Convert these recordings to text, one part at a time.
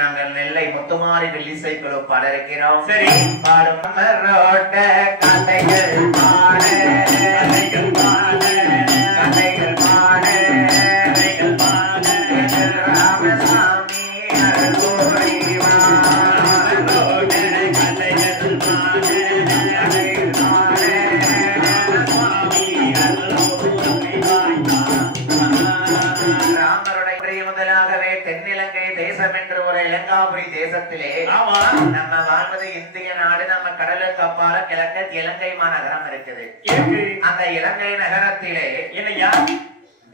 நாங்கள் நெல்லை முத்துமாரி வெள்ளிசைக்குழு பாடிருக்கிறோம். சரி, பாடும் ரோட்ட கதைகள் பாட கதைகள் பாட கதைகள் பாட கதைகள் பாட ராமசாமி அருள்புரிவா ரோட்ட கதைகள் பாட கதைகள் பாட ராமசாமி அருள்புரிவா. ராமருடைய முதலாகவே தென்னிலங்கை தேசம் என்று ஒரு இலங்காபுரி தேசத்திலே நம்ம வாழ்வது இந்திய நாடு. நம்ம கடலுக்கு அப்பால கிழக்க இலங்கை மாநகரம் இருக்குது. அந்த இலங்கை நகரத்திலே என்னையா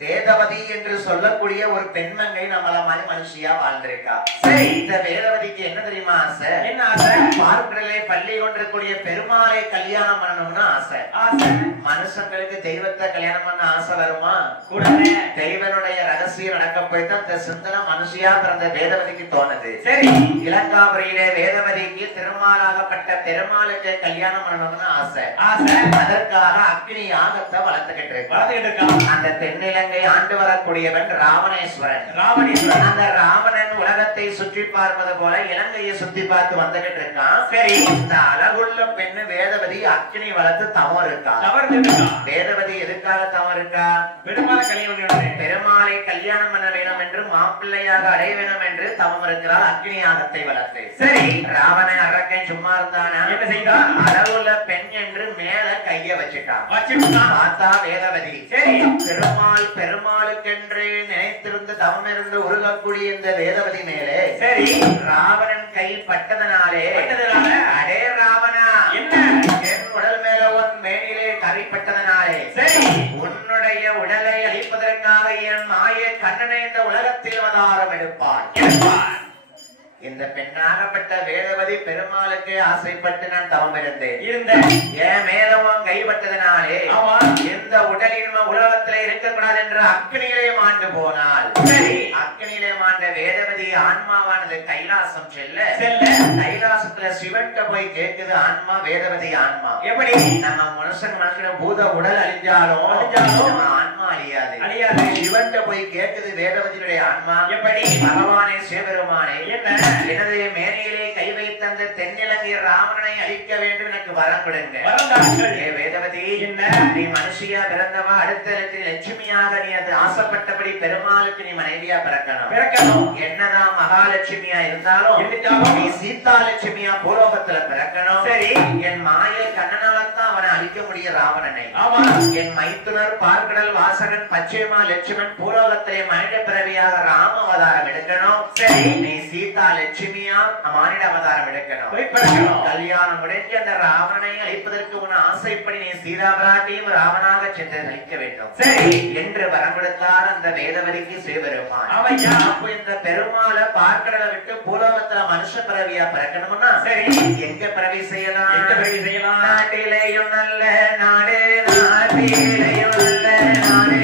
வேதவதி என்று சொல்லக்கூடிய ஒரு பெண்மங்கை நம்மள மாதிரி மனுஷியா வாழ்ந்திருக்கா. சரி, இந்த வேதவதிக்கு என்ன தெரியுமா ஆசை? என்ன ஆசை? பார்க்கடலே பள்ளி கொண்டிருக்கூடிய பெருமாளை கல்யாணம் பண்ணணும்னு ஆசை. ஆசை மனுஷங்களுக்கு தெய்வத்தை கல்யாணம் பண்ண ஆசை வருமா? கூடவே தெய்வனுடைய ரகசியம் நடக்க போய்தான் அந்த சிந்தனை மனுஷியா பிறந்த வேதவதிக்கு தோணுது. சரி, இலங்காபுரியிலே வேதவதிக்கு திருமாலாகப்பட்ட பெருமாளுக்கு கல்யாணம் பண்ணணும்னு ஆசை. ஆசை அதற்காக அக்னி யாகத்தை வளர்த்துக்கிட்டு இருக்கு. அந்த தென்னில ஆண்டு வரக்கூடியவன் ராவணேஸ்வரன். ராவணேஸ்வரன் அந்த ராவணன் உலகத்தை சுற்றி பார்ப்பது போல இலங்கையை சுத்தி பார்த்து வந்துகிட்டு இருக்கான். சரி, இந்த அழகுள்ள பெண்ணு வேதவதி அக்னி வளர்த்து தவம் இருக்கா. வேதவதி எதுக்காக தவம் இருக்கா? பெருமாளை கல்யாணம் பண்ண வேணும் என்று மாப்பிள்ளையாக அடைய வேணும் என்று தவம் இருக்கிறார். அக்னி யாகத்தை வளர்த்து. சரி, ராவணன் அரக்கன் சும்மா இருந்தானா? என்ன செய்தான்? அழகுள்ள பெண் என்று மேல கைய வச்சுட்டான். பார்த்தா வேதவதி. சரி, பெருமாளுக்கென்று நினைத்திருந்து தவம் இருந்து உருகக்கூடிய இந்த வேதவதி மேலே சரி ராவணன் கை பட்டதனாலே அடே ராவணா, என்ன என் உடல் மேல உன் மேனிலே கரைப்பட்டதனாலே சரி உன்னுடைய உடலை அழிப்பதற்காக என் மாய கண்ணனை இந்த உலகத்தில் அவதாரம் எடுப்பார். இந்த பெண்ணாகப்பட்ட வேதவதி பெருமாளுக்கு ஆசைப்பட்டு நான் தவம் இருந்தேன். என் மேலவும் கைப்பட்டதனாலே இந்த உடலின் உலகத்திலே இருக்கக்கூடாது என்று அக்னியிலே மாண்டு போனாள். சரி, அக்னியிலே மாண்ட வேதவதி ஆன்மாவானது கைலாசம் செல்ல கைலாசத்துல சிவன்கிட்ட போய் கேட்குது ஆன்மா. வேதவதி ஆன்மா எப்படி நம்ம மனுஷன் பூத உடல் அழிஞ்சாலும் ஆன்மா அழியாது. சிவன்கிட்ட போய் கேட்குது வேதவதியுடைய ஆன்மா. எப்படி? பகவானே சிவபெருமானே, என்ன எனது மேனியிலே கை வைத்த அந்த தென்னிலங்கை ராவணனை அழிக்க வேண்டும், எனக்கு வரம் கொடுங்க. வேதவதி, என்ன நீ மனுஷியா பிறந்தவா, அடுத்த லட்சுமியாக நீ அது ஆசைப்பட்டபடி பெருமாளுக்கு நீ மனைவியா பிறக்கணும். என்னதான் மகாலட்சுமியா இருந்தாலும் நீ சீதா லட்சுமியா பூலோகத்துல பிறக்கணும். சரி, என் மாய கண்ணனால்தான் அவனை அழிக்க முடியும் ராவணனை. என் மைத்துனர் பார்க்கடல் வாசகன் பச்சைமா லட்சுமன் பூலோகத்திலே மனித பிறவியாக ராம அவதாரம் எடுக்கணும். சரி, நீ சீதா லட்சுமியா மானிட அவதாரம் எடுக்கணும். கல்யாணம் முடிஞ்சு அந்த ராவணனை அழிப்பதற்கு உன் ஆசைப்படி நீ சீதா பிராட்டியும் ராவணாக சென்று அழிக்க வேண்டும். சரி என்று வரம் கொடுத்தார் அந்த வேதவதிக்கு சிவபெருமான். அப்போ இந்த பெருமாளை பார்க்கடலை விட்டு பூலோகத்துல மனுஷ பிறவியா பிறக்கணும்னா சரி எங்க பிறவி செய்யலாம்? நாட்டிலேயும் நல்ல நாடு, நாட்டிலேயும் நல்ல நாடு,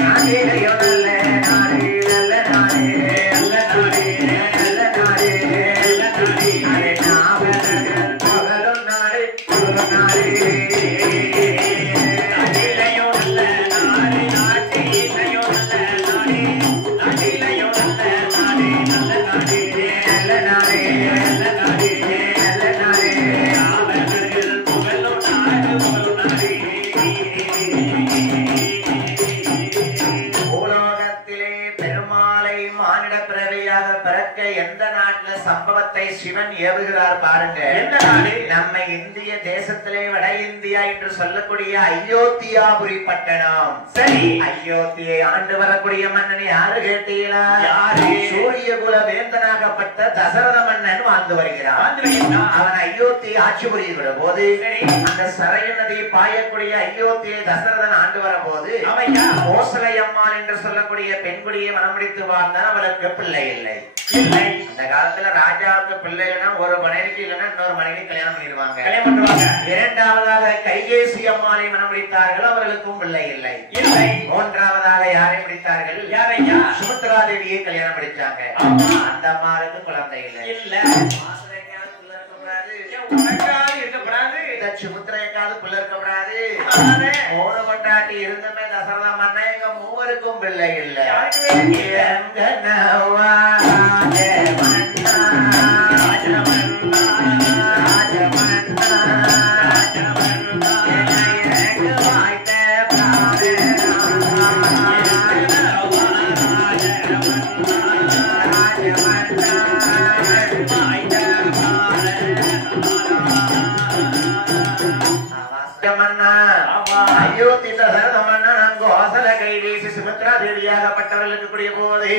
நாட்டிலேயும் நல்ல நாடு, நல்ல நாடு, நல்ல நாடு, நல்ல நாடு, நல்ல நாடு, நாவலர்கள் பகலும் நாடு, ஒரு நாடு. நாட்டிலேயும் நல்ல நாடு, நாட்டிலேயும் நல்ல நாடு, நாட்டிலேயும் நல்ல நாடு, நல்ல நாடு, நல்ல நாடு, நல்ல நாடு, நல்ல நாடு, நாவலர்கள் பகலும் நாடு, ஒரு நாடு. பூலோகத்திலே பெருமாளை மானிட பிறவியாக பிறக்க எந்த நாட்டுல சம்பவத்தை சிவன் ஏவுகிறார் பாருங்க. எந்த நாடு? நம்ம இந்திய தேசத்திலே வட இந்தியா என்று சொல்லக்கூடிய அயோத்தியாபுரி பட்டணம். சரி, அயோத்தியை ஆண்டு வரக்கூடிய மன்னன் யாரு கேட்டீங்களா? யாரு? சூரியகுல வேந்தனாகப்பட்ட தசரத மன்னன் வாழ்ந்து வருகிறான். அவன் அயோத்தியை ஆட்சி புரிகிற போது அந்த சரையு நதி பாயக்கூடிய அயோத்தியை தசரதன் ஆண்டு வர போது அவன் கோசலை அம்மாள் என்று சொல்லக்கூடிய பெண்குடியை மனமுடித்து வாழ்ந்தான். அவளுக்கு பிள்ளை இல்லை. இல்லை. அந்த காலத்துல ராஜாவுக்கு பிள்ளைன்னா ஒரு மனைவிக்கு இல்லைன்னா இன்னொரு மனைவி கல்யாணம் பண்ணிடுவாங்க. கல்யாணம் பண்ணுவாங்க. இரண்டாவதாக கைகேசி அம்மாளை மனம் முடித்தார்கள், அவர்களுக்கும் பிள்ளை இல்லை. இல்லை. மூன்றாவதாக யாரை முடித்தார்கள்? யாரையா? சுமித்ரா தேவியை கல்யாணம் முடிச்சாங்க. ஆமா. அந்த அம்மாவுக்கு குழந்தை இல்லை. இல்ல. மாசரைக்காவது பிள்ளை இருக்கக்கூடாது, உனக்காவது இருக்கப்படாது, இந்த சுமித்ரைக்காவது பிள்ளை இருக்கக்கூடாது. மூணு கொண்டாட்டி இருந்துமே தசரதா மன்ன எங்க மூவருக்கும் பிள்ளை இல்லை. சுமித்ரா தேவியாகப்பட்டவர்களுக்கு கூடிய போது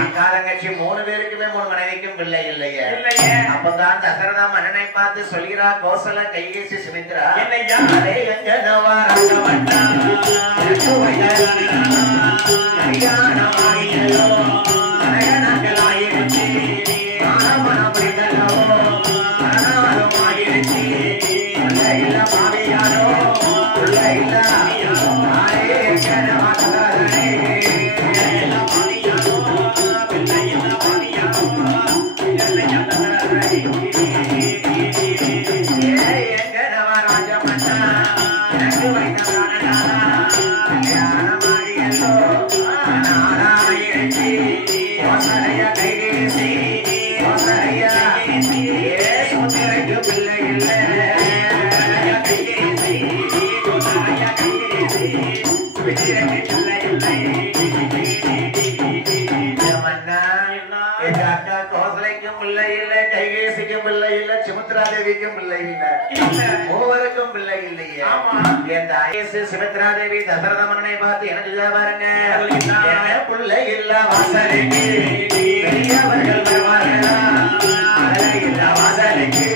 அக்காலங்கட்சி மூணு பேருக்குமே மூணு மனைவிக்கும் பிள்ளை இல்லையே. அப்பதான் தசரதா மன்னனை பார்த்து சொல்கிறா கோசல கைகேசி சுமித்ரா, மூவருக்கும் பிள்ளை இல்லையே. சுமித்ரா தேவி தசரத மன்னனை பார்த்து எனக்கு பாருங்க, பிள்ளை இல்ல வாசலுக்கு பெரியவர்கள் வருவார்களா, இல்ல வாசலுக்கு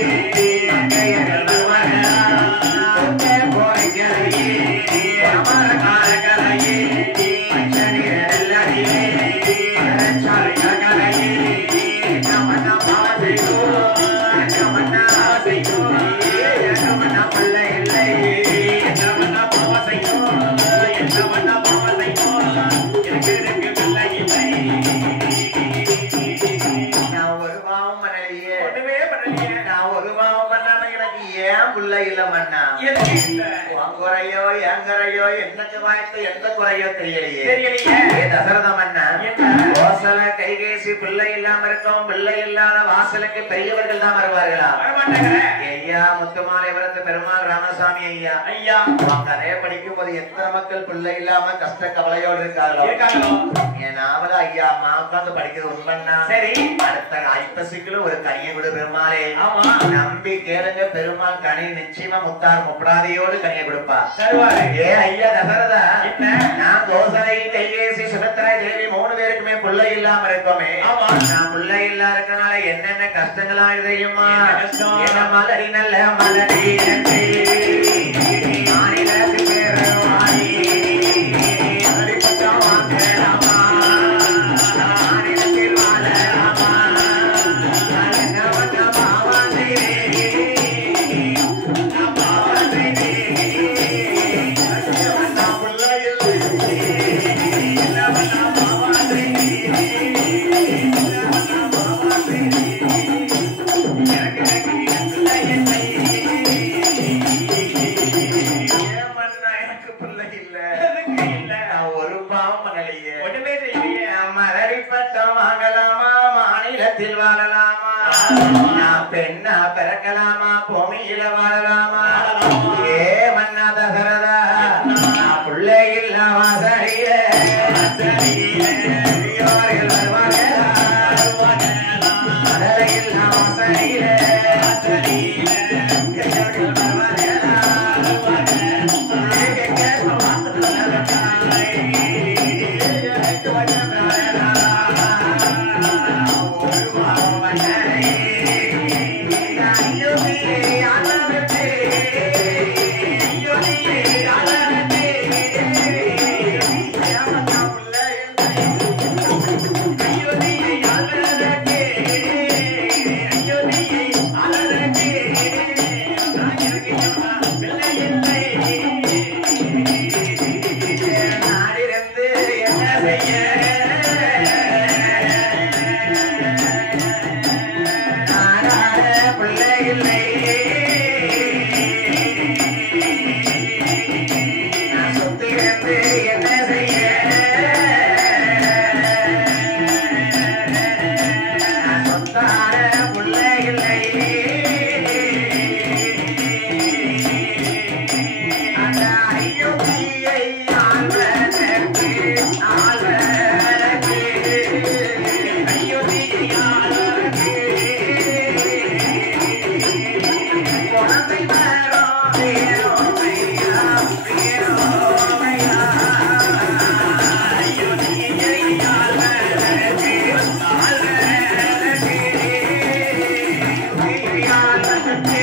கைகேசி பிள்ளை இல்லாம இருக்கோம், பிள்ளை இல்லாத வாசலுக்கு பெரியவர்கள் தான் வருவார்களா? ஐயா முத்துமாலைபுரத்து பெருமாள் ராமசாமி ஐயா, ஐயா கதையை படிக்கும் போது எத்தனை மக்கள் பிள்ளை இல்லாம கஷ்ட கவலையோடு இருக்காங்களோ. என் நாவல ஐயா அம்மா உட்காந்து படிக்கிறது உண்மைன்னா சரி, அடுத்த ஐப்பசிக்குள்ள ஒரு கனியை விடு பெருமாளே. ஆமா, நம்பி கேளுங்க, பெருமாள் கனி நிச்சயமா முத்தார் முப்படாதையோடு கனியை கொடுப்பா தருவாரு. ஏ ஐயா தசரதா, நான் கோசலை கைகேசி சுமித்ரா தேவி மூணு பேருக்குமே பிள்ளை இல்லாம இருக்கோமே, நான் பிள்ளை இல்லா இருக்கனால என்னென்ன கஷ்டங்களா தெரியுமா? என்ன மலரி நல்ல மலரி மாநிலத்து பேரு வாரி பெண்ணா பிறக்கலாமா, பூமியில வாழலாமா? ஏ மன்னா தசரதா, பிள்ளை இல்ல வாசலிய நாடிருந்து என்ன செய்ய நாடாட பிள்ளை இல்லை நான் சொத்திருந்து என்ன செய்ய நான் சொத்தார பிள்ளை இல்லை அந்த ஐயோக்கியை ஆழ்வதற்கு ஆழ்வதற்கு ஐயோக்கியை ஆழ்வதற்கு குழந்தை வரும் வேரோமையா வேரோமையா ஐயோக்கியை ஆழ்வதற்கு ஆழ்வதற்கு ஆழ்வதற்கு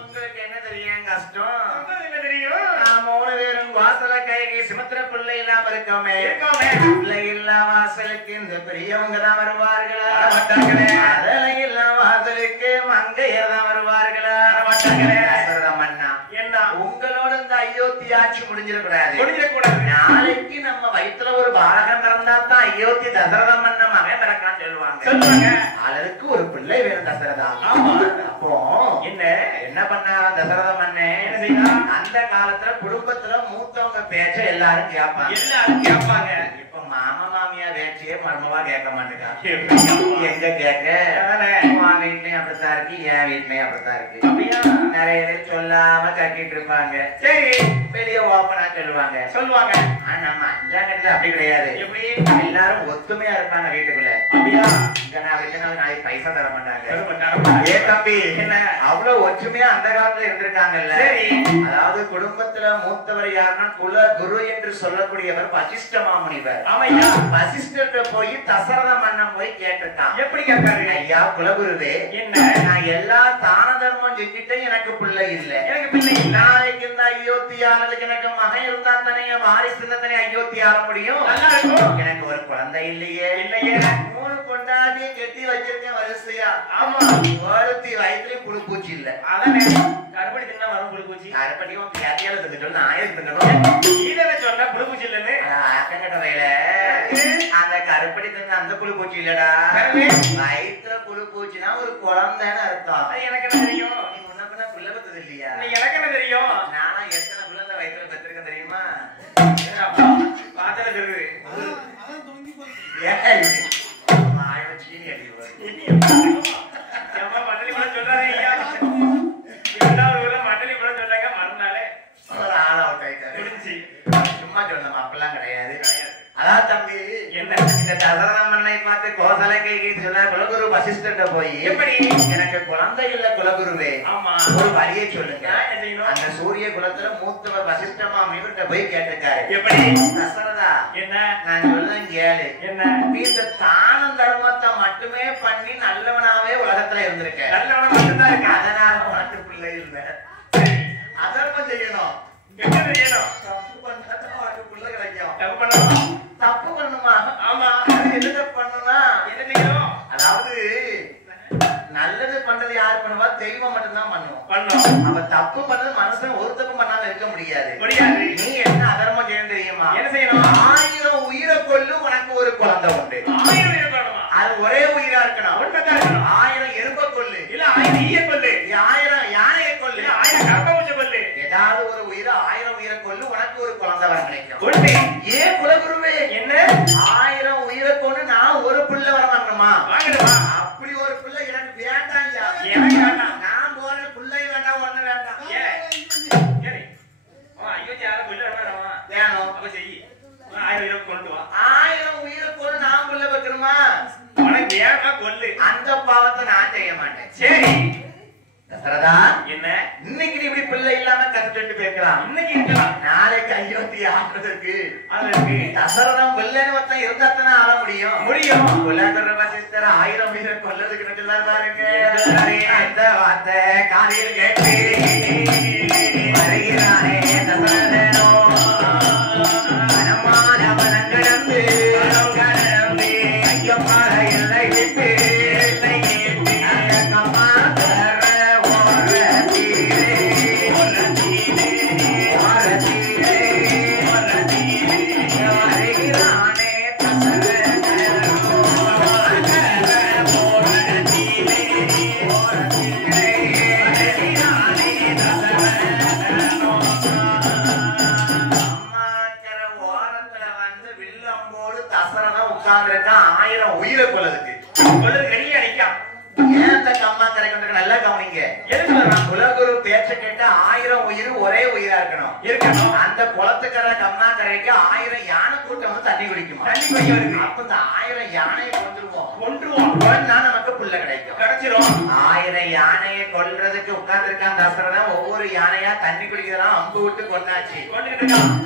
உங்களுக்கு என்ன தெரியும் கஷ்டம்? நான் 3 பேரும் வாசல கைகி சுமத்திர பிள்ளை இல்லாம இருக்கோமே பிள்ளை இல்லா வாசலுக்கு இந்த பெரியவங்க தான் வருவார்களா? அதனை இல்லா வாசலுக்கு மங்கையர் தான் வருவார்களா? மன்னா என்ன உங்களோட இந்த அயோத்தி ஆட்சி முடிஞ்சிடக்கூடாது. நாளைக்கு நம்ம வயிற்றுல ஒரு பாலகம் பிறந்தா தான் அயோத்தி தசரத மன்ன மகன் பிறக்கான்னு சொல்லுவாங்க. அதற்கு ஒரு பிள்ளை வேணும் தசரதா. அப்போ என்ன பண்ணாரா தசரத மன்னன்? அந்த காலத்துல குடும்பத்துல மூத்தவங்க பேச்ச எல்லாரும் கேட்பாங்க. இப்ப மாமா மாமியா பேச்சையே மர்மமா கேட்க மாட்டேங்க. எங்க கேட்க உன் வீட்லயும் அப்படித்தான் இருக்கு, என் வீட்லயும் அப்படித்தான் இருக்கு. நிறைய பேர் சொல்லாம கட்டிட்டு இருப்பாங்க. சரி வெளியே ஓப்பனா சொல்லுவாங்க. ஆனா நம்ம 5ஆம் கட்டத்துல அப்படி கிடையாது. எப்படி எல்லாரும் ஒத்துமையா இருப்பாங்க வீட்டுக்குள்ள. அப்படியா நாளைக்கு பைசா தர மாட்டாங்க. ஏ தம்பி என்ன அவ்வளவு ஒற்றுமையா அந்த காலத்துல இருந்திருக்காங்கல்ல. அதாவது குடும்பத்துல மூத்தவர் யாருன்னா குல குரு என்று சொல்லக்கூடியவர் வசிஷ்ட மாமுனிவர். வசிஷ்டர்கிட்ட போய் தசரத மன்னன் போய் கேட்டிருக்கான். எப்படி கேட்காரு? ஐயா குலகுருவே என்ன நான் எல்லா தான தர்மம் செஞ்சுட்டேன், எனக்கு பிள்ளை இல்ல. எனக்கு பிள்ளை நாளைக்கு இந்த அயோத்தி ஆனதுக்கு எனக்கு மகன் இருந்தா தானே வாரிசு இருந்தா தானே அயோத்தி ஆள முடியும். எனக்கு ஒரு குழந்தை இல்லையே. 3 கொண்டாடியும் கெட்டி வச்சிருக்கேன் வரிசையா. ஆமா ஒருத்தி வயிற்றுல புழுப்பூச்சி இல்ல. அதானே கருப்படி தின்னா வரும் புழுப்பூச்சி. கருப்படியும் கேட்டியால திங்கணும், நாயம் திங்கணும். இதனை சொன்னா புழுப்பூச்சி இல்லன்னு ஆக்கங்கட்ட வயல அந்த கருப்படி தின்ன அந்த புழுப்பூச்சி இல்லடா. வயிற்றுல புழுப்பூச்சினா ஒரு குழந்தைன்னு அர்த்தம். எனக்கு என்ன தெரியும்? நீ முன்ன பின்ன பிள்ளை பெத்தது இல்லையா? எனக்கு என்ன தெரியும்? நானா எத்தனை பிள்ளை வயிற்றுல பெற்றிருக்கேன் தெரியுமா? பாத்திர சொல்லு சும்மா சொன்ன அப்பெல்லாம் கிடையாது. அதான் தம்பி என்ன இந்த தசரத மன்னை பார்த்து கோசலை கைகி சொன்ன குலகுரு வசிஷ்டர்கிட்ட போய் எப்படி எனக்கு குழந்தை இல்ல குலகுருவே ஒரு வழியை சொல்லுங்க. அந்த சூரிய குலத்துல மூத்தவர் வசிஷ்ட மாமியிட்ட போய் கேட்டிருக்காரு. எப்படி தசரதா என்ன நான் சொல்றேன் கேளு. என்ன இந்த தான தர்மத்தை மட்டுமே பண்ணி நல்லவனாவே உலகத்துல இருந்திருக்க. நல்லவனா மட்டும்தான் இருக்கு. அதனால உனக்கு பிள்ளை இல்ல. அதர்மம் செய்யணும். என்ன செய்யணும்? தப்பு பண்ணா உனக்கு பிள்ளை கிடைக்கும். தப்பு பண்ணணும். தப்பு பண்ணுமா? ஆமா. என்ன பண்ணணும்னா என்ன செய்யணும்? அதாவது நல்லது பண்றது யாரு பண்ணுவா? தெய்வம் மட்டும்தான் பண்ணும். அவ தப்பு பண்ணது மனுஷன் ஒரு தப்பு பண்ணாம இருக்க முடியாது. நீ என்ன அதர்மம் செய்யணும் தெரியுமா? என்ன செய்யணும்? 1000 உயிரை கொல்லு உனக்கு ஒரு குழந்தை உண்டு. 1000 உயிரை கொல்லணுமா? அது ஒரே உயிரா இருக்கணும். 1000 எறும்பை கொல்லு, இல்ல 1000 ஈய கொல்லு, 1000 யானையை கொல்லு, 1000 கரப்பாம்பூச்சி கொல்லு. ஏதாவது ஒரு உயிரை 1000 உயிரை கொல்லு உனக்கு ஒரு குழந்தை வர கிடைக்கும். ஏன் குலகுருவே என்ன 1000 உயிரை கொண்டு நான் ஒரு பிள்ளை வர வாங்கணுமா? அப்படி ஒரு பிள்ளை எனக்கு வேண்டாம். நான் போற பிள்ளை வேண்டாம், ஒண்ணு வேண்டாம். வேணும் அப்ப செய்யி. 1000 உயிரை கொண்டு வா. 1000 உயிரை கொண்டு நான் பிள்ளை வைக்கணுமா? உனக்கு வேணா கொல்லு. அந்த பாவத்தை நான் செய்ய மாட்டேன். சரி தசரதா என்ன இன்னைக்கு நீ இப்படி பிள்ளை இல்லாம கத்துட்டு போயிருக்கலாம். இன்னைக்கு இருக்கலாம். நாளைக்கு அயோத்தி ஆடுறதுக்கு அதற்கு தசரதம் பிள்ளைன்னு ஒருத்தன் இருந்தா தானே ஆள முடியும். குலகுரு வசிஷ்டர் 1000 உயிரை கொல்லதுக்கு சொல்லார் பாருங்க. அந்த வார்த்தை காதில் கேட்டு வருகிறானே தசரதனோ மனமான மனங்கடந்து உட்கார்ந்து இருக்கான் 1000 உயிரை கொள்ளதுக்கு வெளியே அடிக்கான். ஏன் அந்த கம்மா கரைக்கு நல்லா கவனிங்க. குலகுரு பேச்ச கேட்ட 1000 உயிர் ஒரே உயிரா இருக்கணும். அந்த குளத்துக்கரை கம்மா கரைக்கு 1000 யானை கூட்டம் வந்து தண்ணி குடிக்குமா? அப்ப இந்த 1000 யானையை கொன்றுவோம். நமக்கு புள்ள கிடைச்சிரும். 1000 யானையை கொல்றதுக்கு உட்கார்ந்து இருக்கான் தசரதன். ஒவ்வொரு யானையா தண்ணி குடிக்கிறதெல்லாம் அம்பு விட்டு கொண்டாச்சு.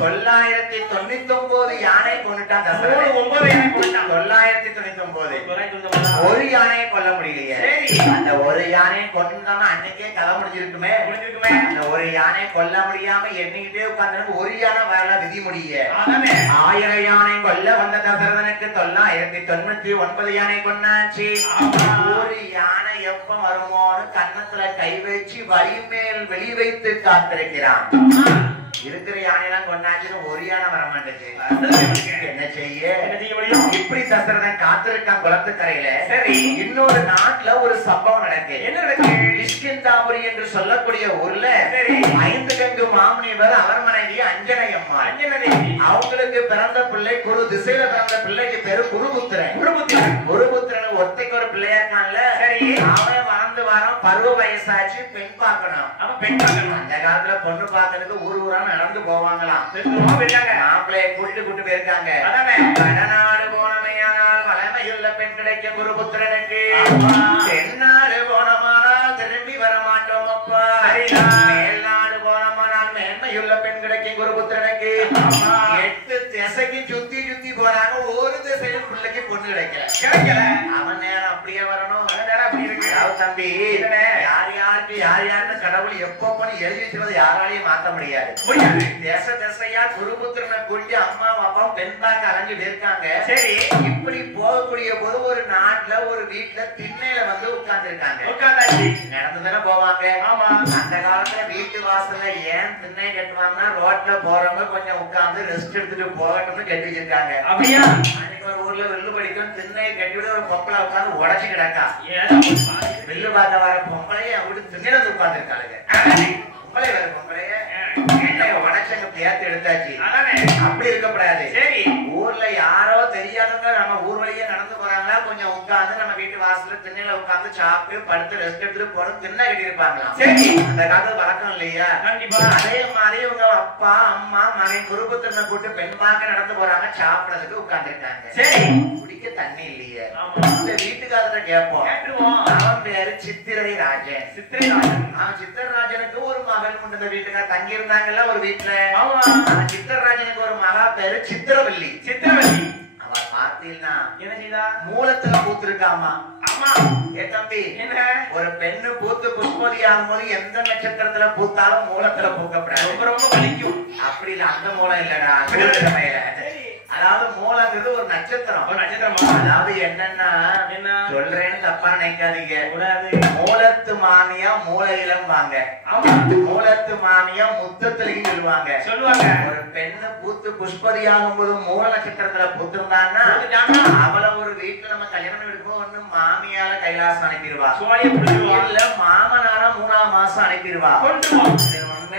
999 யானை கொண்டுட்டான் தசரதன். 999 ஒரு யானையை கொல்ல முடியலையே. அந்த ஒரு யானையை கொண்டாம அன்னைக்கே கதை முடிஞ்சிருக்குமே. அந்த ஒரு யானையை கொல்ல முடியாம எண்ணிக்கிட்டே உட்கார்ந்து ஒரு யானை வரல விதி முடிய 1000 யானை கொல்ல வந்த தசரதனுக்கு 999 யானை கொண்டாச்சு. ஒரு யானை எப்ப வருமோன்னு கன்னத்துல கை வச்சு வழி மேல் வெளி வைத்து காத்திருக்கிறான். இருக்கிற யானையெல்லாம் கொண்டாச்சுன்னு ஒரு யானை வர மாட்டேங்குது. என்ன செய்ய? இப்படி தசரதன் காத்திருக்கான் குளத்துக்கரையில. சரி, இன்னொரு நாட்டுல ஒரு சம்பவம் நடக்கு. என்ன நடக்கு? கிஷ்கிந்தாபுரி என்று சொல்லக்கூடிய ஊர்ல 5 கங்கு மாமுனிவர் அவர் மனைவி அஞ்சனை அம்மா. அவங்களுக்கு பிறந்த பிள்ளை குரு திசையில பிறந்த பிள்ளைக்கு பேரு குருபுத்திரன். குருபுத்திரன் ஒத்தைக்கு ஒரு பிள்ளையா இருக்கான்ல. சரி, அவன் வாழ்ந்து வாரம் பருவ வயசாச்சு. பெண் பார்க்கணும். அந்த காலத்துல பொண்ணு பார்க்கறதுக்கு ஊர் நடந்து போவாங்களாம். மாப்பிள்ளைய கூட்டிட்டு போயிருக்காங்க. வடநாடு போனமையானால் வளமையுள்ள பெண் கிடைக்க குருபுத்திரனுக்கு. தென்னாடு போனமானால் திரும்பி வரமாட்டோம் அப்பா. மேல்நாடு போனமானால் மேன்மையுள்ள பெண் கிடைக்கும் குருபுத்திரனுக்கு. 8 திசைக்கு சுத்தி சுத்தி போறாங்க. ஒரு திசையில பிள்ளைக்கு பொண்ணு கிடைக்கல. அவன் நேரம் அப்படியே வரணும். தம்பி, யார் யாருக்கு யார் யாருன்னு கடவுள் எப்போ பண்ணி எழுதி வச்சிருந்தது யாராலையும் மாத்த முடியாது. தேச திசையா குருபுத்திரனை கூட்டி அம்மா அப்பா பெண் பார்க்க அலைஞ்சு போயிருக்காங்க. சரி, இப்படி போகக்கூடிய போது ஒரு நாட்டுல ஒரு வீட்டுல திண்ணையில வந்து உட்கார்ந்து இருக்காங்க. நடந்துதானே போவாங்க. ஆமா, அந்த காலத்துல வீட்டு வாசல்ல ஏன் திண்ணை கட்டுவாங்கன்னா ரோட்ல போறவங்க கொஞ்சம் உட்கார்ந்து ரெஸ்ட் எடுத்துட்டு போகட்டும்னு கட்டி வச்சிருக்காங்க. அப்படியா? அன்னைக்கு ஒரு ஊர்ல வில்லு படிக்கும் திண்ணை கட்டிவிட ஒரு பொம்பளை உட்கார்ந்து உடச்சு கிடக்கா. வில்லு பார்க்க வர பொம்பளைய அப்படி திண்ணையில வந்து உட்கார்ந்து இருக்காளுங்க. பொம்பளை வேற பொம்பளைய உடச்சங்க பேர்த்து எடுத்தாச்சு. அப்படி இருக்கக்கூடாது. சரி, ஊர்ல யாரோ தெரியாதவங்க நம்ம ஊர் வழியே நடந்து போறாங்களா கொஞ்சம் உட்கார்ந்து நம்ம வீட்டு வாசல்ல திண்ணையில உட்கார்ந்து சாப்பிட்டு படுத்து ரெஸ்ட் எடுத்துட்டு போறது திண்ணை கட்டி இருப்பாங்களாம். சரி, அந்த காலத்துல வழக்கம் இல்லையா? கண்டிப்பா. அதே மாதிரி இவங்க அப்பா அம்மா மகன் குருபுத்திரனை கூட்டு பெண் பார்க்க நடந்து போறாங்க. சாப்பிடறதுக்கு உட்கார்ந்து இருக்காங்க. சரி, குடிக்க தண்ணி இல்லையே. இந்த வீட்டுக்காரரை கேட்போம். அவன் பேரு சித்திரை ராஜன். அவன் சித்திரராஜனுக்கு ஒரு மகள் உண்டு. இந்த வீட்டுக்கார தங்கி இருந்தாங்கல்ல ஒரு வீட்டுல. அவன் சித்திரராஜனுக்கு ஒரு மகா பேரு சித்திரவல்லி. அவ பார்த்தீங்கன்னா என்ன செய்தா? மூலத்துல பூத்திருக்காமா. ஆமா, ஏ தம்பி, ஒரு பெண்ணு பூத்து புஷ்பதி ஆகும் போது எந்த நட்சத்திரத்துல பூத்தாலும் மூலத்துல பூக்கப்படாது. ரொம்ப ரொம்ப வலிக்கும். அப்படி இல்ல, அந்த மூலம் இல்லடா. அதாவது மூலங்கிறது ஒரு நட்சத்திரம். அதாவது என்னன்னா சொல்றேன்னு தப்பா நினைக்காதீங்க. மூலத்து மாமியா மூலையிலம் வாங்க. மூலத்து மாமியா முத்தத்திலையும் சொல்லுவாங்க. ஒரு பெண்ணு பூத்து புஷ்பதியாகும் போது மூல நட்சத்திரத்துல பூத்திருந்தாங்கன்னா அவளை ஒரு வீட்டுல நம்ம கல்யாணம் எடுப்போம். ஒண்ணு மாமியால கைலாசம் அனுப்பிடுவா, இல்ல மாமனார 3ஆம் மாசம் அனுப்பிடுவா.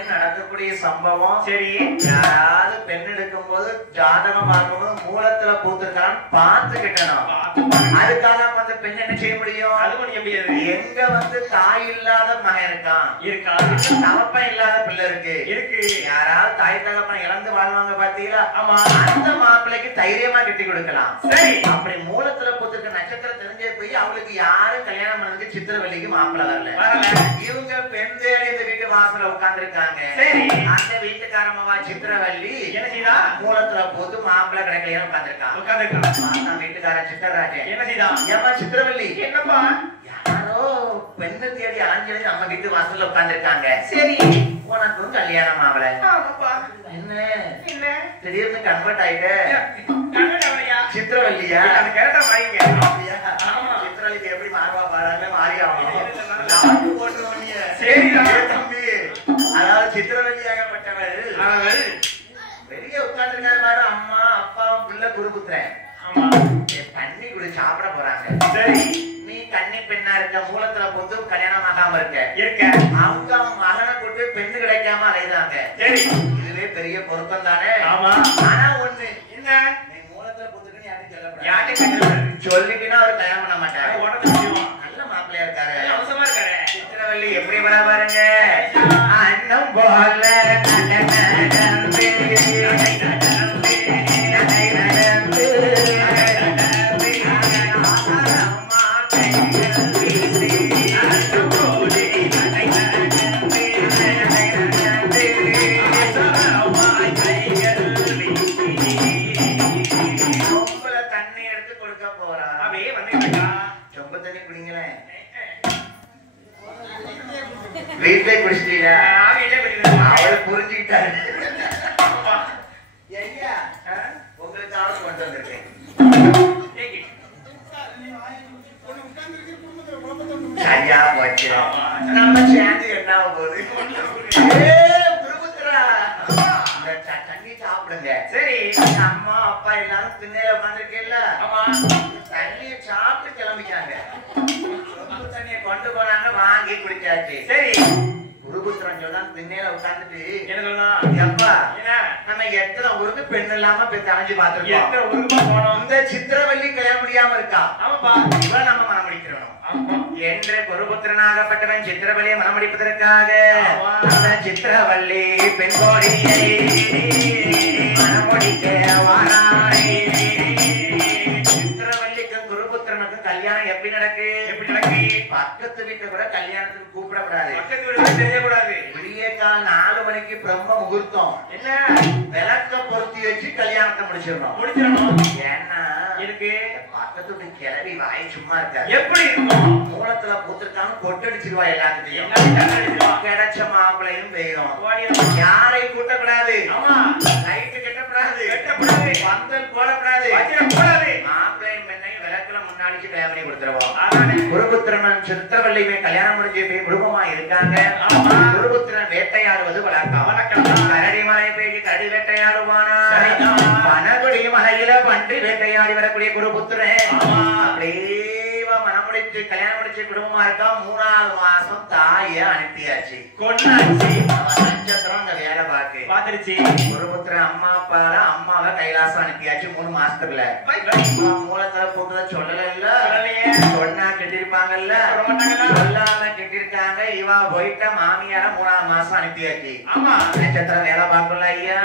நடக்கக்கூடிய சம்பவம். சரி, யாராவது பெண் எடுக்கும் போது ஜாதகம் பார்க்கும்போது மூலத்துல பூத்திருக்கான்னு பார்த்துக்கிட்டணும். அதுக்காக அந்த பெண் என்ன செய்ய முடியும்? எங்க வந்து தாய் இல்லாத மகன் இருக்கான், தகப்பன் இல்லாத பிள்ளை இருக்கு. யாராவது தாய் தகப்பன் இழந்து வாழ்வாங்க பாத்தீங்களா? ஆமா, அந்த மாப்பிள்ளைக்கு தைரியமா கட்டி கொடுக்கலாம். சரி, அப்படி மூலத்துல பூத்திருக்க நட்சத்திரம் தெரிஞ்சே போய் அவளுக்கு யாரும் கல்யாணம் பண்ணதுக்கு சித்திரவல்லிக்கு மாப்பிள்ளை வரல. இவங்க பெண் தேடி இந்த வீட்டு வாசல உட்கார்ந்து இருக்காங்க. சரி, அந்த வீட்டுக்காரமாவா சித்திரவல்லி என்ன செய்தா? மூலத்துல பூத்து மாப்பிள்ளை கிடைக்கலையா உட்கார்ந்துருக்கான். வீட்டுக்காரன் சித்திரராஜன் என்ன செய்தான்? ஏமா சித்திரவல்லி, என்னப்பா யாரோ பெண்ணு தேடி அலைஞ்சு நம்ம வீட்டு வாசல்ல உட்கார்ந்துருக்காங்க. சரி, உனக்கும் கல்யாணம் ஆகல. என்ன திடீர்னு கன்வெர்ட் ஆயிட்ட? சித்திரவல்லியா? சித்திரவல்லிக்கு எப்படி மாறுவா பாருங்க, மாறி ஆகணும். சரி தம்பி, அதாவது சித்திரவல்லியாகப்பட்டவள் வெளியே உட்கார்ந்துருக்காரு பாரு. அம்மா அப்பா பிள்ளை குருபுத்திரன் தண்ணி குடி சாப்பிட போறாங்க. சரி, நீ கன்னி பெண்ணா இருக்க, மூலத்துல போட்டு கல்யாணம் ஆகாம இருக்க. அவங்க மகனை கூட்டு பெண்ணு கிடைக்காம அலைதாங்க. சரி, இதுவே பெரிய பொருத்தம் தானே. ஆமா, ஆனா ஒண்ணு என்ன, நீ மூலத்துல போட்டுன்னு யாரும் சொல்ல சொல்லிட்டுனா அவர் கல்யாணம் பண்ண மாட்டாரு. நல்ல மாப்பிள்ளையா இருக்காரு, அவசரமா இருக்காரு. சித்திரவள்ளி எப்படி வர பாருங்க. அண்ணம் போல வீட்டிலே குடிச்சிட்டீங்க. அவளை புரிஞ்சுக்கிட்டாரு. உங்களுக்காக கொண்டு வந்திருக்கேன். சரியா போச்சு. நம்ம சேர்ந்து என்ன போகுது. தண்ணி சாப்பிடுங்க. சரி, அம்மா அப்பா எல்லாரும் திண்ணையில உட்காந்துருக்கேல்ல, தண்ணிய சாப்பிட்டு கிளம்பிட்டாங்க. தண்ணிய கொண்டு போனாங்க, வாங்கி குடிச்சாச்சு. சரி, குருபுத்திரன் சொன்னா திண்ணையில உட்காந்துட்டு எப்பா நம்ம எத்தனை ஊருக்கு பெண் இல்லாம அலைஞ்சு பாத்துருக்கோம். இந்த சித்திரவள்ளி கல்யாணம் முடியாம இருக்கா. இவன் நம்ம மனம் முடிக்கிறோம் என்று குருபுத்திரனாகப்பட்டவன் சித்திரவள்ளியை மனம் முடிப்பதற்காக அந்த சித்திரவள்ளி பெண் கோடியை மனமுடிக்க வாராய். சித்திரவள்ளிக்கும் குருபுத்திரனுக்கும் கல்யாணம் எப்படி நடக்கு? பக்கத்து வீட்டை கூட கல்யாணத்துக்கு கூப்பிடக்கூடாது, தெரியக்கூடாது. விடிய கால் 4 மணிக்கு பிரம்ம முகூர்த்தம். என்ன விளக்க பொருத்தி வச்சு கல்யாணத்தை முடிச்சிடணும். ஏன்னா இருக்கு பக்கத்து வீட்டு கிளவி வாய் சும்மா இருக்காது. எப்படி இருக்கும்? மூலத்துல பூத்திருக்காம கொட்டடிச்சிருவா. எல்லாத்துலயும் கிடைச்ச மாப்பிளையும் பெய்யும். யாரை கூட்டக்கூடாது, லைட்டு கட்டக்கூடாது, பந்தல் போடக்கூடாது, மாப்பிளையும் பெண்ணையும் விளக்குல முன்னாடி கல்யாணம் பண்ணி கொடுத்துருவோம். குருபுத்திரன் சித்திரவள்ளியுமே கல்யாணம் முடிஞ்சு போய் குடும்பமா இருக்காங்க. குருபுத்திரன் வேட்டையாடுவது வழக்கம். கரடி மலை பேடி கரடி வேட்டையாடுவானா, பனகுடி மலையில பன்றி வேட்டையாடி வரக்கூடிய குருபுத்திரன் அப்படியே மனமுடிச்சு கல்யாணம் முடிச்சு குடும்பமா இருக்கா. 3வது மாசம் தாய அனுப்பியாச்சு, கொண்டாச்சு. நட்சத்திரம் அங்க வேலை பாத்துருச்சு. குருபுத்திரன் அம்மா அப்பா அம்மாவை கைலாசம் அனுப்பியாச்சு 3 மாசத்துக்குள்ள. மூலத்துல போட்டு சொல்லல, சொன்னா கெட்டிருப்பாங்கல்ல, சொல்லாம கெட்டிருக்காங்க. இவா போயிட்ட மாமியார 3வது மாசம் அனுப்பியாச்சு. நட்சத்திரம் வேலை பார்க்கல ஐயா.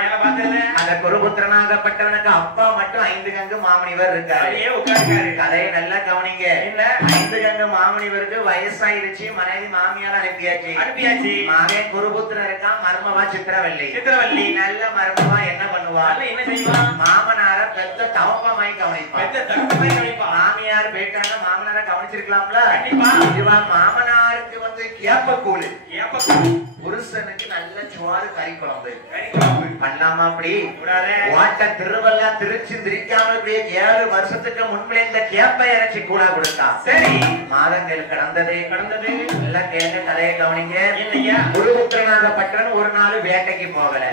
அந்த குருபுத்திரனாகப்பட்டவனுக்கு அப்பா மட்டும் 5 கங்கு மாமனிவர் இருக்காரு. கதையை நல்லா கவனிங்க. 5 கங்கு மாமனிவருக்கு வயசாயிருச்சு, மனைவி மாமியார அனுப்பியாச்சு. மகன் குருபுத்திரன் இருக்கான், மருமவா சித்திரவள்ளி. நல்ல மருமவா என்ன பண்ணுவா? என்ன செய்வா? மாமனார பெத்த தவப்பமாய் கவனிப்பா. மாமியார் போயிட்டாங்க, மாமனார கவனிச்சிருக்கலாம்ல. இவா மாமனாருக்கு வந்து கேப்பக்கூழு, புருஷனுக்கு நல்ல சோறு கறி குழம்பு பண்ணலாமா? அப்படி வாட்ட திருவெல்லாம் திருச்சி திரிக்காம இப்படியே 7 வருஷத்துக்கு முன்பே இந்த கேப்பை இறைச்சி கூட கொடுத்தா. சரி, மாதங்கள் கடந்தது. நல்லா கேளுங்க, கதையை கவனிங்க. குருபுத்திரனாகப்பட்டவன் ஒரு நாள் வேட்டைக்கு போகல.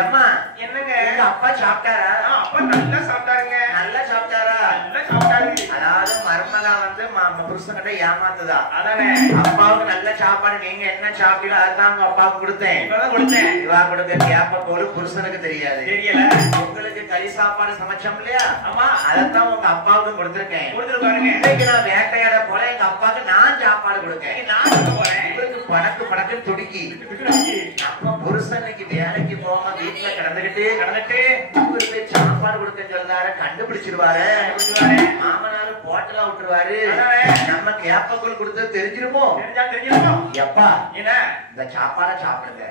ஏம்மா என்னங்க எங்க அப்பா சாப்பிட்டாரா? அப்பா நல்லா சாப்பிட்டாருங்க. நல்லா சாப்பிட்டாரா? நல்லா சாப்பிட்டாரு. அதாவது மருமகா வந்து புருஷன்கிட்ட ஏமாத்துதா. அதானே அப்பாவுக்கு நல்ல சாப்பாடு, நீங்க என்ன சாப்பிட்டீங்களோ அதான் உங்க அப்பாவுக்கு கொடுத்தேன். இவா கொடுத்த கேப்பக்கூழு புருஷனுக்கு தெரியாது. தெரியல. உங்களுக்கு களி சாப்பாடு சமைச்சோம் இல்லையா? ஆமா, அதான் உங்க அப்பாவுக்கு கொடுத்திருக்கேன். இன்னைக்கு நான் வேட்டையாட போல எங்க அப்பாவுக்கு நான் சாப்பாடு கொடுக்கேன். நான் போறேன். இவருக்கு படக்கு துடிக்கி. நம்ம புருஷனுக்கு வேலைக்கு போகாம வீட்டுல கடந்துட்டு இவருக்கு சாப்பாடு கொடுக்க சொல்றாரு. கண்டுபிடிச்சிருவாரு. மாமனாரு போட்டலா விட்டுருவாரு. நம்ம கேப்பக்கூழ் கொடுத்து தெரிஞ்சிருமோ? எப்பா இந்த சாப்பாட சாப்பிடுங்க.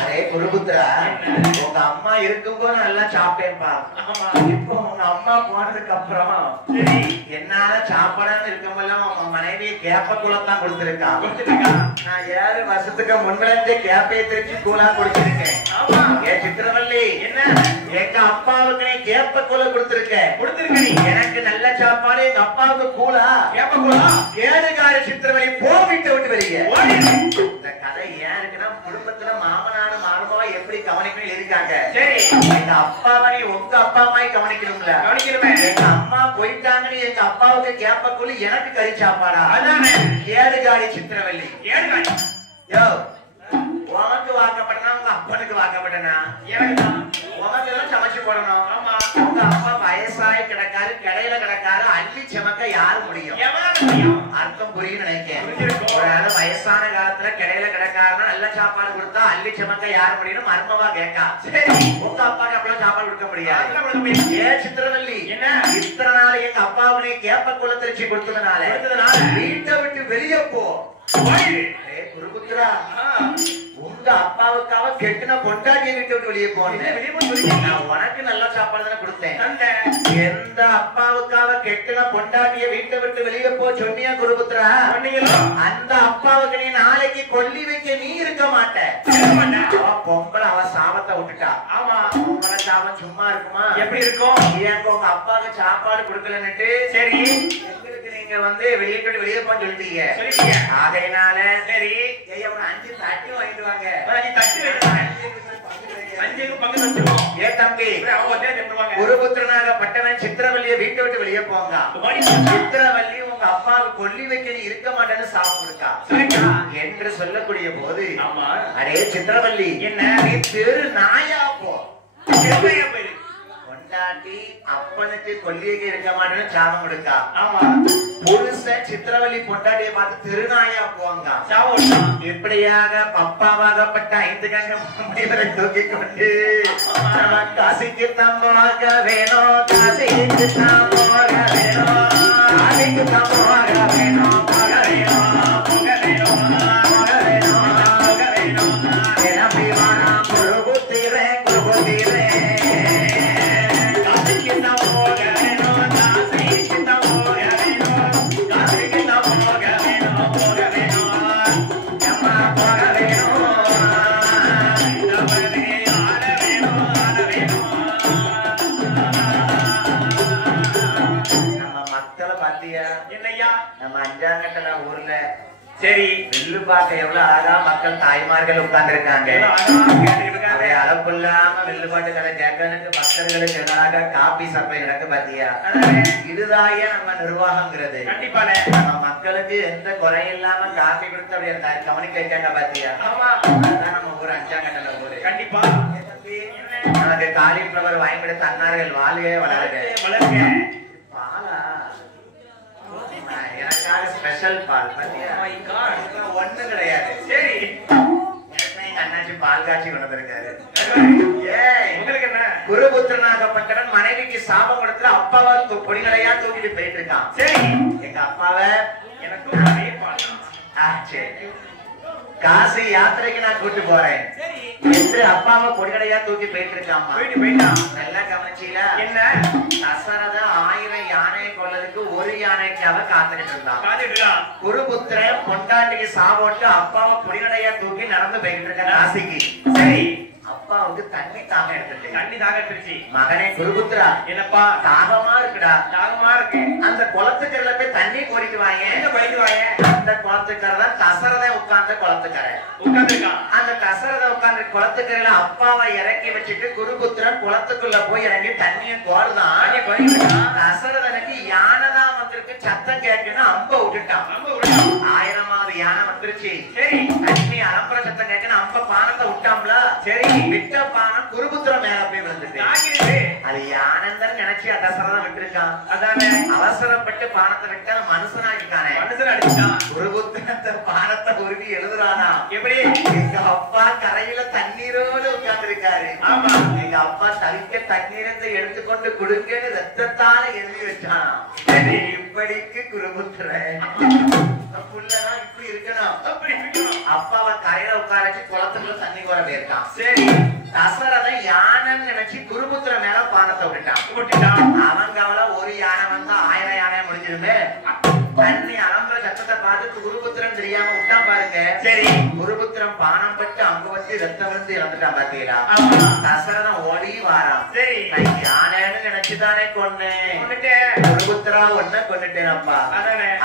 அரே குருபுத்திரா, உங்க அம்மா இருக்கும்போது நல்லா சாப்பிட்டேன்ப்பா. இப்போ உங்க அம்மா போனதுக்கு அப்புறம் என்னால சாப்பாடான்னு இருக்கும்போது உங்க மனைவி கேப்பக்கூழத்தான் கொடுத்திருக்கான். நான் 7 வருஷத்துக்கு முன்னிலிருந்து கேப்பையை தெரிச்சு கூழா குடிச்சிருக்கேன். ஏன் சித்திரவள்ளி, என்ன எங்க அப்பாவுக்கு நீ கேப்பக்கூழ கொடுத்திருக்க. எனக்கு நல்ல சாப்பாடு, எங்க அப்பாவுக்கு கூழா கேப்பக்கூழா? கேடுகார சித்திரவள்ளி போவிட்டு விட்டு வரீங்க. இந்த கதை ஏன் இருக்குன்னா, குடும்பத்துல மாமனாரும் மாமனாவா எப்படி கவனிக்கணும் இருக்காங்க. சரி, எங்க அப்பாவை நீ உங்க அப்பா மாதிரி கவனிக்கணும்ல. கவனிக்கணுமே. எங்க அம்மா போயிட்டாங்கன்னு எங்க அப்பாவுக்கு கேப்பக்கூழ, எனக்கு கறி சாப்பாடா? அதானே கேடுகாரி சித்திரவள்ளி. யோ, உனக்கு வாக்கப்பட்டனா உங்க அப்பனுக்கு வாக்கப்பட்டனா? எனக்கு உனக்கு எல்லாம் சமைச்சு போடணும். ஆமா, உங்க அப்பா வயசாகி கிடக்க அர்த்தம் புரியும் நினைக்கிறேன். ஒரு ஆளு வயசான காலத்துல கிடையில கிடக்காருன்னா நல்ல சாப்பாடு கொடுத்தா அள்ளி சமக்க யார் முடியும் மர்மமா கேட்கா. சரி உங்க அப்பாக்கு அவ்வளவு சாப்பாடு கொடுக்க முடியாது. ஏன் சித்திரவல்லி என்ன இத்தனை நாள் எங்க அப்பாவுடைய கேப்ப குளத்திருச்சி கொடுத்ததுனால வீட்டை விட்டு வெளியே போ. குருபுத்திரா உங்க அப்பாவுக்காக கெட்டின பொண்டாட்டியை விட்டு விட்டு வெளியே போனேன். நான் உனக்கு நல்ல சாப்பாடு தானே கொடுத்தேன். எந்த அப்பாவுக்காக கெட்டின பொண்டாட்டியை வீட்டை விட்டு வெளியே போ சொன்னியா குருபுத்திரா? அந்த அப்பாவுக்கு நீ நாளைக்கு கொல்லி வைக்க நீ இருக்க மாட்ட. பொம்பளை அவ சாபத்தை விட்டுட்டா. ஆமா பொம்பளை சாபம் சும்மா இருக்குமா? எப்படி இருக்கும்? ஏங்க உங்க அப்பாவுக்கு சாப்பாடு கொடுக்கலன்னுட்டு சரி எங்களுக்கு நீங்க வந்து வெளியே போன்னு சொல்லிட்டீங்க. அதனால சரி 5 தட்டி வாங்கிட்டு வாங்க. ஏ தம்பி குருபுத்திரனாக பட்டவன் சித்திரவல்லியை வீட்டை விட்டு வெளியே போங்க. சித்திரவல்லி உங்க அப்பாவுக்கு கொல்லி வைக்க இருக்க மாட்டேன்னு சாபம் கொடுக்கா என்று சொல்லக்கூடிய போது அரே சித்திரவல்லி என்ன நீ தெரு நாயா போ. பொண்டாட்டி அப்பனுக்கு கொல்லியக்கு இருக்க மாட்டேன்னு சாபம் கொடுக்கா. ஆமா புருஷன் சித்திரவல்லி பொண்டாட்டியை பார்த்து திருநாயா போவாங்க. இப்படியாக அப்பாவாகப்பட்ட 5 கங்க முடிவரை தூக்கிக் கொண்டு காசிக்கு தம்மாக வேணும், காசிக்கு தம்மாக வேணும், காசிக்கு தம்மாக வேணும், மக வேணும், முக வேணும், மக வேணும், மக வேணும், கிளம்பி வாரா குருபுத்திரே குருபுத்திரே. நம்ம அஞ்சாங்கட்டல ஊர்ல சரி வில்லு பார்க்க எவ்வளவு அழகா மக்கள் தாய்மார்கள் உட்கார்ந்து இருக்காங்க. அளப்பு இல்லாம வில்லு பாட்டு கதை கேட்கறதுக்கு பக்தர்களுக்கு எதிராக காப்பி சப்பை நடக்க பாத்தியா? இதுதாய நம்ம நிர்வாகங்கிறது. கண்டிப்பா நம்ம மக்களுக்கு எந்த குறையும் இல்லாம காப்பி கொடுத்து அப்படி கவனிக்க வைக்காங்க பாத்தியா? அதுதான் நம்ம ஊர் அஞ்சாங்கட்டல ஊரு. கண்டிப்பா நமக்கு காலிஃபிளவர் வாங்கி கொடுத்த அன்னார்கள் வாழ்வே வளருங்க. பாலா எனக்காக ஸ்பெஷல் பால் ஒண்ணு கிடையாது. சரி எங்க அண்ணாச்சி பால் காட்சி கொண்டு வந்திருக்காரு. உங்களுக்கு என்ன குருபுத்திரனாகப்பட்டவன் மனைவிக்கு சாபம் கொடுத்து அப்பாவை பொடிகளையா தூக்கிட்டு போயிட்டு இருக்கான். சரி எங்க அப்பாவை எனக்கு சரி காசி யாத்திரைக்கு நான் கூட்டு போறேன் என்று அப்பாவை பொடிகளையா தூக்கி போயிட்டு இருக்கான். நல்லா கவனிச்சீங்களா? என்ன தசரத 1000 யானையை கொள்ளதுக்கு ஒரு யானைக்காக காத்துக்கிட்டு இருந்தான். குருபுத்திரன் பொண்டாட்டிக்கு சாப்பிட்டு அப்பாவை பொடிகளையா தூக்கி நடந்து போயிட்டு இருக்க காசிக்கு. சரி அப்பாவுக்கு தண்ணி தாக எடுத்துட்டு தண்ணி தாக எடுத்துருச்சு. மகனே குருபுத்திரா என்னப்பா தாகமா இருக்குடா? தாகமா இருக்கு. அந்த குளத்துக்கரையில போய் தண்ணி கோரிட்டு வாங்க. எங்க போயிட்டு வாங்க? அந்த குளத்துக்கரை தான் தசரதை உட்கார்ந்த குளத்துக்கரை உட்கார்ந்துருக்கான். அந்த தசரதை உட்கார்ந்து குளத்துக்கரையில அப்பாவை இறக்கி வச்சுட்டு குருபுத்திரன் குளத்துக்குள்ள போய் இறங்கி தண்ணியை கோருதான். தசரதனுக்கு யானை தான் வந்திருக்கு சத்தம் கேட்கணும் அம்ப விட்டுட்டான். 1000வது யானை வந்துருச்சு. சரி தண்ணி அலம்பர சத்தம் கேட்கணும் அம்ப பானத்தை விட்டாம்ல. சரி விட்ட பானம் குருபுத்திரன் மேல போய் வந்துட்டு அது யானந்தர் நினைச்சு தசரதன் விட்டுருக்கான். அதானே அவசரப்பட்டு பானத்தை விட்டா மனுஷனாக்கிட்டானே. மனுஷன் அடிச்சுட்டான். குருபுத்திரன் பானத்தை உருவி எழுதுறானா? எப்படி? எங்க அப்பா கரையில தண்ணீரோடு உட்கார்ந்து இருக்காரு. ஆமா எங்க அப்பா தவிக்க தண்ணீரத்தை எடுத்துக்கொண்டு கொடுங்கன்னு ரத்தத்தால எழுதி வச்சானா? இப்படிக்கு குருபுத்திரன் புள்ளதான் இப்படி இருக்கணும். அப்பாவை கரையில உட்காரச்சு குளத்துக்குள்ள தண்ணி கோர போயிருக்கான். சரி தசரதன் யானைன்னு நினைச்சு குருபுத்திர மேல பானத்தை விட்டுட்டான். அவங்க அவள ஒரு யானை வந்தா 1000 யானை முடிஞ்சிருமே. தண்ணி அலம்பர சத்தத்தை பார்த்து குருபுத்திரன் தெரியாம விட்டான் பாருங்க. சரி குருபுத்திரன் பானம் பட்டு அங்க வச்சு ரத்தம் வந்து இறந்துட்டான் பாத்தீங்களா? தசரதன் ஓடி வாரான். சரி நான் யானைன்னு நினைச்சுதானே கொன்னேன். குருபுத்திரா ஒன்ன கொண்டுட்டேனப்பா.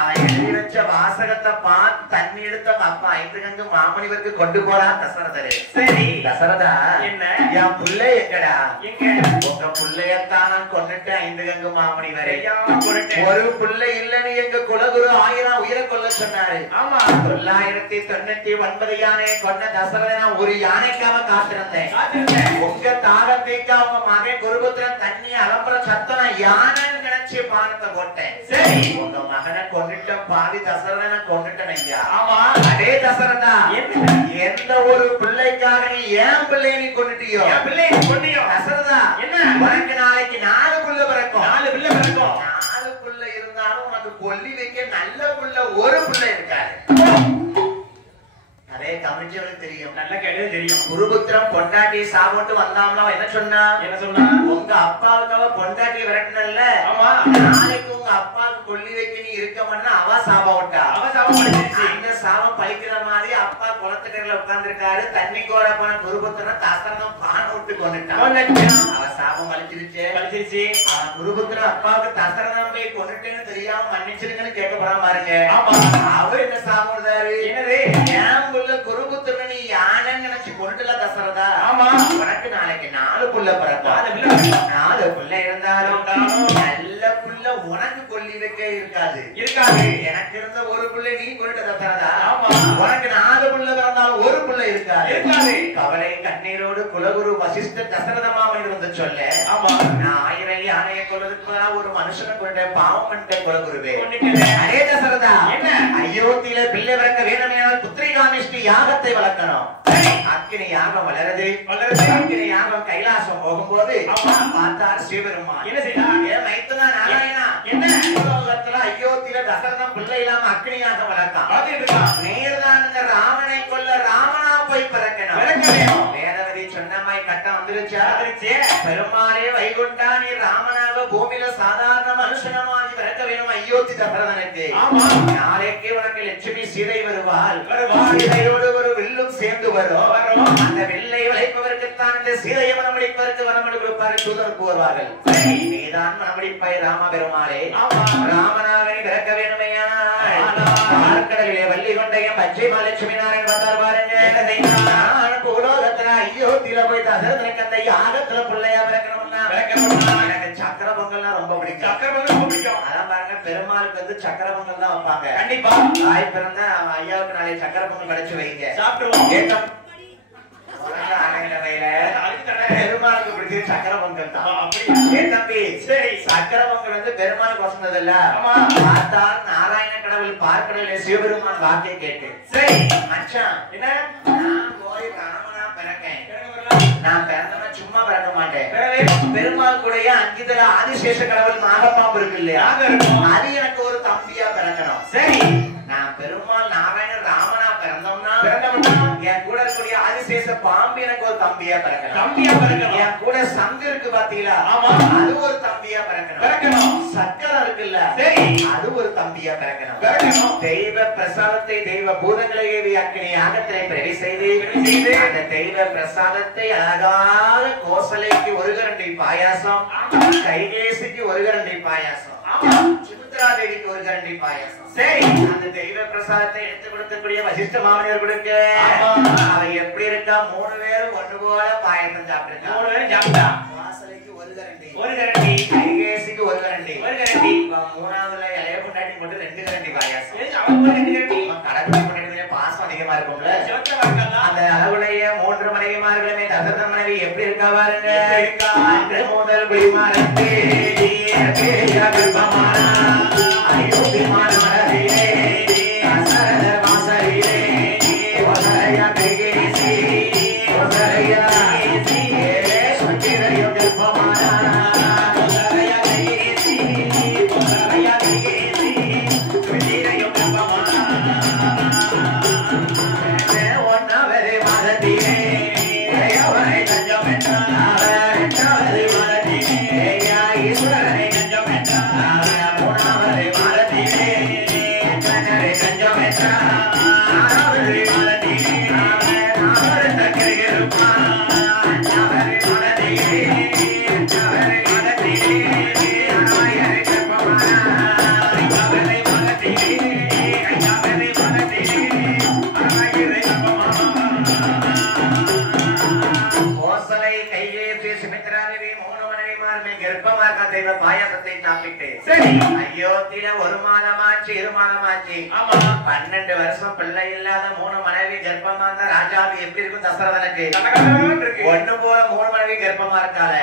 அவன் எழுதி வச்ச வாசகத்தை பார்த்து தண்ணி எடுத்த அப்பா 5 கங்கு மாமணிவருக்கு கொண்டு போறான் தசரதரே. சரி தசரதா என்ன என் புள்ளை எங்கடா? உங்க புள்ளையத்தான கொண்டுட்டு 5 கங்கு மாமணிவரை ஒரு புள்ளை இல்லன்னு எங்க குலகுரு 1000 உயிரை கொல்ல சொன்னாரு. ஆமா 999 யானையை கொண்ட தசரதனா ஒரு யானைக்காக காத்திருந்தேன். உங்க தாகத்தைக்கு அவங்க மகன் குருபுத்திரன் தண்ணி அலம்பர சத்தம் யானைன்னு நினைச்சு பானத்தை போட்டேன். சரி உங்க மகனை கொண்டுட்டப்பா தசரதனை கொண்டுட்டேன் ஐயா. ஆமா. அதே தசரதா எந்த ஒரு பிள்ளைக்காக நீ ஏன் பிள்ளையை நீ கொண்டுட்டியோ? என் பிள்ளையை கொண்டியோ? தசரதா என்ன உனக்கு நாளைக்கு 4 பிள்ளை பிறக்கும். 4 பிள்ளை பிறக்கும். 4 பிள்ளை இருந்தாலும் உனக்கு கொல்லி வைக்க நல்ல பிள்ளை ஒரு பிள்ளை இருக்காது. அதே தமிழ்ச்சவனுக்கு தெரியும். நல்ல கேட்டது தெரியும். குருபுத்திரம் பொண்டாட்டி சாப்பிட்டு வந்தாம்னா என்ன சொன்னா? என்ன சொன்னா? உங்க அப்பாவுக்காக பொண்டாட்டி விரட்டினல்ல, ஆமா, நாளைக்கு உங்க அப்பாவுக்கு கொல்லி வைக்க நீ இருக்க மாட்டா அவ சாபம் விட்டா. அவ சாபம் பழிச்சிருச்சு. அந்த சாபம் பழிக்கிற மாதிரி அப்பா குளத்துக்கரையில உட்கார்ந்துருக்காரு. தண்ணி கோர போன குருபுத்திரம் தசரதம் பானை விட்டு கொண்டுட்டான். அவ சாபம் பழிச்சிருச்சு. குருபுத்திரம் அப்பாவுக்கு தசரதம் போய் கொண்டுட்டேன்னு தெரியாம மன்னிச்சிருக்கன்னு கேட்க போறான் பாருங்க. ஆமா. அவர் என்ன சாபம் விடுறாரு? என்னது? ஏன் புள்ள குருபுத்திரன் நீ யானைன்னு நினைச்சு கொண்டுல தசரதா? ஆமா. உனக்கு நாளைக்கு 4 புள்ள பிறக்கும். 4 புள்ள இருந்தாலும் நல்ல புள்ள உனக்கு கொல்லி வைக்க இருக்காது. எனக்கு இருந்த ஒரு புள்ளை நீ கொண்டுட்ட தசரதா. உனக்கு 4 புள்ள பிறந்தாலும் ஒரு புள்ள இருக்காது. கவலை கண்ணீரோடு குலகுரு வசிஷ்ட தசரத மாமனிதர் வந்து சொல்ல, நான் 1000 யானையை கொள்வதற்கு ஒரு மனுஷனை கொண்ட பாவம் பண்ணிட்ட குலகுருவே. அதே தசரதா அயோத்தியில பிள்ளை பிறக்க வேணுமையால் புத்திரிகாமிஷ்டி யாகத்தை வளர்க்கணும். அக்கினி யாகம் வளருது. அக்கினி யாகம் கைலாசம் போகும்போது பார்த்தார் சிவபெருமான். என்ன செய்தார்? ஏ மைத்துனா நாராயணா, என்ன உலகத்துல அயோத்தியில தசரதம் பிள்ளை இல்லாம அக்கினி யாகம் வளர்த்தான். நேர்தான் இந்த ராமனை கொல்ல ராமனா போய் பிறக்கணும். வேதவதி சொன்னமாய் கட்டம் வந்துருச்சா? பெருமாளே வைகுண்டா, நீ ராமனாக பூமியில சாதாரண மனுஷனமாகி பிறக்க வேணும் அயோத்தி தசரதனுக்கு. நாளைக்கு உனக்கு லட்சுமி சீதை வருவாள். சீதையோடு ஒரு வில்லும் சேர்ந்து வரும். அந்த வில்லை வளைப்பதற்குத்தான் இந்த சீதையை மனமடிப்பதற்கு வரமடி கொடுப்பாரு தூதருக்கு வருவார்கள். நீதான் மனமடிப்பாய் ராம பெருமாளே. ராமனாக நீ பிறக்க வேணுமையா? பார்க்கடலிலே வள்ளி கொண்டையும் பச்சை மலட்சுமி நாராயணன் வந்தார் பாருங்க. உலோகத்துல அயோத்தியில போய் தசரதனுக்கு அந்த யாகத்துல பிள்ளையா பிறக்கணும்னா எனக்கு சக்கர பொங்கல்லாம் ரொம்ப பிடிக்கும். சக்கர பொங்கல் ரொம்ப பிடிக்கும். அதான் பாருங்க, பெருமாளுக்கு வந்து சக்கர பொங்கல் தான் வைப்பாங்க. கண்டிப்பா தாய் பிறந்த ஐயாவுக்கு நாளை சக்கர பொங்கல் கிடைச்சு வைங்க, சாப்பிட்டுருவோம். பெருமாளுக்கு பிடிச்சது சக்கர பொங்கல் தான். ஏன் தம்பி, சக்கர பொங்கல் வந்து பெருமாளுக்கு வசந்ததில்ல. பார்த்தா நாராயண கடவுள் பார்க்கடல சிவபெருமான் வார்த்தை கேட்டு, சரி மச்சான் என்ன நான் போய் கணவனா பிறக்கேன். நான் பிறந்தவன சும்மா பிறக்க மாட்டேன். பெருமாள் கூட அங்கிதல ஆதிசேஷ கடவுள் நாகப்பாம்பு இருக்கு இல்லையா, அது எனக்கு ஒரு தம்பியா பிறக்கணும். சரி, நான் பெருமாள் நாராயணன் ராமனா பிறந்தோம்னா என் கூட இருக்கக்கூடிய ஆதிசேஷ பாம்பு எனக்கு ஒரு தம்பியா பிறக்கணும். என் கூட சங்கு இருக்கு பாத்தீங்களா, அது ஒரு தம்பியா பிறக்கணும். சக்கரம் இருக்குல்ல, சரி, அது ஒரு தம்பியா பிறக்கணும். தெய்வ பிரசாதத்தை தெய்வ பூதங்களை அக்கினி யாகத்தினை பிறவி செய்து அந்த தெய்வ பிரசாதத்தை அழகாக கோசலைக்கு ஒரு கரண்டி பாயாசம், கைகேசிக்கு ஒரு கரண்டி பாயாசம், சுமித்ரா தேவிக்கு ஒரு கரண்டி பாயாசம். சரி, அந்த தெய்வ பிரசாதத்தை எடுத்து கொடுக்கக்கூடிய வசிஷ்ட மாமனிதர் கொடுக்க அவ எப்படி இருக்கா? 3 பேரும் ஒன்று போல பாயசம் சாப்பிட்டு 3 பேரும் சாப்பிட்டா. வாசலைக்கு ஒரு கரண்டி, கைகேசிக்கு ஒரு கரண்டி, மூணாவதுல இளைய பொண்டாட்டி போட்டு 2 கரண்டி பாயாசம். கடற்கரை பொண்டாட்டி பாசம் அதிகமா இருக்கும்ல, அந்த அளவுடைய 3 மனைவிமார்களுமே தசரத மனைவி எப்படி இருக்கா பாருங்க. முதல் குடிமாரத்தே அயோத்தி மாநகரிலே தசரத வாசலிலே ஒசரையா கைகேசி ஒசரையா சுற்றிரையோ கர்ப்பமானா ஒசரையா கைகேசி ஒசரையா கைகேசி சுற்றிரையோ கர்ப்பமானா ஒன்னாவது மாதத்திலே அவரை தஞ்சம் என்றார். 2வது மாதத்திலே ஈஸ்வரனை தஞ்சம் என்றார். 3வது மாதத்திலே கண்ணரை தஞ்சம் என்றார். 4வது மாதத்திலே நாகர் தக்கரை இருப்பார். 5வது மாதத்திலே அனாயரை கர்ப்பமானார். 5வது மாதத்திலே அனாயரை கோசலை கைகேசி சுமித்ரா தேவி 3 மனைவிமாருமே கர்ப்பமாக தெய்வ பாயாசத்தை சாப்பிட்டு அயோத்தியில 1 மாதமாச்சு 2 மாதமாச்சு. 12 வருஷம் பிள்ளை இல்லாத 3 மனைவி கர்ப்பமா இருந்தா ராஜாவுக்கு எப்படி இருக்கும்? தசரதனுக்கு ஒண்ணு போல 3 மனைவி கர்ப்பமா இருக்காள.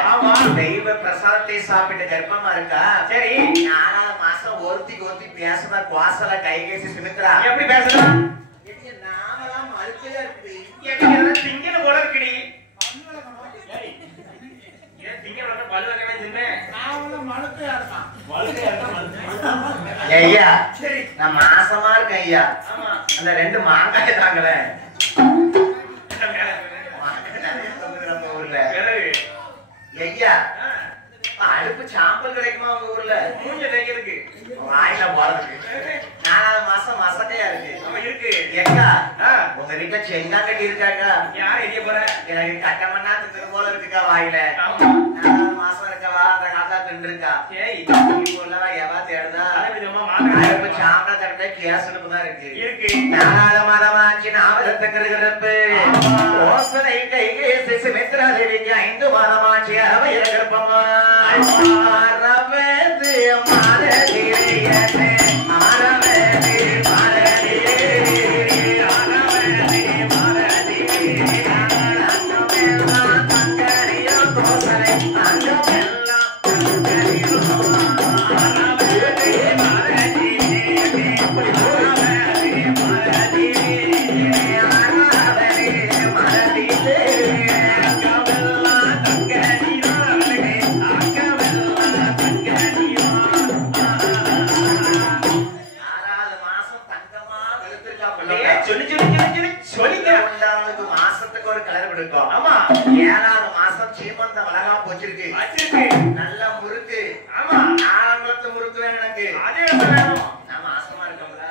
தெய்வ பிரசாதத்தை சாப்பிட்டு கர்ப்பமா இருக்கா. சரி, 4வது மாசம் ஒரு கோத்தி கோத்தி பேசுன குவாசல கைகேசி சுமித்ரா எப்படி பேசலாம்? நாமெல்லாம் மறுக்கையா இருக்கு. எனக்கு திங்கன போல இருக்குடி. ஏன் திங்கன வந்து பல்லு வைக்கவே சொன்னேன். நாமெல்லாம் மறுக்கையா இருக்கான். ஐயா சரி. நான் மாசமா இருக்கேன் ஐயா. ஆமா. அந்த 2 மாங்காய் தாங்களே. நம்ம ஊர்ல பிறகு ஐயா அடுப்பு சாம்பல் கிடைக்குமா உங்க ஊர்ல? மூஞ்ச தேய்க்கிறதுக்கு வாயில போறதுக்கு 4வது மாசம் மசக்கையா இருக்கு. நம்ம இருக்கு. ஏக்கா உங்க வீட்டுல செங்காங்கட்டி இருக்காக்கா? யார் எரிய போற? எனக்கு கட்டமண்ணா தின்னு போல இருக்குக்கா வாயில. ஆமா. 4வது மாசம் இருக்கவா அந்த காலா தின்னு இருக்கா? ஏய் இப்போ உள்ளவா எவா தேடுதா? விதமா மாங்க அடுப்பு சாம்பல் தட்ட கேஸ் அடுப்பு தான் இருக்கு. இருக்கு. 4வது மாதமாச்சு நாவரத்துக்கு ஓசனை கைகே சுமித்ரா தேவிக்கு 5 மாதமாச்சு அவையில கர்ப்பமா ஆரவது மாரதியே ஆரவது மாரதியே ஆரவது மாரதியே அங்கமெல்லாம் தங்கரியா கோசலை அங்கமெல்லாம் தங்கரியா ஆரவது மாரதியே ஆரவது மாரதியே ஆரவது மாரதியே மாசத்துக்கு ஒரு கலர் கொடுக்கும். ஆமா. 7வது மாசம் சீமந்த வளகா போச்சிருக்கு. வச்சிருக்கு. நல்ல முறுக்கு. ஆமா. 4 முறுக்கு வேணும் எனக்கு. அதே வேணும். நான் மாசமா இருக்கோம்ல.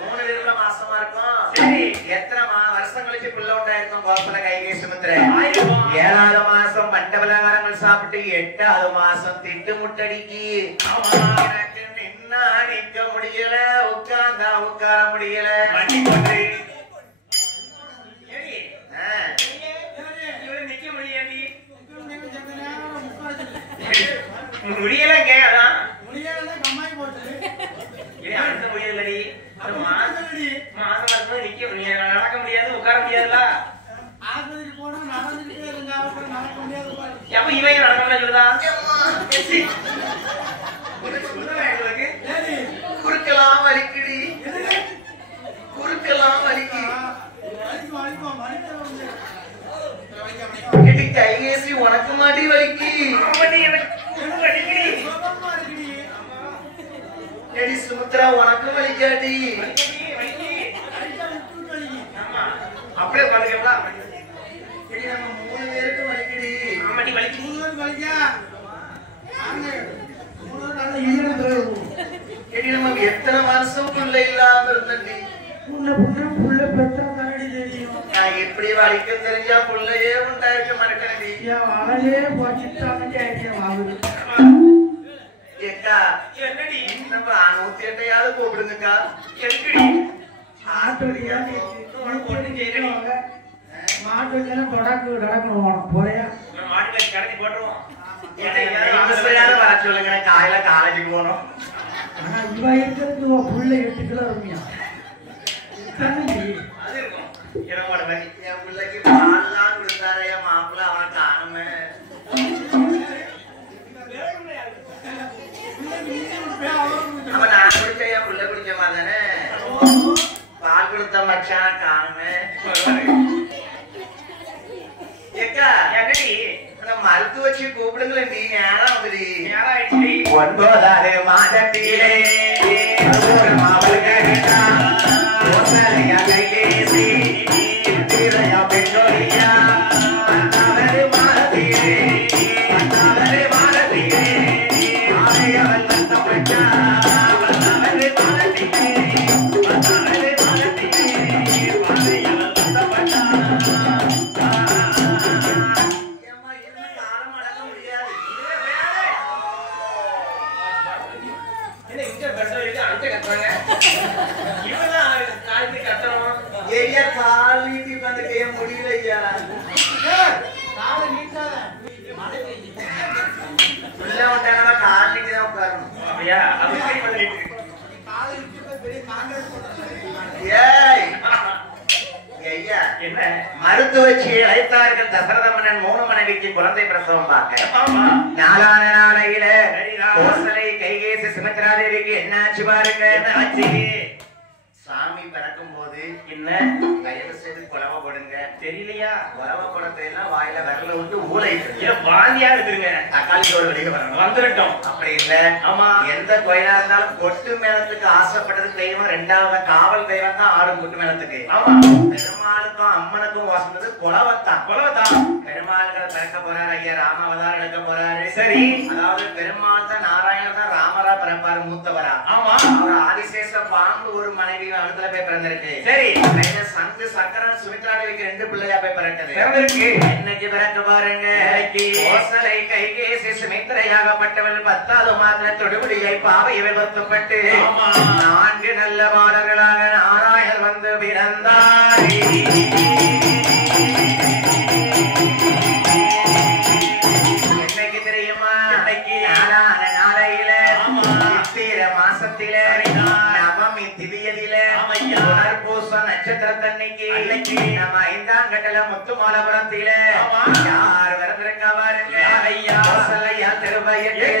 3 பேருல மாசமா இருக்கும். சரி. எத்தனை வருஷம் கழிச்சு புள்ள உண்டாயிருக்கும் கோசல கைகே சுமித்ரே? ஆயிரம். 7வது மாசம் பண்டபலகாரங்கள் சாப்பிட்டு 8வது மாசம் திட்டு முட்டடிக்கு. எனக்கு நின்னா நிக்க முடியல, உட்கார்ந்தா உட்கார முடியல. வண்டி போட்டு ஏடி ஆ. இவரு நிக்க முடியாடி. நீங்க செத்த நேரம் முக்காச்சு. முடியலங்க அதான். முடியல கம்மாய் போட்டு. ஏன் அடுத்த முடியலடி? அப்ப மாசம் மாத்தடி. மாசம் நிக்க முடியாது, நடக்க முடியாது, உட்கார முடியாதுல. ஆஸ்பத்திரிக்கு போனா நடந்துட்டே இருங்க, அப்புறம் நடக்க முடியாது பாரு. அப்ப இவன் நடக்க முடியாது சொல்லுதா? சொல்லுவேன் எங்களுக்கு. ஏடி, குறுக்கலாம் வலிக்குடி, எதுக்கு? குறுக்கலாம் வலிக்கு. வலிக்கும், வலிக்கும், வலிக்கும் வந்து. எடி கைகேசி உனக்கு மாட்டி வலிக்கு. அப்படி எனக்கு வலிக்குடி. சுகமா இருக்குடி. எடி சுமித்ரா உனக்கு வலிக்காடி. வலிக்கு. லைட்டா விட்டு வலிக்கு. ஆமா. அப்படியே உட்காந்துக்கலாம். எடி நம்ம 3 பேருக்கு வலிக்குடி. ஆமாடி வலிக்கு. 3 பேர் வலிக்கா. வாங்க. 3 பேர் நல்ல ஈரமா இருக்கும். எடி நம்ம எத்தனை வருஷம் புள்ள இல்லாம இருந்தடி. புள்ள பெற்றா தானடி தெரியும். நான் எப்படி வலிக்கும் தெரிஞ்சா புள்ளையே உண்டாயிருக்க மாட்டேன்டி. என் வாழையே போச்சுட்டான்னு கேட்கிறேன் வாங்குது. ஏக்கா என்னடி? நம்ம 108 கூப்பிடுங்கக்கா. எதுக்குடி? ஆட்டு வலிக்காம உனக்கு ஒண்ணும் செய்யலடி. மாட்டு வலிக்காம தொடக்கணும் உனக்கு போறியா? நம்ம மாட்டுல கடத்தி போட்டுருவோம். யாரும் வர சொல்லுங்க, காலையில காலேஜுக்கு போனோம். ஆனா இவ இருக்கிறது உன் புள்ள 8 கிலோ இருமியா? இத்தனை அது இருக்கும். இரவோட மாதிரி. என் பிள்ளைக்கு பால்லாம் கொடுத்தாரு என் மாப்பிள்ள, அவனை காணுமே. நம்ம நான் குடிச்ச என் பிள்ளை குடிச்ச மாதிரி தானே. பால் கொடுத்த மச்சான் காணுமே. ஏக்கா என்னடி? மருத்துவ வச்சு கூப்பிடுங்களேன். நீ நேரம் வந்துடி. யாரா ஆயிடுச்சு? 9வது மாதத்திலே ஒரு மாவல் கழித்தா ஓசலையா கைகேசி தீரையா பெண்ணொழியா 10வது மாதத்திலே 10வது மாதத்திலே ஆரையவள் வந்தப்பட்டா 10வது மாதத்திலே 10வது மாதத்திலே ஆரையவள் வந்தப்பட்டா. ஏம்மா என்ன காலம் அடக்க முடியாது. என்ன இங்க பெட்ரோல் இருக்கு, அங்க கத்துறாங்க. இவன்தான் காய்ச்சி கத்துறோம். ஐயா கால் நீட்டி உட்காந்துக்க முடியல ஐயா. காலை நீட்டாத. உள்ள வந்தாங்கன்னா கால் நீட்டி தான் உட்காரணும். அப்படியா? அது சரி பண்ணிட்டு. காலை நீட்டாத பெரிய காங்கிரஸ் போடுறாங்க. ஏய் ஐயா என்ன? மருத்துவச்சி அழைத்தார்கள் தசரத மன்னன் 3 மனைவிக்கு குழந்தை பிரசவம் பார்க்க. ஆமா. 4வது நாளையில சரிதான். கோசலை கைகேசி சுமித்ரா தேவிக்கு என்ன ஆச்சு பாருங்க. என்ன ஆச்சு? சாமி பிறக்கும் போது என்ன தயவு செய்து குலவ கொடுங்க. தெரியலையா? குலவ கொடுத்த எல்லாம் வாயில விரல விட்டு ஊழைட்டு ஏன் வாந்தியா இருக்குதுங்க? தக்காளி சோறு வெளியே வரணும். வந்துட்டோம். அப்படி இல்ல. ஆமா. எந்த கோயிலா இருந்தாலும் கொட்டு மேளத்துக்கு ஆசைப்பட்டது தெய்வம். ரெண்டாவது காவல் தெய்வம் தான் ஆடும் கொட்டு மேளத்துக்கு. ஆமா. பெருமாளுக்கும் அம்மனுக்கும் வசந்தது குலவத்தான். குலவத்தான். பெருமாள்களை பிறக்க போறாரு. ஐயா ராமாவதாரம் எடுக்க போறாரு. சரி. அதாவது பெருமாள் தான் நாராயணன் தான் ராமரா பிறப்பாரு, மூத்தவரா. ஆமா. அவர் ஆதிசேஷ பாம்பு ஒரு மனைவி அழுத்துல போய் பிறந்திருக்கு. சரி. சங்கு சக்கரன் சுமித்ரா தேவிக்கு 2 பிள்ளையா போய் பிறக்குது. பிறந்திருக்கு. இன்னைக்கு பிறக்க பாருங்க. கோசலை கைகேசி சுமித்ரையாகப்பட்டவள் 10வது மாதத்துல தொடுமுடியை பாவை விபத்துப்பட்டு 4 நல்ல மாதர்களாக நாராயணர் வந்து பிறந்தார். என்னைக்கு தெரியுமா? இன்னைக்கு நாளையில சித்திர மாசத்தில நவமி திதியதில புனர்பூச நட்சத்திரத்தன்னைக்கு நம்ம 5ஆம் கட்டல முத்துமாலபுரத்தில யார் வரந்திருக்கா பாருங்க. ஐயா சொல்லையா திருவயத்து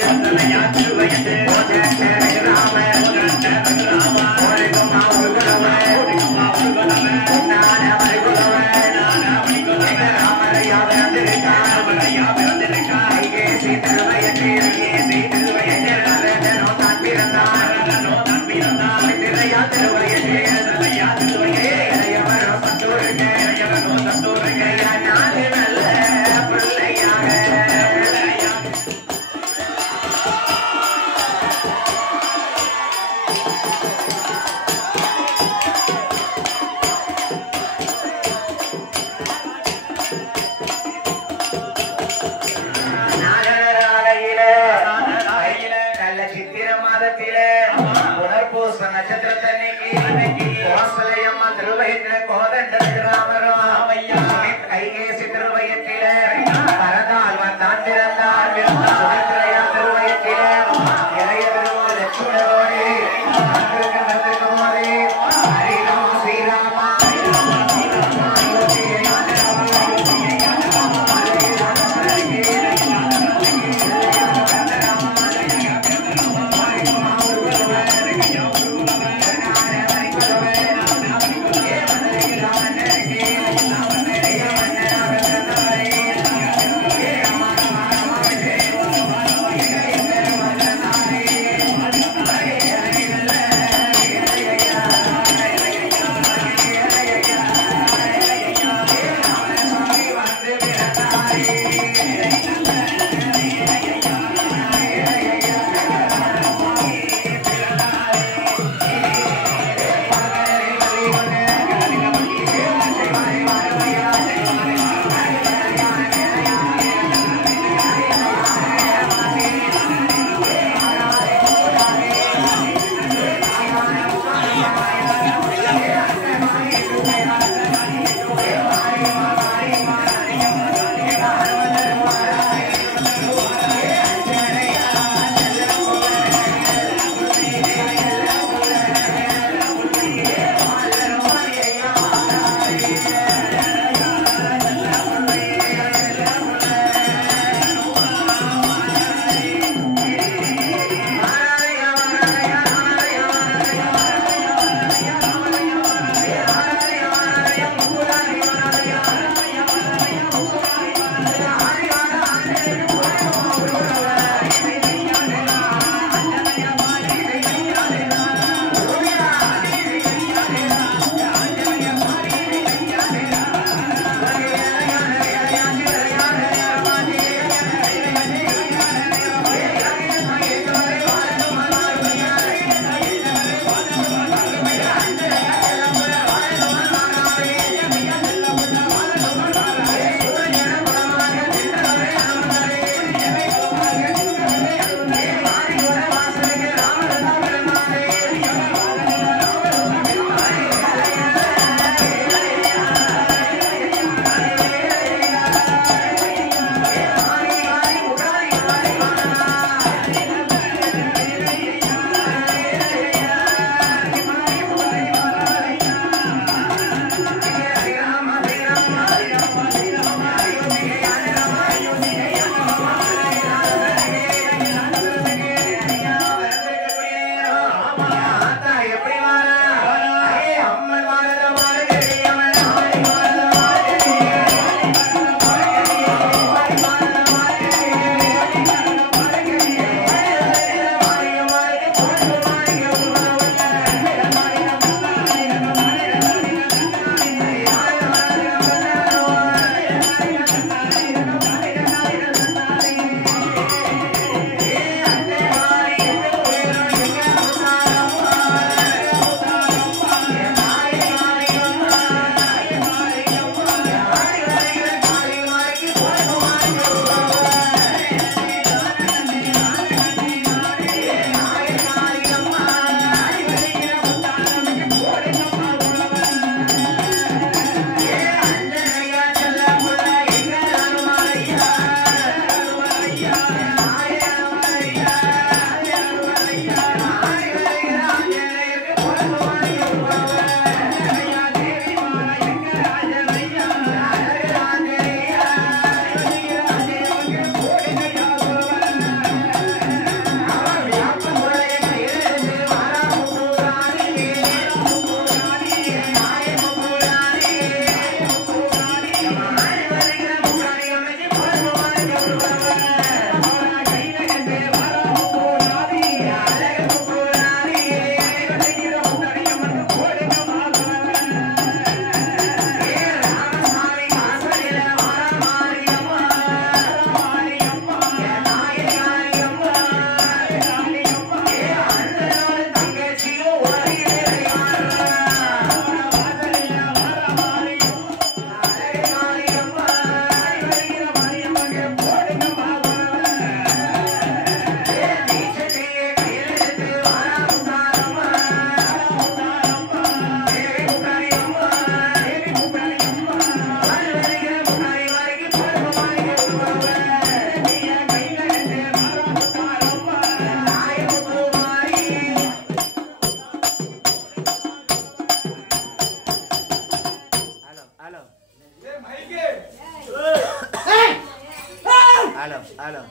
ஹலோ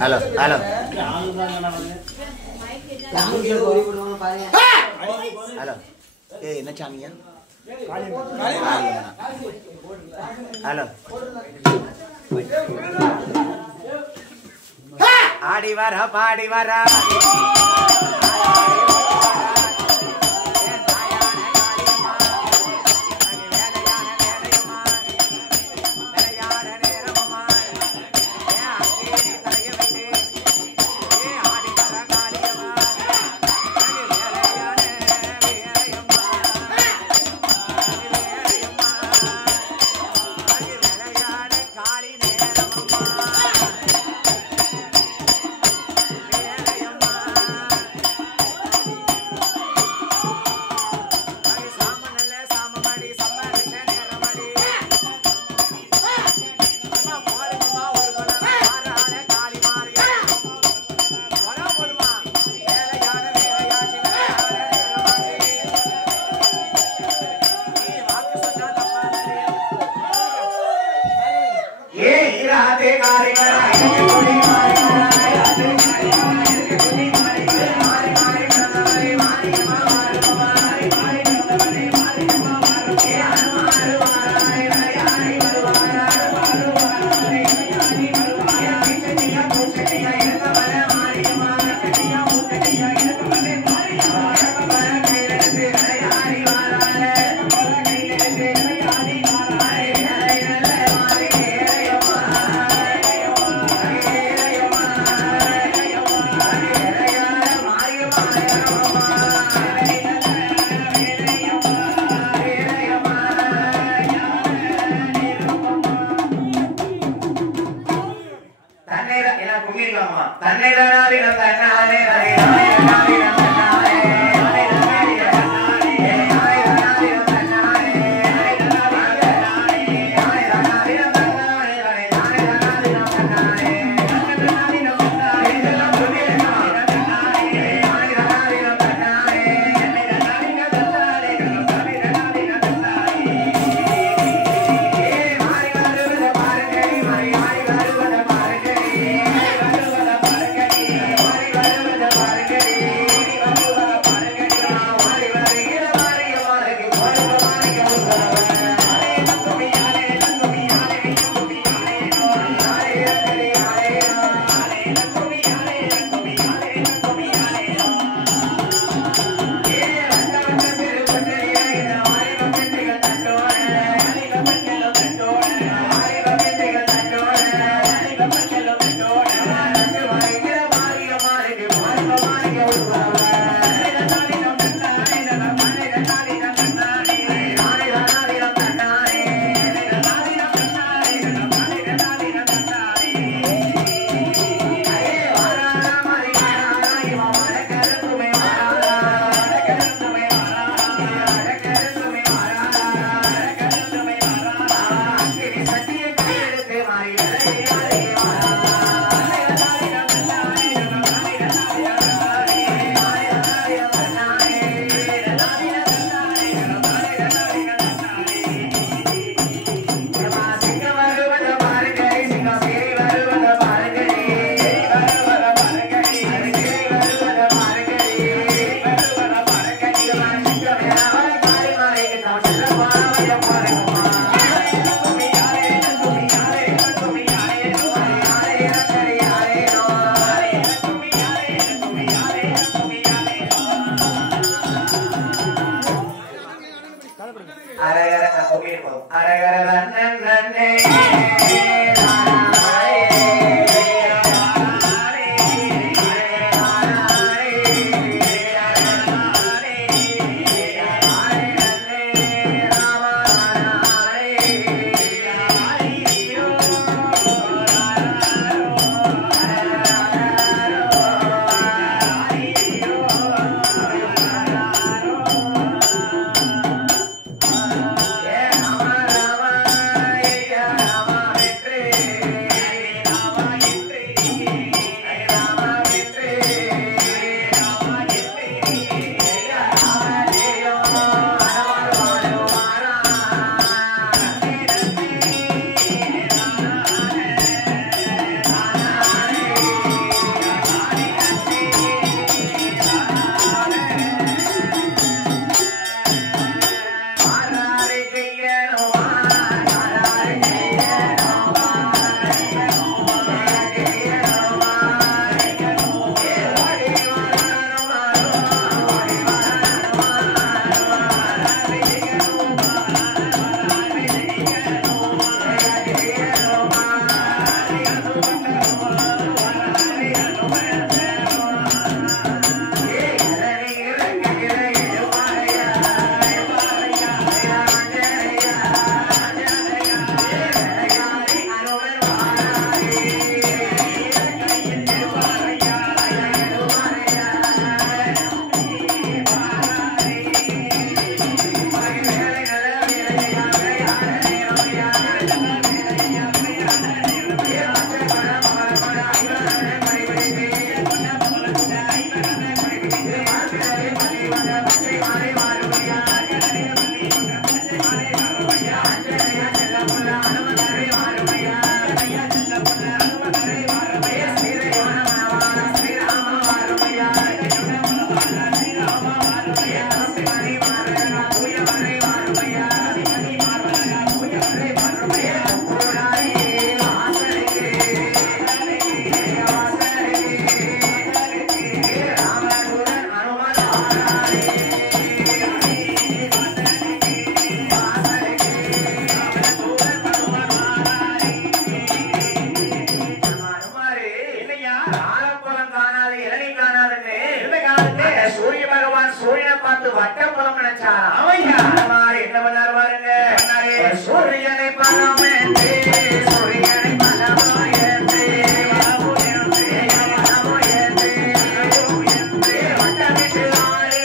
ஹலோ ஹலோ ஹலோ ஏய் என்ன சாமியா ஹலோ ஆடி வர பாடி வர Yeah. வட்டப்பழம் நினைச்சாராம். என்ன பண்ணாரு பாருங்க, சூரியனை பலமேந்தி சூரியனை பலமாயேந்தி வட்டமிட்டு ஆடி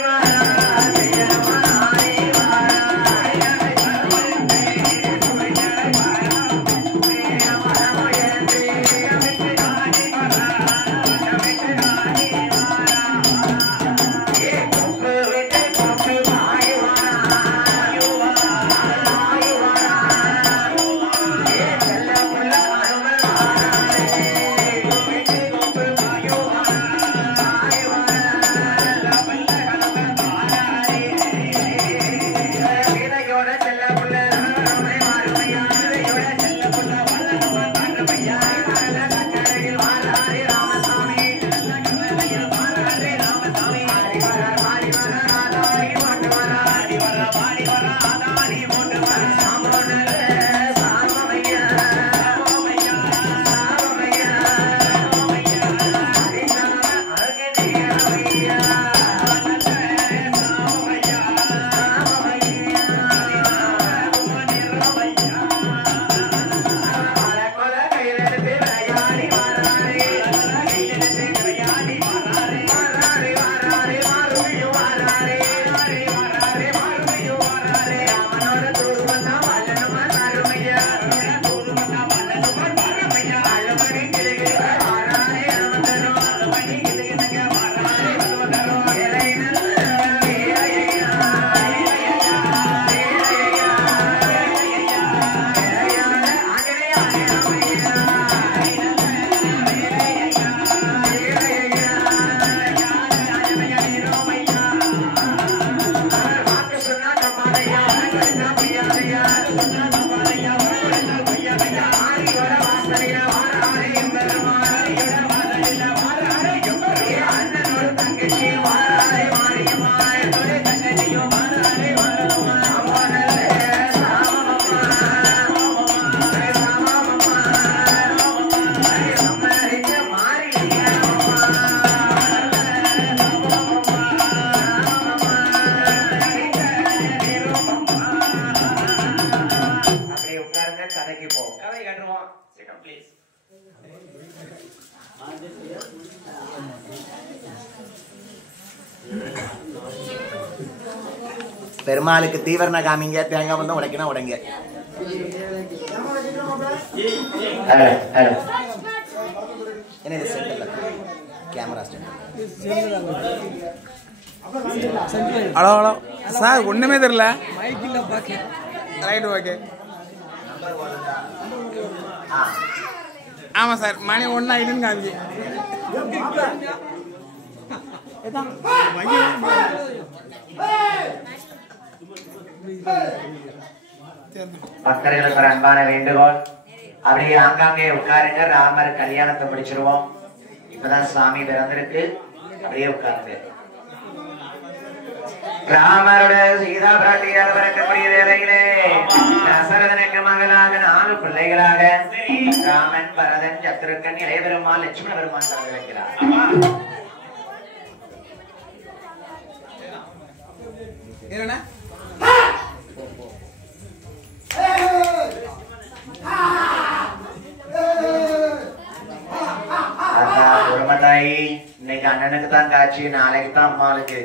பெருமாளுக்கு தீவரண காமிங்க, தேங்காய் வந்து உடைக்கணும் உடைங்க. என்ன இது சென்டர்ல camera stand. Hello hello sir, ஒண்ணுமே தெரியல. Right, okay. ஆமா சார், மணி 1 ஆயிடுன்னு காமிச்சு. பக்தர்களுக்கு ஒரு அன்பான வேண்டுகோள், அப்படியே ஆங்காங்கே உட்காருங்க. ராமர் கல்யாணத்தை முடிச்சிருவோம். இப்பதான் சாமி பிறந்திருக்கு, அப்படியே உட்காருங்க. ராமருடைய சீதா பிராட்டியார் பிறக்கக்கூடிய வேளையிலே தசரதனுக்கு மகளாக 4 பிள்ளைகளாக ராமன், பரதன், சத்ருக்கன், இளைய பெருமாள், லட்சுமண பெருமான் பிறந்திருக்கிறார். தாயி இன்னைக்கு அண்ணனுக்கு தான் காட்சி, நாளைக்கு தான் அம்மாளுக்கு.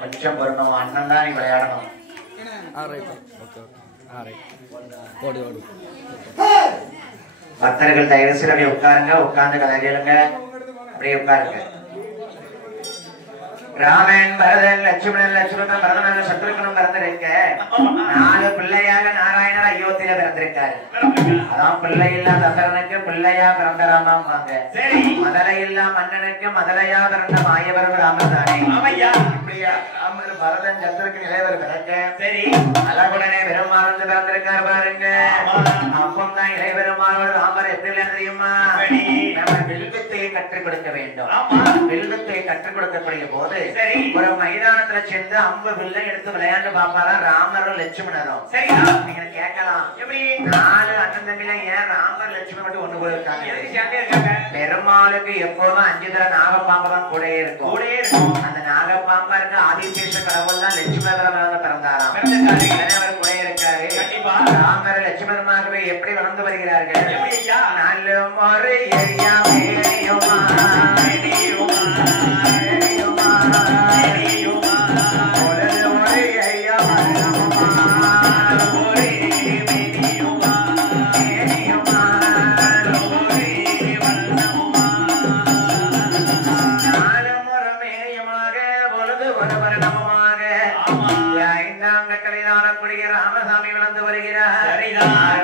கொஞ்சம் பொருணும், அண்ணன் தான் நீ விளையாடணும். பக்தர்கள் தயவு செய்து அப்படியே உட்காருங்க, உட்கார்ந்து கதை கேளுங்க. அப்படியே உட்காருங்க. ராமன், பரதன், லட்சுமணன், பரதனாக சத்ருக்கனும் பிறந்திருக்க 4 பிள்ளையாக நாராயணர் அயோத்தியில பிறந்திருக்காரு. அதான் பிள்ளை இல்லா தசரனுக்கு பிள்ளையா பிறந்த ராமாங்க. மதலை இல்லா மன்னனுக்கு மதலையா பிறந்த மாயவரும் ராமர் தானே. இப்படியா ராமர், பரதன், சத்ருக்கன், இளையவர் பிறக்க அழகுடனே பெருமாள் பிறந்திருக்காரு பாருங்க. அப்பம் தான் இளையபெருமானோட ராமர் எப்படி தெரியுமா? நம்ம வில்வித்தை கற்றுக் கொடுக்க வேண்டும். வில்வித்தை கற்றுக் கொடுக்கக்கூடிய போது ஒரு மைதானத்துல சென்று அம்பு வில்லை எடுத்து விளையாண்டு பாப்பாரா ராமரும் லட்சுமணரும். சரி, நீங்க கேட்கலாம், எப்படி 4 அண்ணன் தம்பில ஏன் ராமர் லட்சுமணன் மட்டும் ஒண்ணு போல இருக்காங்க? பெருமாளுக்கு எப்போதும் 5 தர நாகப்பாம்பு தான் கூடயே இருக்கும். அந்த நாகப்பாம்பு பாப்பாருங்க ஆதிசேஷ கடவுள் தான் லட்சுமணராக பிறந்தாராம். அவர் கூட இருக்காரு. கண்டிப்பா ராமர் லட்சுமணமாகவே எப்படி வளர்ந்து வருகிறார்கள்? நல்ல முறையா ராமசாமி வளர்ந்து வருகிறார்.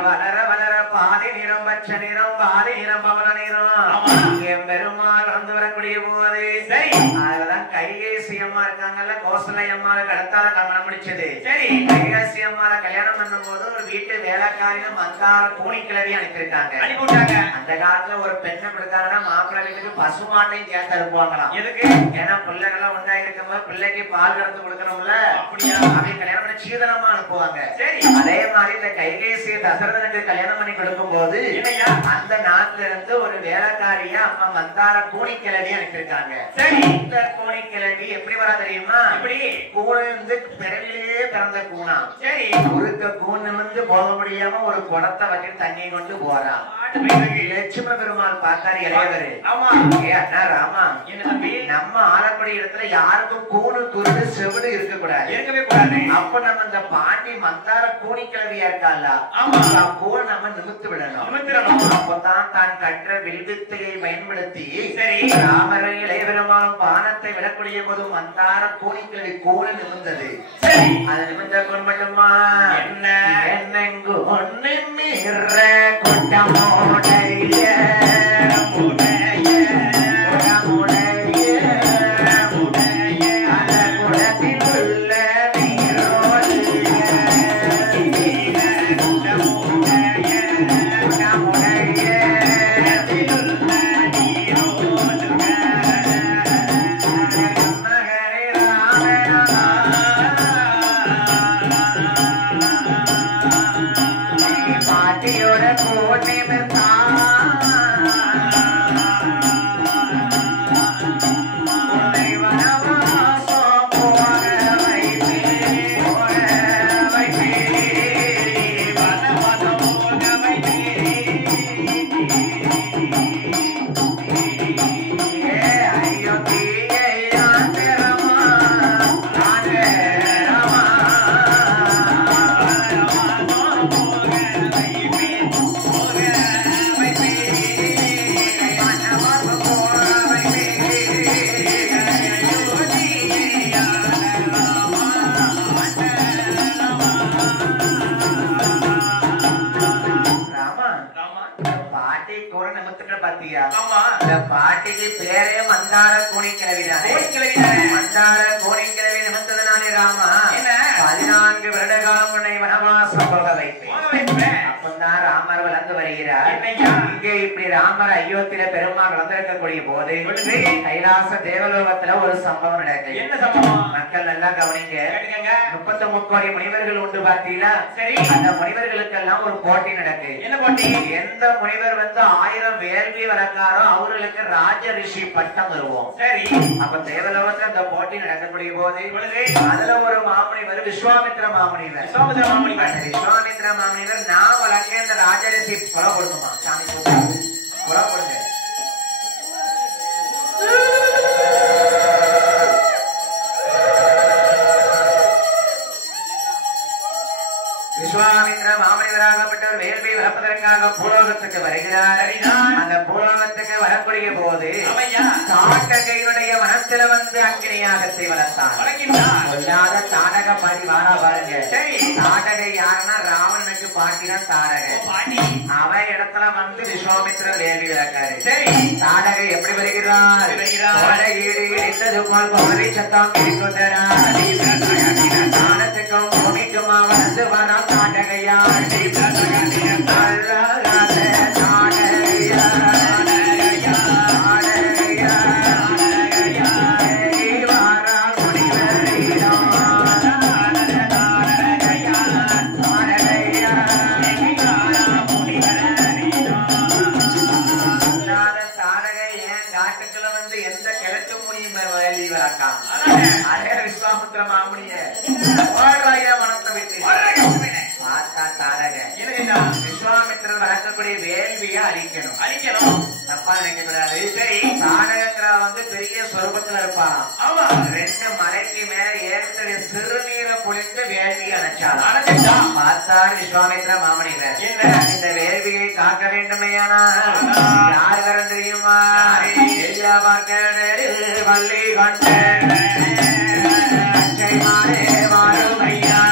வளர வளர பாதி நிறம் பச்ச நிறம் பாதி நிறம் பவன நிறம் பெருமாள் வளர்ந்து வரக்கூடிய போது சரி அதுதான் கைகேசி அம்மா இருக்காங்கல்ல கோசலை அம்மாவை கடத்தால கல்யாணம் முடிச்சது. சரி கைகேசி அம்மாவை கல்யாணம் பண்ணும் போது ஒரு வீட்டு வேலைக்காரியும் மந்தார பூனிக்கிழவி அனுப்பியிருக்காங்க. அனுப்பிவிட்டாங்க. அந்த காலத்துல ஒரு பெண்ணை கொடுத்தாங்கன்னா மாப்பிள்ளை வீட்டுக்கு பசுமாட்டையும் சேர்த்து அனுப்புவாங்களாம். எதுக்கு? ஏன்னா பிள்ளைகள்லாம் உண்டாயிருக்கும் போது பிள்ளைக்கு பால் கறந்து கொடுக்கணும்ல. அப்படியா? அப்படி கல்யாணம் பண்ணி சீதனமா அனுப்புவாங்க. சரி அதே மாதிரி இந்த கைகேசியை தசரதனுக்கு கல்யாணம் பண்ணி கொடுக்கும் போது அந்த நாட்டுல இருந்து ஒரு வேலைக்காரியா அம்மா மந்தார பூனிக்கிழவி அனுப்பியிருக்காங்க. சரி இந்த பூனிக்கிழவி எப்படி வரா தெரியுமா? இப்படி கூணு இருந்து பிறவிலேயே பிறந்த கூணா. சரி ஒருக்க கூண் நிமிர்ந்து போக முடியாம ஒரு குடத்தை வச்சு தண்ணி கொண்டு போறா. லட்சுமண பெருமாள் பார்த்தாரு இளையவரு. ஆமா அண்ணா ராமா என்ன தம்பி நம்ம ஆலப்படி இடத்துல யாருக்கும் கூணு துருடு செவிடு இருக்க கூடாது. இருக்கவே கூடாது. அப்ப நம்ம இந்த பாண்டி மந்தார பூனிக்கிழவியா இருக்கால கூண் நம்ம நிமித்து விடணும். அப்பதான் தான் கற்ற வில்வித்தையை பயன்படுத்தி சரி ராமரை இளையபெருமாளும் பானத்தை விடக்கூடிய போது மந்தார பூனிக்கிழவி கூணு நிமிர்ந்தது. சரி அது நிமிர்ந்த கூண் மட்டுமா என்ன என்னெங்கு ஒண்ணு மீற கொட்டமோ பாட்டிக்கு பேரே மந்தார கோணிக்கிழவிதான். மந்தார கோணிக்கிழவி நிமித்ததுனாலே ராமா 14 வருட காலம் உன்னை வனவாசம் போக வைப்பேன். அப்பந்தான் ராமர் வளர்ந்து வருகிறார். இங்கே இப்படி ராமர் அயோத்தியில பெருமாள் வளர்ந்திருக்கக்கூடிய போது கைலாச தேவலோகத்துல ஒரு சம்பவம் நடக்குது. என்ன சம்பவம்? மக்கள் நல்லா கவனிங்க. 33 கோடி முனிவர்கள் உண்டு பார்த்தீங்களா? சரி அந்த முனிவர்களுக்கெல்லாம் ஒரு போட்டி நடக்கு. என்ன போட்டி? எந்த முனிவர் வந்து 1000 வேள்வி வளர்க்காரோ அவர்களுக்கு ராஜ ரிஷி பட்டம் வருவோம். சரி அப்ப தேவலோகத்துல அந்த போட்டி நடக்கக்கூடிய போது அதுல ஒரு மாமுனிவர் விஸ்வாமித்ர மாமுனிவர். விஸ்வாமித்ர மாமுனிவர் நான் வளர்க்க இந்த ராஜரிஷி புற கொடுக்குமா? சாமி புற கொடுங்க. விஸ்வாமித்ர மாமுனிவராகப்பட்டவர் வேள்வி வளர்ப்பதற்காக பூலோகத்துக்கு வருகிறார். அந்த பூலோகத்துக்கு வரக்கூடிய போது தாட்டகையுடைய வனத்தில வந்து அக்கினியாகத்தை வளர்த்தார். சொல்லாத தாடக பாடி வாரா பாருங்க. தாடகை யாருன்னா ராவணனுக்கு பாட்டிதான் தாடகை. அவ இடத்துல வந்து விஸ்வாமித்ரர் வேள்வி வளர்க்காரு. சரி தாடகை எப்படி வருகிறார்? சத்தம் தானத்துக்கும் பூமிக்குமா வந்து வரா தாடகையா செய்தி வளர்க்காம அதே விஸ்வாமித்திர மாமுனிய ஓடுறாய மனத்தை விட்டு பார்த்தா தாரக விஸ்வாமித்திரர் வளர்க்கக்கூடிய வேள்வியை அழிக்கணும் தப்பா நினைக்க கூடாது. சரி, தாரகங்கிற வந்து பெரிய சொரூபத்துல இருப்பான். ஆமா, 2 மலைக்கு மேல ஏற்கனவே சிறுநீரை பொழிந்து வேள்வியை அணைச்சாலும் பார்த்தார் விஸ்வாமித்திர மாமுனிவர். இந்த வேள்வியை காக்க வேண்டுமையானா யார் வரம் தெரியுமா? எல்லா வள்ளி கொண்ட வாருமையா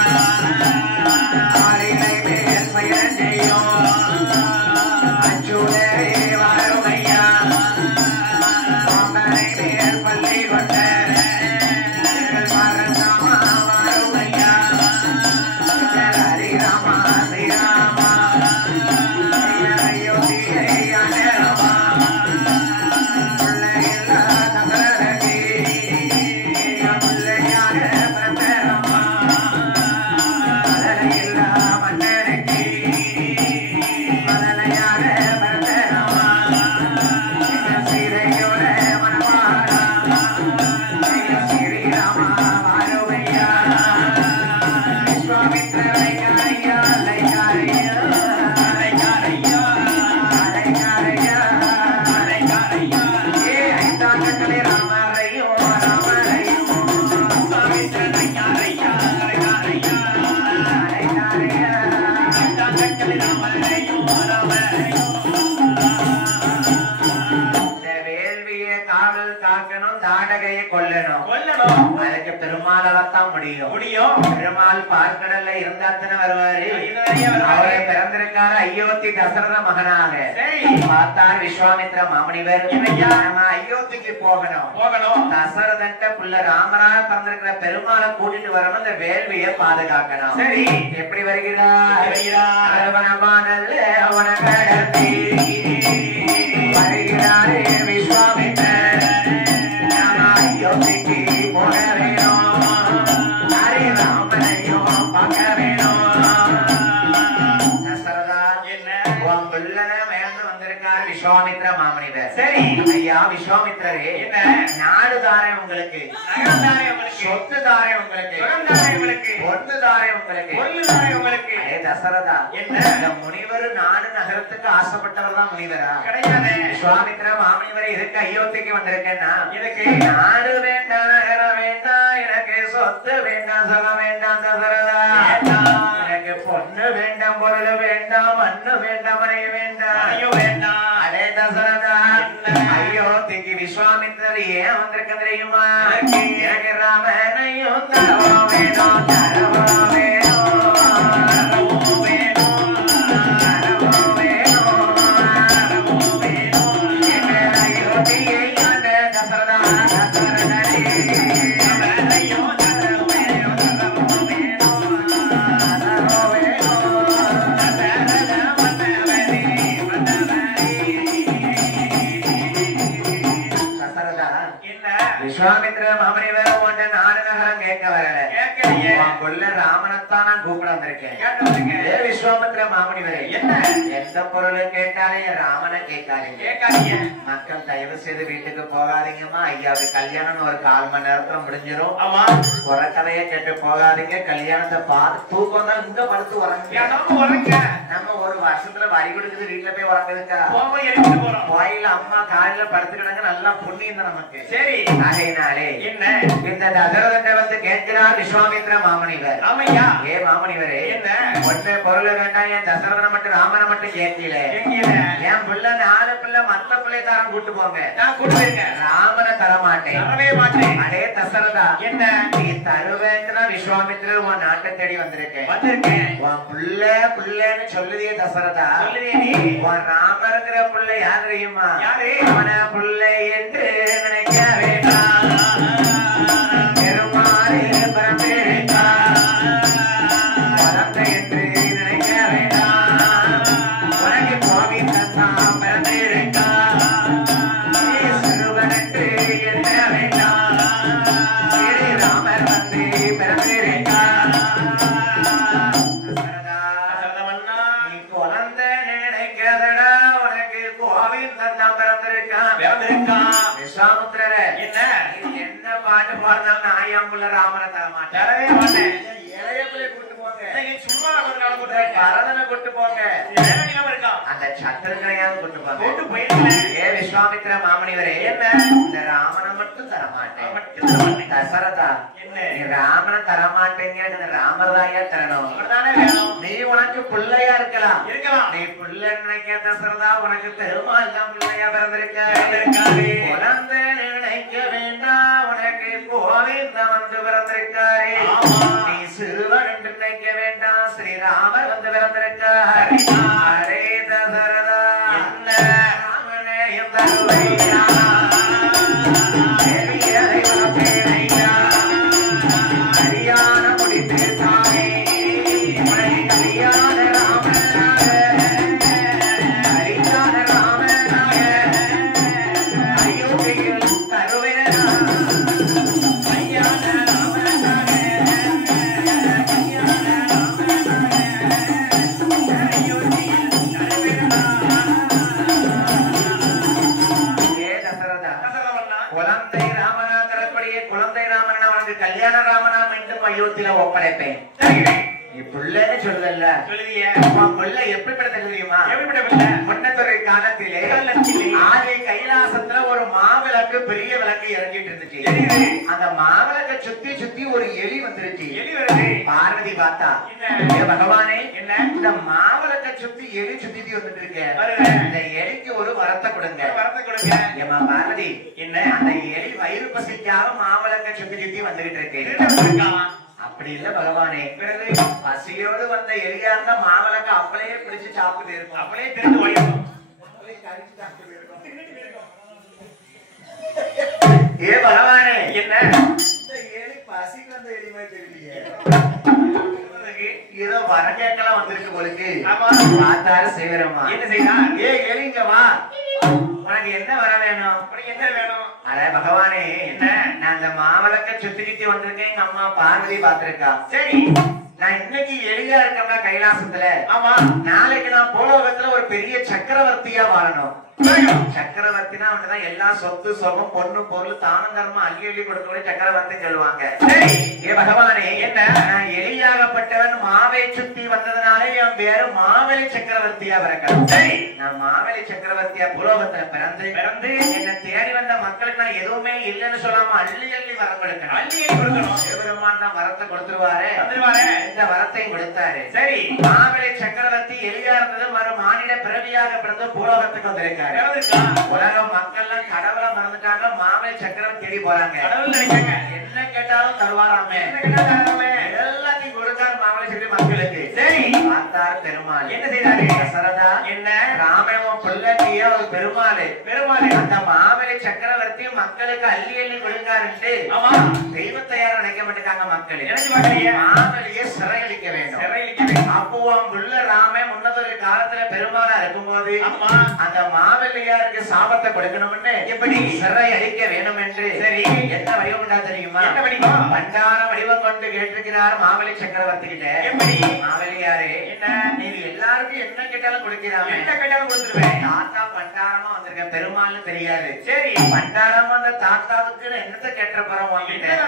அதுக்கு பெருமாளத்தான் முடியும். பெருமாள் பார்க்கடல்ல இருந்தாத்தன வருவாரு. அவரை பிறந்திருக்காரு அயோத்தி தசரத மகனாக. பார்த்தார் விஸ்வாமித்திர மாமுனிவர், நம்ம அயோத்திக்கு போகணும். தசரதன்ட்ட புள்ள ராமராக பிறந்திருக்கிற பெருமாளை கூட்டிட்டு வரணும், இந்த வேள்வியை பாதுகாக்கணும். சரி, எப்படி வருகிறார்? வருகிறாரே விஸ்வாமித்திரர் அயோத்திக்கு போக வேணும், ஹரி ராமனையும் பார்க்க வேணும். தசரதா உன் பிள்ளை வேண்டு வந்திருக்காரு விஸ்வாமித்திர மாமுனிவர். சரி ஐயா விஸ்வாமித்திரரே, நாடு தாரேன் உங்களுக்கு, சொத்து தாரேன் உங்களுக்கு, பொண்ணு தாரேன் உங்களுக்கு. தசரதா, இந்த முனிவர் நாடு நகரத்துக்கு ஆசைப்பட்டவர் தான் முனிவரா? கிடையாது. விஸ்வாமித்திர மாமுனிவரை இதுக்கு அயோத்திக்கு வந்திருக்கேன்னா எனக்கு நாடு வேண்டாம், நகரம் வேண்டாம், எனக்கு சொத்து வேண்டாம், சுகம் வேண்டாம். தசரதா, எனக்கு பொண்ணு வேண்டாம், பொருள் வேண்டாம், மண்ணு வேண்டாம், மனைவி வேண்டாம். அதே தசரதா, அயோத்திக்கு விஸ்வாமித்திரர் ஏன் வந்திருக்க தெரியுமா? எனக்கு ராமனையும் தரவோ வேணும், தரவோ வேணும். விஸ்வாமித்திர மாமுனிவர் உன்ட நாடு நகரம் கேட்க வரல, கொள்ள ராமனத்தான் நான் கூப்பிட வந்திருக்கேன். விஸ்வாமித்திர மாமுனிவரே, எந்த பொருள் கேட்டாலும் ராமனை கேட்காதீங்க. மக்கள் தயவு செய்து வீட்டுக்கு போகாதீங்கம்மா, ஐயாவுக்கு கல்யாணம் ஒரு 1/4 மணி நேரத்துல முடிஞ்சிடும். குறை கதையை கேட்டு போகாதீங்க. கல்யாணத்தை பார்த்து தூக்கம் தான் இங்க படுத்து உறங்க. நம்ம ஒரு வருஷத்துல வரி கொடுக்குது, வீட்டுல போய் உறங்குதுக்கா? கோயில அம்மா காலையில படுத்துக்கிட்டாங்க, நல்லா புண்ணியம் தான் நமக்கு. சரி, ஆகையினாலே என்ன இந்த தசரதன் வந்து கேட்கிறார் விஸ்வாமித்திர மாமுனிவர். ஆமையா, ஏ மாமுனிவரே, என்ன ஒண்ணு பொருள் வேண்டாம், என் தசரதனை மட்டும் ராமனை மட்டும் கேட்கல. என் பிள்ளை 4 பிள்ளை மத்த பிள்ளை தரம் கூட்டு போங்க. நான் கூட்டு போயிருக்கேன், ராமனை தரமாட்டேன், தரவே மாட்டேன். அடே தசரதா, என்ன நீ தருவேன்னா விஸ்வாமித்திரர் உன் நாட்டை தேடி வந்திருக்கேன். உன் பிள்ளைன்னு சொல்லுதியே தசரதா, சொல்லுதியே நீ. உன் ராமருங்கிற பிள்ளை யார் தெரியுமா? யாரு? அவன பிள்ளை என்று நினைக்க வேண்டாம், பெருமாளே பரமேட்டா பரத்தை என்று நினைக்க வேண்டாம். உனக்கு கோவிந்தா பரமேட்டா சிறுவன் என்று எண்ண வேண்டாம். ஸ்ரீராமர் வந்து பரமேட்டா. நீ குழந்தை நினைக்கிறதடா, உனக்கு கோவிந்தன் தான் பிறந்திருக்கான். விஸ்வாமித்திரரே, என்ன பாட்டு பாடுனாலும் ஆயாம்புள்ள ராமனை தர மாட்டேன். தரவே மாட்டேன். இளைய பிள்ளை கூட்டு போங்க. நீங்க சும்மா கொஞ்ச நாள் கூட்டு பரதனை கூட்டு போங்க. வேலை இல்லாம இருக்கா? அந்த சத்திரங்களையாவது கூட்டு போங்க. கூட்டு போயிருக்கேன். ஏ விஸ்வாமித்திர மாமனிவரே, என்ன இந்த ராமனை மட்டும் தர மாட்டேன். மட்டும் தர மாட்டேன். தசரதா, என்ன நீ ராமனை தர மாட்டேங்க, ராமராயா தரணும். அவர்தானே வேணும். நீ உனக்கு பிள்ளையா இருக்கலாம். இருக்கலாம். நீ பிள்ளை நினைக்க தசரதா, உனக்கு பெருமாள் தான் பிள்ளையா பிறந்திருக்காரு. குழந்தை நினைக்க வேண்டாம், உனக்கு கோவிந்தன் வந்து பிறந்திருக்காரு. நீ சிறுவன் என்று நினைக்க வேண்டாம், ஸ்ரீராமர் வந்து பிறந்திருக்காரு. அரே தசரதா, என்ன ராமனே எந்த வையா, கல்யாணம் முடித்து தானே கல்யாண ராமனாக, கல்யாண ராமனாக அயோத்தியில் தருவேனா, கல்யாண ராமனாக, கல்யாண ராமனாக அயோத்தியில் தருவேனா. ஏ தசரதா, குழந்தை ராமனா தரப்படியே குழந்தை ராமன் அவனுக்கு கல்யாண ராமனா மீண்டும் அயோத்தியில ஒப்படைப்பேன். நீ பிள்ளைன்னு சொல்லல, சொல்லுவிய பிள்ளை எப்படிப்பட்ட தெரியுமா? எப்படிப்பட்ட முன்னத்தொரு காலத்திலே ஆதி கைலாசத்துல ஒரு மாவிளக்கு, பெரிய விளக்கு இறங்கிட்டு இருந்துச்சு. அந்த மாவிளக்க சுத்தி சுத்தி ஒரு எலி வந்துருச்சு. எலி வருது. பார்வதி பார்த்தா, என்ன? ஏ பகவானே, என்ன இந்த மாவிளக்க சுத்தி எலி சுத்தி வந்துட்டு இருக்க, வருது. இந்த எலிக்கு ஒரு வரத்தை கொடுங்க. வரத்தை கொடுங்க. ஏமா பார்வதி, என்ன அந்த எலி வயிறு பசிக்காம மாவிளக்க சுத்தி சுத்தி வந்துகிட்டு இருக்கு. இருக்காமா? அப்படி இல்ல பகவானே, பிறகு பசியோடு வந்த எலியா இருந்தா மாவிளக்க அப்படியே பிடிச்சு சாப்பிட்டு இருக்கும். அப்படியே திருட்டு ஓடிடும். ஏ பகவானே, என்ன இந்த எலி பசிக்கு வந்த எலி மாதிரி தெரியலையே, ஏதோ வர கேட்கலாம் வந்திருக்கு உங்களுக்கு. ஆமா. பார்த்தாரு சேவரமா, என்ன செய்தா? ஏ எலிங்க வா, உனக்கு என்ன வர வேணும்? உனக்கு என்ன வேணும்? அட பகவானே, என்ன நான் இந்த மாவிளக்க சுத்தி சுத்தி வந்திருக்கேன். எங்க அம்மா பார்வதி பார்த்திருக்கா. சரி, நான் இன்னைக்கு எலியா இருக்கேன்னா கைலாசத்துல, ஆமா, நாளைக்கு நான் பூலோகத்துல ஒரு பெரிய சக்கரவர்த்தியா வாழணும். சக்கரவர்த்தினா அவனுதான் எல்லா சொத்து சொகம் பொண்ணு பொருள் தானம் தர்மம் அள்ளி அள்ளி கொடுக்கக்கூடிய சக்கரவர்த்தி சொல்லுவாங்க. சரி, ஏ பகவானே, என்ன நான் எலியாகப்பட்டவன் மாவை சுத்தி வந்ததுனாலே என் பேரு மாவெளி சக்கரவர்த்தியா பிறக்கணும். சரி, நான் மாவெளி சக்கரவர்த்தியா பூலோகத்துல பிறந்து என்ன தேடி வந்த மக்களுக்கு நான் எதுவுமே இல்லைன்னு சொல்லாம அள்ளி அள்ளி வரம் கொடுக்கணும். அள்ளி அள்ளி கொடுக்கணும். சிவபெருமான் தான் வரத்தை கொடுத்துருவாரு. வந்துருவாரு. இந்த வரத்தையும் கொடுத்தாரு. சரி, மாவெளி சக்கரவர்த்தி எலியா இருந்தது மறு மானிட பிறவியாக பிறந்து பூலோகத்துக்கு வந்திருக்காரு. உலக மக்கள் எல்லாம் கடவுளை மறந்துட்டாங்க, மாவெளி சக்கரவர்த்தி தேடி போறாங்க. கடவுள் நினைக்காங்க. என்ன கேட்டாலும் தருவாராமே, என்ன கேட்டாலும் தருவாராமே. எல்லாத்தையும் கொடுத்தார் மாவெளி சக்கரவர்த்தி மக்களுக்கு. சரி, பார்த்தார் பெருமாள். என்ன செய்தாரு? தசரதா, என்ன ராமன் பிள்ளைய ஒரு பெருமாள் பெருமாள் அந்த மாவெளி சக்கரவர்த்தி மக்களுக்கு அள்ளி அள்ளி கொடுக்காருன்ட்டு ஆமா தெய்வத்தை யாரும் நினைக்க மாட்டாங்க. மக்கள் நினைச்சு பார்க்கலையே. மாவெளியை சிறையளிக்க வேண்டும். அப்போ உள்ள ராமன் முன்னதொரு காலத்துல பெருமாளா இருக்கும்போது ஆமா அந்த மாவெளியாருக்கு சாபத்தை கொடுக்கணும்னு எப்படி சிறை அழிக்க வேணும் என்று சரி என்ன வடிவம் தெரியுமா? என்ன வடிவம்? பண்டார வடிவம் கொண்டு கேட்டிருக்கிறார் மாவெளி சக்கரவர்த்தி கிட்ட. எப்படி? மாவெளியாரே, என்ன நீங்க எல்லாருக்கும் என்ன கேட்டாலும் கொடுக்கிறாங்க. என்ன கேட்டாலும் கொடுத்துருவேன். தாத்தா பண்டாரமா வந்திருக்க, பெருமாள்னு தெரியாது. சரி, பண்டாரமா அந்த தாத்தாவுக்கு என்னத்தை கேட்ட போறோம் வாங்கிட்டேன்.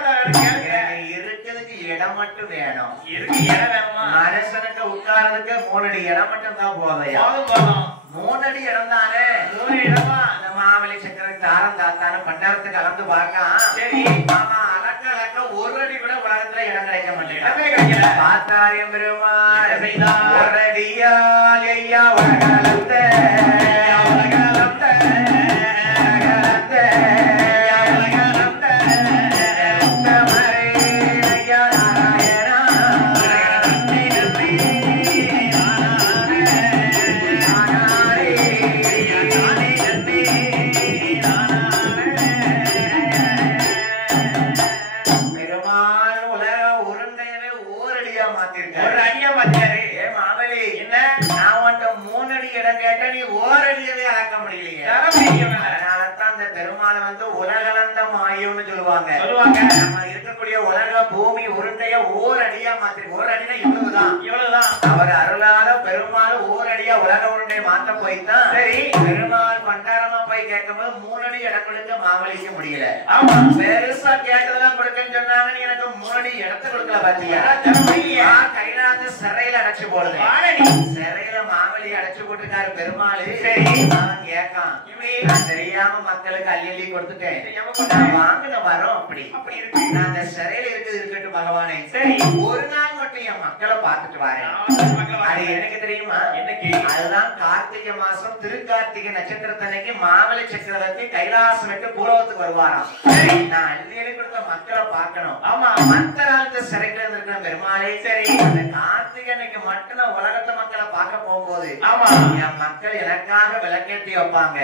இருக்கிறதுக்கு இடம் மட்டும் வேணும். இருக்கு இடம் வேணுமா? மனுஷனுக்கு உட்கார்றதுக்கு 3 அடி இடம் மட்டும் தான் போதையா? போதும் 3 அடி இடம் தானே. 3 இடமா? அந்த மாவெளி சக்கரவர்த்தி தாரம் தாத்தான பண்டாரத்துக்கு அளந்து பார்க்க. சரி, ஆமா, அளக்க அளக்க 1 அடி கூட உலகத்துல இடம் கிடைக்க மாட்டேங்குது. பார்த்தாரியம் பெருமாள் ஒரு அடியால் ஐயா உலகளந்த இருக்கக்கூடிய உலக பூமி உருண்டைய 1 அடியா மாத்தி 1 அடினா இவ்வளவுதான். அவர் அருளால பெருமாள் 1 அடியா உலக உருண்டையை மாத்த போய்தான். சரி, பெருமாள் பண்டாரமா போய் கேட்கும்போது 3 அடி இடம் கொடுக்க மாவலிக்க முடியல. பெருசா கேட்டதெல்லாம் கொடுக்கன்னு சொன்னாங்க. நீ எனக்கு 3 அடி இடத்தை கொடுக்கல பாத்தியா? கைலாச சிறையில அடைச்சு போடுது. சிறையில மாவலி அடைச்சு போட்டுருக்காரு பெருமாள். அவன் கேட்கான், நான் தெரியாம மக்களுக்கு அள்ளி கொடுத்துட்டேன், நான் வாங்கின வரோம் அப்படி நான் அந்த சிறையில இருக்கட்டும் பகவானே. சரி, ஒரு நாள் மட்டும் என் மக்களை பார்த்துட்டு வரேன். அது எனக்கு தெரியுமா? அதுதான் கார்த்திகை மாசம் திருக்கார்த்திகை நட்சத்திரத்தன்னைக்கு மாவலி சக்கரவர்த்தி கைலாசம் விட்டு பூலோகத்துக்கு வருவாராம். நான் அள்ளி கொடுத்த மக்களை பார்க்கணும். ஆமா, மத்த நாளுக்கு சிறையில இருக்கிற பெருமாளே. சரி, அந்த கார்த்திகை அன்னைக்கு மட்டும் நான் உலகத்தை மக்களை பார்க்க போகும்போது ஆமா என் மக்கள் எனக்காக விளக்கேற்றி வைப்பாங்க.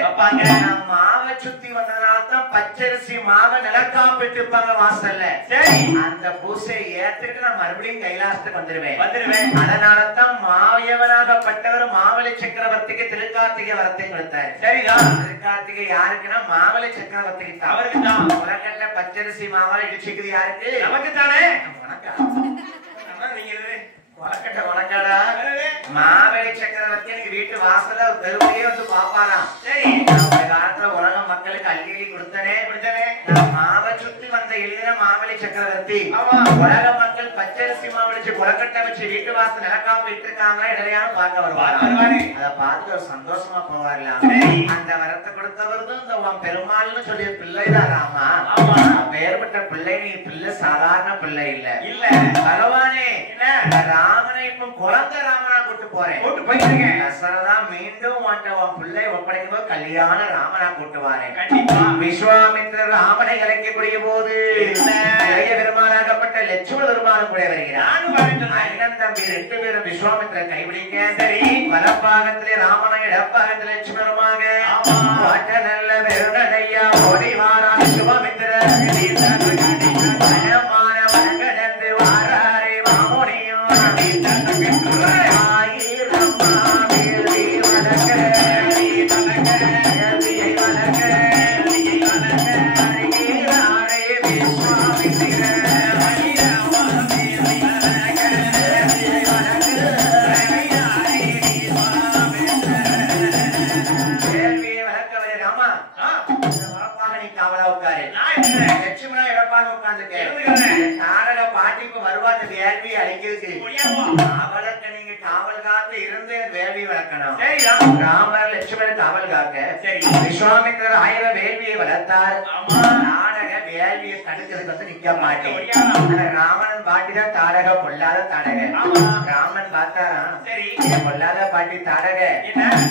நான் மாவை சுத்தி வந்ததுனால்தான் பச்சரிசி மாவை நிலக்காப்பிட்டு இருப்பாங்க வாசல்ல. சரி, அந்த பூசையை ஏத்துக்கிட்டு நான் மறுபடியும் கைலாசத்துக்கு வந்துருவேன். அதனாலதான் மாயவனாகப்பட்டவர் மாவலி சக்கரவர்த்திக்கு திருக்கார்த்திகை வரத்தை கொடுத்தாரு. சரிதான், திருக்கார்த்திகை யாருக்குன்னா மாவலி சக்கரவர்த்திக்கு தான். அவருக்கு தான் உலகட்ட பச்சரிசி மாவை இடிச்சுக்குது யாருக்கு? நமக்கு தானே. வணக்கட்ட வணக்காடா. மாவலி சக்கரவர்த்தி எனக்கு வீட்டு வாசல தெருவிலேயே வந்து பாப்பாராம். சரி, காலத்துல உலக மக்களுக்கு அள்ளி கொடுத்தனே. நான் மாவை சுத்தி வந்த எழுதின மாவலி சக்கரவர்த்தி உலக மக்கள் பச்சரிசி மாவடிச்சு குளக்கட்டை வச்சு வீட்டு வாசல் நிலக்காப்பு இட்டிருக்காங்க இல்லையான்னு பார்க்க வருவாரு. அதை பார்த்து ஒரு சந்தோஷமா போவார்லாம். அந்த வரத்தை கொடுத்தவர்தான் இந்த பெருமாள்னு சொல்லிய பிள்ளைதான் ராமா. பெயர்பட்ட பிள்ளை. நீ பிள்ளை சாதாரண பிள்ளை இல்ல பகவானே. ராமனை இப்ப குழந்தை ராமனா கூட்டு போறேன். கூட்டு போயிருங்க. தசரதா மீண்டும் உன் பிள்ளை ஒப்படைக்கும் போது கல்யாண ராமனா கூட்டு வாரேன். கண்டிப்பா. விஸ்வாமித்திரர் ராமனை கலைக்கக்கூடிய போது பெருமானாகப்பட்ட லட்சுமண பெருமானும் கூட வருகிறார். அண்ணன் தம்பி 2 பேரும் விஸ்வாமித்திர கைவிடிங்க. சரி, வலப்பாகத்திலே ராமனை இடப்பாகத்திலே லட்சுமணமாக நல்ல பெருநடையா ஓடி வாரா விஸ்வாமித்திர ராமர் லட்சுமணன் காவல் காக்க விஸ்வாமித்திரர் 1000 வேள்வியை வளர்த்தார். நாடக வேள்வியை தடுக்கிறதுக்கு வந்து நிக்க மாட்டேன். ராமன் பாட்டிதான் தாடக பொல்லாத தாடக. ராமன் பார்த்தாரா, சரி பொல்லாத பாட்டி தாடக,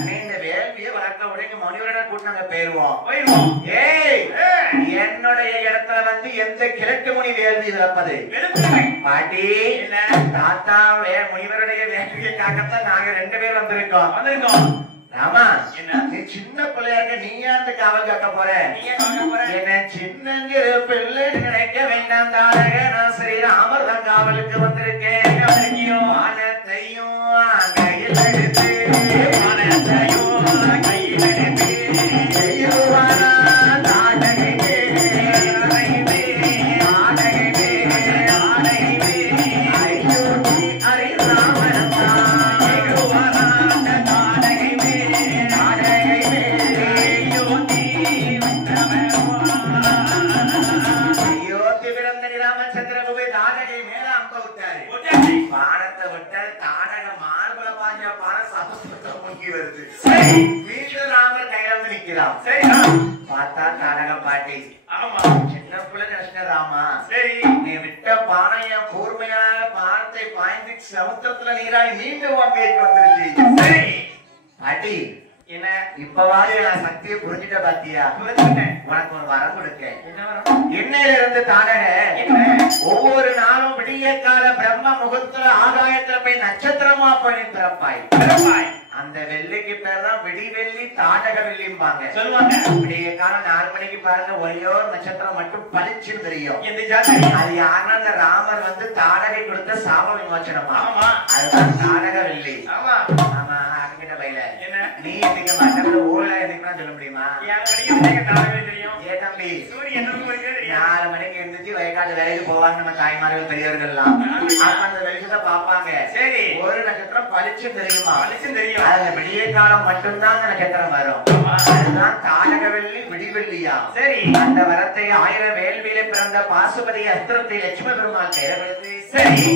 நீ இந்த வேள்வியை வளர்க்க உடனே மணிவரோட கூட்டினாங்க போயிருவோம். ஏய், என்னுடைய இடத்துல வந்து எந்த கிழக்கு முனி வேள்வி வளர்ப்பது பாட்டி? தாத்தா முனிவருடைய வேள்வியை காக்கத்தான் நாங்க 2 பேர் வந்திருக்கோம். ராமா, நீ சின்ன பிள்ளையா இருக்க, நீயா அந்த காவல் காக்க போற? என்ன சின்னங்கிற பிள்ளை நினைக்க வேண்டாம் தாரக. நான் ஸ்ரீராமர் தான் காவலுக்கு வந்திருக்கேன். வானத்தையும் கையில் எடுத்து பார்த்தா தாரக பாட்டி சின்ன பிள்ளை நினைச்ச ராமா. சரி, நீ விட்ட பானைய கூர்மையான பானத்தை பாய்ந்து சமுத்திரத்துல நீராய் மீண்டும் வாங்கிட்டு வந்துருச்சு. சரி பாட்டி, என்ன இப்பவாது நான் சக்தியை புரிஞ்சுட்ட பாத்தியா? புரிஞ்சுட்டேன். உனக்கு ஒரு வரம் கொடுக்க. இன்னையில இருந்து தாடக ஒவ்வொரு நாளும் விடிய கால பிரம்ம முகத்துல ஆகாயத்துல போய் நட்சத்திரமா போய் பிறப்பாய். அந்த வெள்ளிக்கு பேர் தான் விடிவெள்ளி தாடக வெள்ளிம்பாங்க சொல்லுவாங்க. விடிய காலம் 4 மணிக்கு பாருங்க, ஒரே ஒரு நட்சத்திரம் மட்டும் பளிச்சுன்னு தெரியும். அது யாருன்னா அந்த ராமர் வந்து தாடகை கொடுத்த சாப விமோச்சனமா. அதுதான் தாடக வெள்ளி. ஆமா அங்கிட்ட பையில நீ எதிர்க்க மாட்டேன், ஊர்ல எதிர்க்கலாம் சொல்ல முடியுமா? ஏ தம்பி சூரியன் என்ன தெரியும் 4 மணிக்கு எழுந்திருச்சு வயக்காட்டு வேலைக்கு போவாங்க நம்ம தாய்மார்கள் பெரியவர்கள் எல்லாம். அப்ப அந்த வெளிச்சத்தை பாப்பாங்க. சரி ஒரு நட்சத்திரம் பளிச்சு தெரியுமா? பளிச்சுன்னு தெரியும். அதுல விடிய காலம் மட்டும்தான் அந்த நட்சத்திரம் வரும். அதுதான் தாரக வெள்ளி விடிவெள்ளியா. சரி அந்த வரத்தை 1000 வேள்வியில பிறந்த பாசுபதி அஸ்திரத்தை லட்சுமி பெருமாள் கையில சரி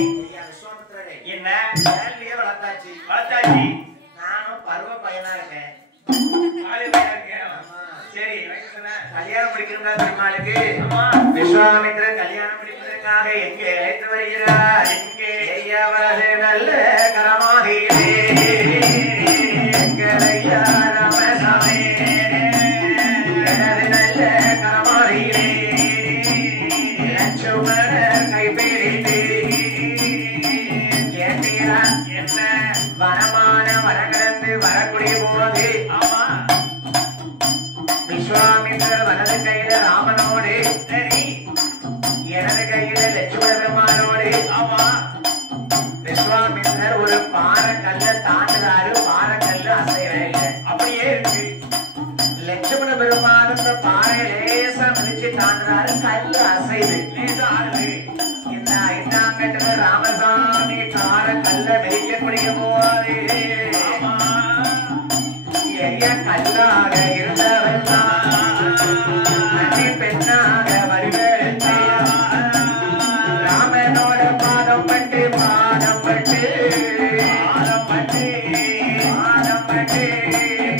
விஸ்வாமித்திரரே என்ன வேள்வியை வளர்த்தாச்சு. வளர்த்தாச்சு நானும் பருவ பையனா இருக்கேன். சரி கல்யாணம் முடிக்கிறதா பெருமாளுக்கு? ஆமா விஸ்வாமித்திரர் கல்யாணம் முடிப்பதற்காக எங்கே அழைத்து வருகிறார்? எங்கே ஐயாவது நல்ல கரமாகிலே எங்களையா ராமசாமி எனது நல்ல கரமாகிலே லட்சுமணர் கைப்பிடித்து கேட்டீரா என்ன வனமான வனகடந்து வரக்கூடிய போது ஆமா விஸ்வாமித்திரர் வலது கையில ராமனோடு சரி எனது கையில லட்சுமண பெருமானோடு ஆமா விஸ்வாமித்திரர் ஒரு பாறைக்கல்ல தாண்டுறாரு. பாறைக்கல்லு அசையவே இல்லை. அப்படியே இருக்கு லட்சுமண பெருமான் இந்த பாறையை லேசா மிதிச்சு தாண்டுறாரு. கல்லு அசைது லேசா ஆடுது இந்த 5ஆம் கட்டத்துல ராமசாமி பாறைக்கல்ல மிதிக்கக்கூடிய போது ஆமா எரிய கல்லாக இருந்தவெல்லாம் அன்னி பெண்ணாக வருவெடுத்தார். ராமனோட பாதம் பட்டு பாதம் பட்டு பாதம் பட்டு பாதம் பட்டு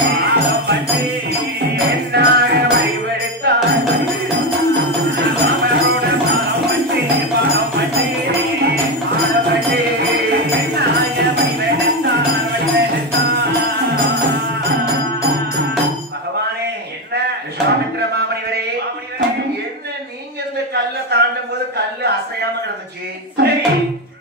பாதம் பட்டு பெண்ணாக வடிவெடுத்தார். ராமனோட பாதம் பட்டு பாதம் பட்டு பாதம் பட்டு பெண்ணாக வடிவெடுத்தார் பகவானே என்ன விஸ்வாமித்திர மாமணிவரே மாமணிவரே. என்ன நீங்க இந்த கல்ல தாண்டும் போது கல்லு அசையாம கிடந்துச்சு. சரி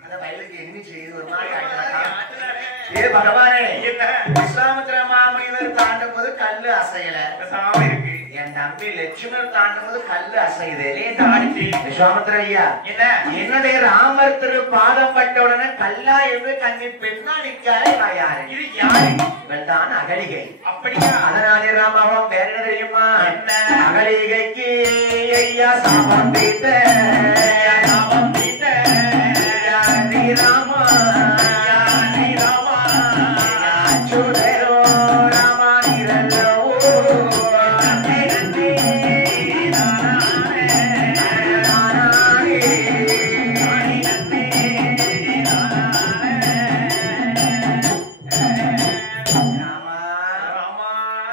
அந்த வயலுக்கு எண்ணிச்சு இது ஒரு மாதிரி ஆயிட்டாக்கா? ஆட்டுறானே. ஏ பகவானே என்ன விஸ்வாமித்திர மாமணிவர் தாண்டும் போது கல்லு அசையல. பேசாம இருக்கு என் தம்பி லட்சுமணர் தாண்டும் போது கல்லு அசையுது. லேசா ஆடிச்சு விஸ்வாமித்திர ஐயா என்ன என்னுடைய ராமர் திரு பாதம் பட்ட உடனே கல்லா என்று கண்ணின் பெண்ணா நிற்காரே நான் யாரு? இது யாரு இவள்தான் அகலிகை. அப்படியா அதனாலே ராமகம் வேற என்ன தெரியுமா? என்ன? அகலிகைக்கு ஐயா சாபம் தீர்த்த சாபம் தீர்த்த யாரி ராமா யாரி ராமா அச்சுதரோ ராமானிரல்லவோ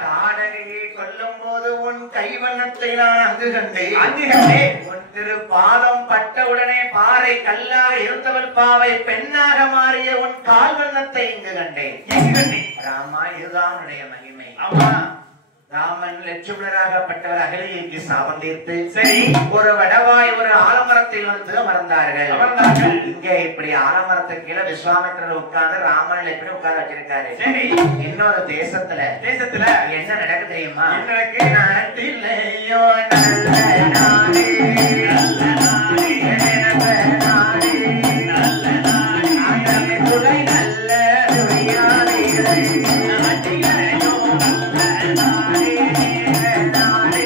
தாடகையை கொல்லும் போது உன் கைவண்ணத்தை நான் அங்கு கண்டேன். உன் திரு பாதம் பட்டவுடனே பாறை கல்லா இருந்தவள் பாவை பெண்ணாக மாறிய உன் கால் வண்ணத்தை இங்கு கண்டேன். ராமா இதுதான் உடைய மகிமை. ராமன் லட்சுமணராகப்பட்டவர் அகலிகைக்கு சாபம் தீர்த்து சரி ஒரு வடவாய் ஒரு ஆலமரத்தில் வந்து அமர்ந்தார்கள். அமர்ந்தார்கள். இங்க இப்படி ஆலமரத்துக்கு கீழே விஸ்வாமித்திரர் உட்கார்ந்து ராமன் எப்படி உட்கார வச்சிருக்காரு. சரி இன்னொரு தேசத்துல என்ன நடக்கு தெரியுமா? என்ன நடக்கு? நாட்டிலேயோ நல்ல நாடு, நல்ல நாடு, நல்ல நாடு, நல்ல நாடு, ஆண்டமை துளை நல்ல துரியாதீரை. நாட்டிலேயோ நல்ல நாடு, நாடு,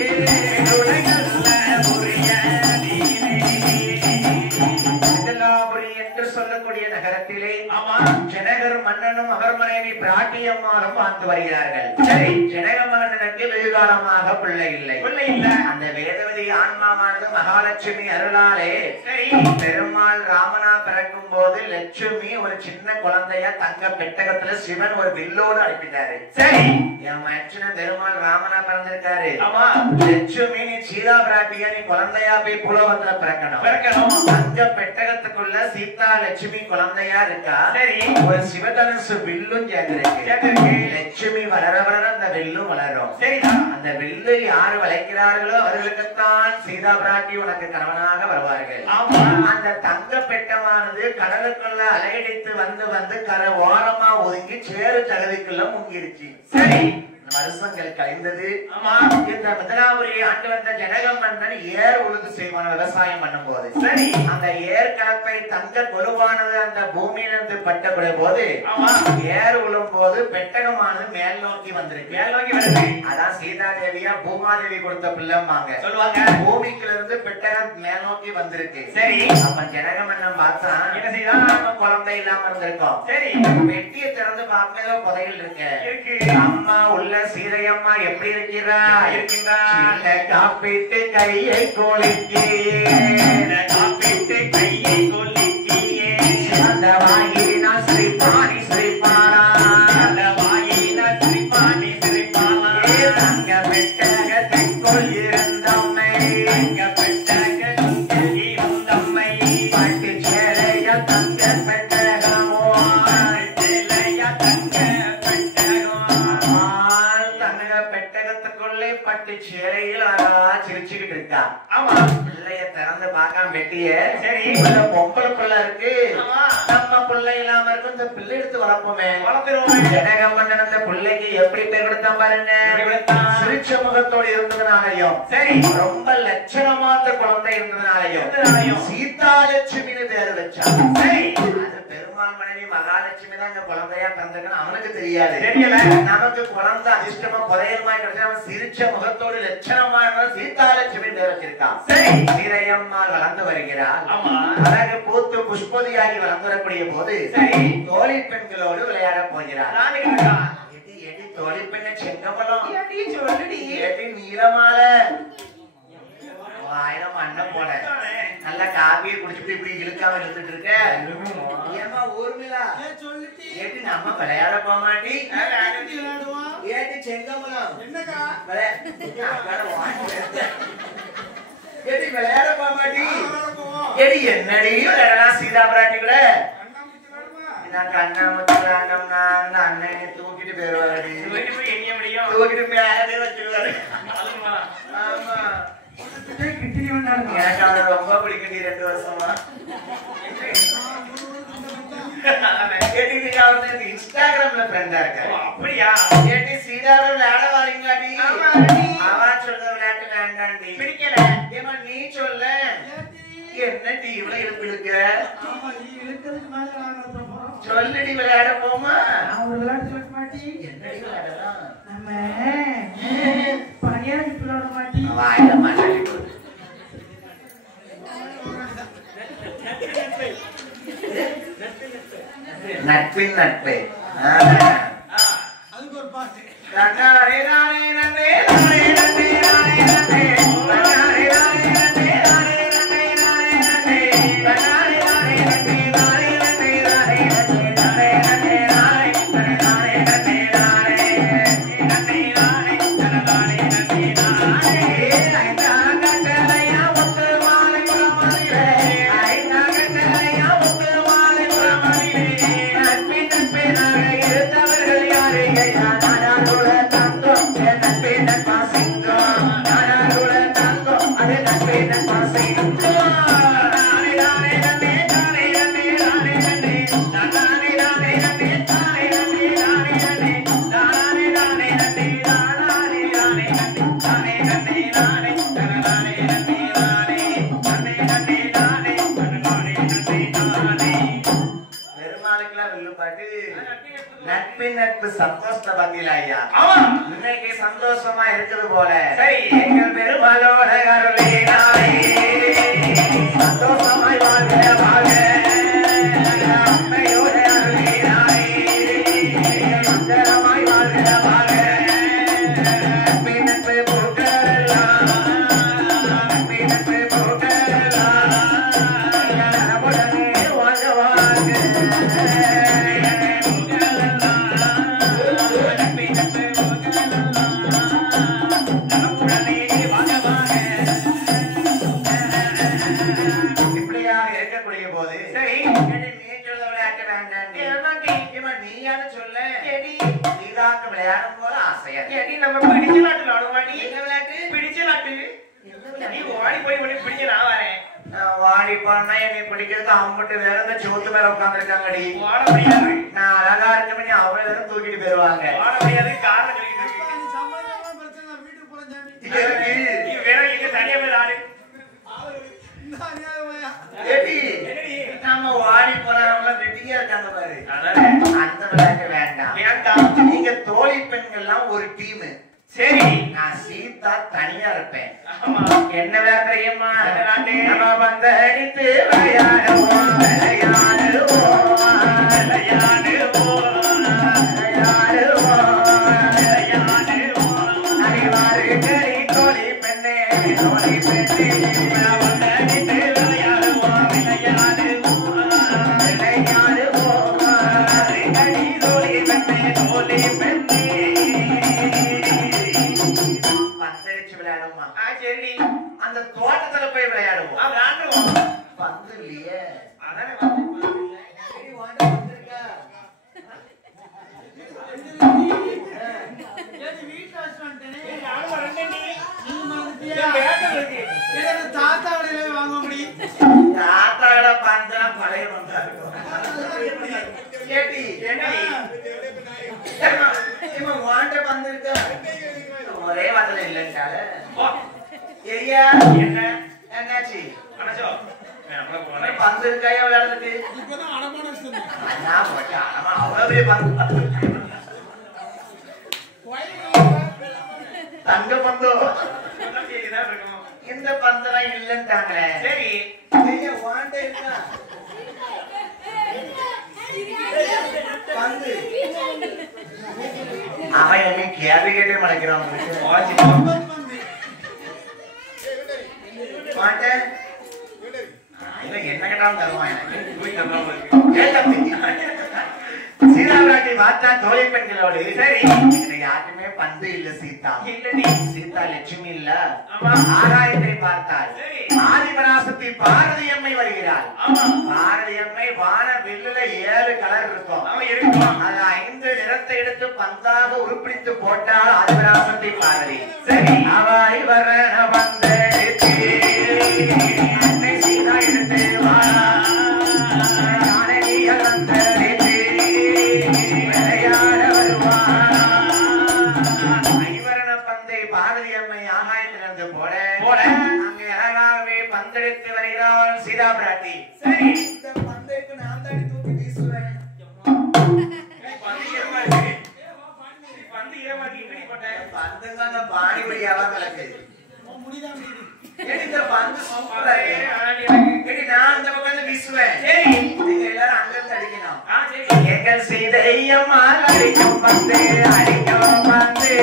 துளை நல்ல துரியாதீரை. மிதிலாபுரி என்று சொல்லக்கூடிய நகரத்திலே ஜனகர் மன்னனும் அவர் மனைவி பிராட்டியம்மாளும் வாழ்ந்து வருகிறார்கள். சரி ஜனக மன்னனுக்கு வெகு காலமாக பிள்ளை இல்லை. அந்த வேதவதி ஆன்மாவானது மகாலட்சுமி அருளாலே பெருமாள் ராமனா பிறக்கும் போது லட்சுமி ஒரு சின்ன குழந்தையா தங்க பெட்டகத்துல சிவன் ஒரு வில்லோடு அனுப்பிட்டாரு. சரி என் மச்சன பெருமாள் ராமனா பிறந்திருக்காரு. லட்சுமி நீ சீதா பிராட்டியா நீ குழந்தையா போய் புலவத்துல பிறக்கணும். தங்க பெட்டகத்துக்குள்ள சீதா லட்சுமி குழந்தையா இருக்கா. சரி ஒரு சிவதனுசு வில்லும் சேர்ந்திருக்கு. லட்சுமி வளர வளர அந்த வில்லும் வளரும். சரிதான் அந்த வில்லு யாரு வளைக்கிறார்களோ அவர்களுக்குத்தான் சீதா பிராட்டி உனக்கு கணவனாக வருவார்கள். அந்த தங்க பெட்டமானது கடலுக்குள்ள அலையடித்து வந்து வந்து கரை ஓரமா ஒதுங்கி சேரு தகுதிக்குள்ள முங்கிருச்சு. சரி வருஷங்கள் கழிந்தது. ஆமா. இந்த மிதனாபுரியை ஆண்டு வந்த ஜனகம் மன்னன் ஏர் உழுது செய்வான விவசாயம் பண்ணும் போது சரி அந்த ஏர் கலப்பை தங்க கொலுவானது அந்த பூமியிலிருந்து பட்டக்கூடிய போது ஆமா ஏர் உழும் போது பெட்டகமானது மேல் நோக்கி வந்திருக்கு. மேல் நோக்கி வருது. அதான் சீதா தேவியா பூமாதேவி கொடுத்த பிள்ளைம்பாங்க சொல்லுவாங்க. பூமிக்குல இருந்து பெட்டகம் மேல் நோக்கி வந்திருக்கு. சரி அப்ப ஜனக மன்னன் பார்த்தா என்ன செய்தான்? நம்ம குழந்தை இல்லாம இருந்திருக்கோம். சரி வெட்டியை திறந்து பார்க்க புதையல் இருக்கு. இருக்கு. அம்மா உள்ள சீதையம்மா எப்படி இருக்கிறா? இருக்கின்றார். காப்பிட்டு கையை கோலிக்கியே காப்பிட்டு கையை கொல்லிக்கியே அந்த வாயினா ஸ்ரீபாணி ஸ்ரீபாலா அந்த வாயின சிரிப்பாணி சிரிப்பாளா தங்க பெட்டகத்திற்குள் இருந்தம்மை தங்க பெட்டகத்தில் இருந்தம்மை பட்டு சேலைய தங்க பெட்டகமோ சிலையா தங்க பெட்டகம் தங்க பெட்டகத்துக்குள்ளே பட்டு சேலையில் அழகா சிரிச்சுக்கிட்டு இருக்கா. ஆமா பிள்ளைய திறந்து பார்க்காம வெட்டிய சரி உள்ள பொம்பளை பிள்ளை இருக்கு. ஆமா. நம்ம பிள்ளை இல்லாம இருக்கும். இந்த பிள்ளை எடுத்து வளர்ப்போமே. வளர்த்துருவோமே. ஜனக மன்னன் அந்த பிள்ளைக்கு எப்படி பேர் கொடுத்தான் பாருங்க. எப்படி கொடுத்தான்? சிரிச்ச முகத்தோடு இருந்ததுனாலையும் சரி ரொம்ப லட்சணமா அந்த குழந்தை இருந்ததுனாலையும் இருந்ததுனாலையும் சீதா லட்சுமின்னு பேரு வச்சான். சரி அது பெருமாள் மனைவி மகாலட்சுமி தான் அங்க குழந்தையா பிறந்திருக்கான்னு அவனுக்கு தெரியாது. தெரியல. நமக்கு குழந்தை அதிர்ஷ்டமா புதையல்மாய் கிடைச்சா அவன் சிரிச்ச முகத்தோடு லட்சணமா சீதா லட்சுமி பேர் வச்சிருக்கான். சரி சீதையம்மாள் வளர்ந்து வருகிறாள். ஆமா அழகு பூத்து புஷ்பதியாகி வளர்ந்து வரக்கூடிய போது சரி தோழி பெண்களோடு விளையாட போகிறார். நானே இருக்கா எடி எடி தோழி பெண்ண செங்கமலம் ஏடி சொல்லுடி எடி நீலமால ஆயிரம் அண்ணன் போல நல்ல காபியை குடிச்சுட்டு இப்படி இழுக்காம இழுத்துட்டு இருக்க. ஏமா ஊர்மிளா ஏடி நம்ம விளையாட போக மாட்டி ஏடி செங்கமலம் ஏடி விளையாட போக மாட்டி ஏடி என்னடி விளையாடலாம் சீதா பிராட்டி கூட நான் கண்ணாமூச்சிலாண்டம்னா அந்த அண்ணனை தூக்கிட்டு போயிருவாரடி. போய் எண்ணிய முடியும் தூக்கிட்டு மேலே வச்சிருவாரு. ஆமா ஆமா கிட்டினி வேண்டாம். எனக்கு அவனை ரொம்ப பிடிக்கும். 2 வருஷமா ஏடி நீங்க அவரு இன்ஸ்டாகிராம்ல ஃப்ரெண்டா இருக்காரு. அப்படியா ஏடி சீதாவோட விளையாட வரீங்களாடி? ஆமாடி. அவா சொல்ற விளையாட்டு வேண்டாண்டி. பிடிக்கல ஏமா நீ சொல்ல என்ன டீ இவ்வளவு இழுப்பிழுக்க ஆமா, நீ இழுக்கிறதுக்கு மேல நான் நடத்த போறோம். சொல்லடி விளையாட போமா? நான் ஒரு விளையாட்டு சொல்ல மாட்டி. என்னடி விளையாடலாம்? நம்ம பணியாரி விளையாட மாட்டி. வாயில மாட்டாடி போகுது. நட்பின் நட்பே. அதுக்கு ஒரு பாட்டு. நன்னாரே நானே நன்னே நானே நன்னே நானே நன்னே நன்னாரே நானே நன்னே நானே நன்னே நானே நன்னே நன்னாரே நானே நன்னே நானே நன்னே நானே நன்னே நானே நன்னே நானே நானே நன்னே நானே நன்னே நானே நானே நன்னே நானே ஐனா கட்டளையா ஒத்து மாலை குலமணியே ஐனா கட்டளையா ஒத்து மாலை குலமணியே நட்பின் நட்பேனாக இருந்தவர்கள் யாரே ஐயா நானாருள தந்தோம் நட்பே நட்பா சிங்கம் நானாருள தந்தோம் அது நட்பே நட்பா சிங்கம் நானே நானே நன்னே நானே நன்னே நானே நன்னே நானே நானே நன்னே நானே நன்னே நானே நன்னே நானே நானே நன்னே நானே நானே நன்னே நானே நன்னே நானே நானே நன்னே நானே நானே நன்னே நானே நானே நன்னே நானே பெருமாளுக்குலாம் வெள்ளு பாட்டு நட்பின் நட்பு சந்தோஷத்தை பத்தியில ஐயா. ஆமா இன்னைக்கு சந்தோஷமா இருக்குது போல சரி. எங்கள் பெருமாளோட கருளினாலே சந்தோஷமாய் வாழ்க வாழ்க அம்மையோட அருளினாலே மங்களமாய் வாழ்க வாழ்க நட்பின் நட்பு பொருட்களெல்லாம் நட்பின் நட்பு பொருட்களெல்லாம் நலமுடனே வாழ்க வாழ்க இப்படியாக இருக்கக்கூடிய போது சரி. நீ சொல்ல விளையாட்டு வேண்டாண்டி. ஏம்மா, நீயான்னு சொல்ல நீதாக்கு விளையாடும் போது ஆசையா ஏடி நம்ம பிடிச்ச நாட்டு விளையாடுவாடி என்ன விளையாட்டு? பிடிச்ச நாட்டு நீ ஓடி போய் உனக்கு பிடிச்ச நான் வரேன் நான் வாடி போனா என்னை பிடிக்கிறது அம்பட்டு வேற இந்த சோத்து மேல உட்காந்துருக்காங்கடி. ஓட முடியாது நான் அழகா இருக்கமே அவ்வளவு நேரம் தூக்கிட்டு போயிருவாங்க. ஓட முடியாது காரணம் சொல்லிட்டு இருக்கு நீ வேற இங்க தனியா போய் ஆடு. நம்ம வாடி போறவங்க ரெடியா இருக்காங்க பாரு. அதானே அந்த விளையாட்டு வேண்டாம். வேண்டாம். நீங்க தோழி பெண்கள்லாம் ஒரு டீம். சரி நான் சீதா தனியா இருப்பேன். ஆமா என்ன வேலையம்மா விளையாட்டு. நம்ம வந்து அடித்து விளையாடுவோம் விளையாடுவோம் விளையாடுவோம் விளையாடுவோம் விளையாடுவோம். அறிவாறு கறி தோழி பெண்ணே தோழி பெண்ணே வந்து அடித்து விளையாடுவோம் விளையாடுவோம். விளையாடுவோம் கடி தோழி பெண்ணே தோழி பெண்ணே. பந்தடிச்சு விளையாடுவோமா? சரி அந்த தோட்டத்துல போய் விளையாடுவோம். விளையாடுவோம். பந்து இல்லையே. அதானே தாத்தாவோட பந்தனா பழைய பந்தா இருக்கும். ஏடி, இவன் வாண்ட பந்து இருக்கா? ஒரே வாட்டில இல்லைன்றால. ஐயா, என்ன என்னாச்சு? மனசோ நம்மள போறேன். பந்து இருக்காயா விளையாடுறதுக்கு? நான் போட்டேன். ஆமா, அவ்வளவு பெரிய பந்து. தங்க பந்தோ இதான் இருக்கும். இந்த பந்தெல்லாம் இல்லைன்ட்டாங்களே. சரி ஐயா, வாண்ட இருக்கா? பந்து அவன் என்ன கேள்வி கேட்டே மறைக்கிறான் உங்களுக்கு. வாண்ட இல்ல, என்ன கேட்டாலும் தருவான் எனக்கு. ஏன் தம்பி? சீதாவிராட்டி பார்த்தா தோழி பெண்களோடு சரி இதுல யாருமே பந்து இல்ல. சீதா இல்லடி. சீதா லட்சுமி இல்ல. ஆமா. ஆகாயத்தை பார்த்தாள். சரி. ஆதிபராசக்தி பாரதி அம்மை வருகிறாள். ஆமா. பாரதி அம்மை வான வில்லுல 7 கலர் இருக்கும். அவன் இருக்கும். அது 5 நிறத்தை எடுத்து பந்தாக உருப்பிடித்து போட்டால் ஆதிபராசக்தி பாரதி. சரி. அவள் வர வந்த அன்னை சீதா எடுத்து வா பாரதி அம்மை ஆகாயத்திலிருந்து போட அங்கே அழகாகவே பந்தெடுத்து வருகிறாள் சீதா பிராட்டி. சரி, இந்த பந்தைக்கு நான் தாண்டி தூக்கி வீசுவேன். பந்துங்க பாணி வழியாவா கலக்கு. இந்த பந்து சூப்பரா இருக்கு. நான் அந்த பக்கம் வீசுவேன். சரி, நீங்க எல்லாரும் அங்கிருந்து அடிக்கணும். எங்கள் சீதையம்மா அடிக்கும் பந்து அடிக்கும் பந்து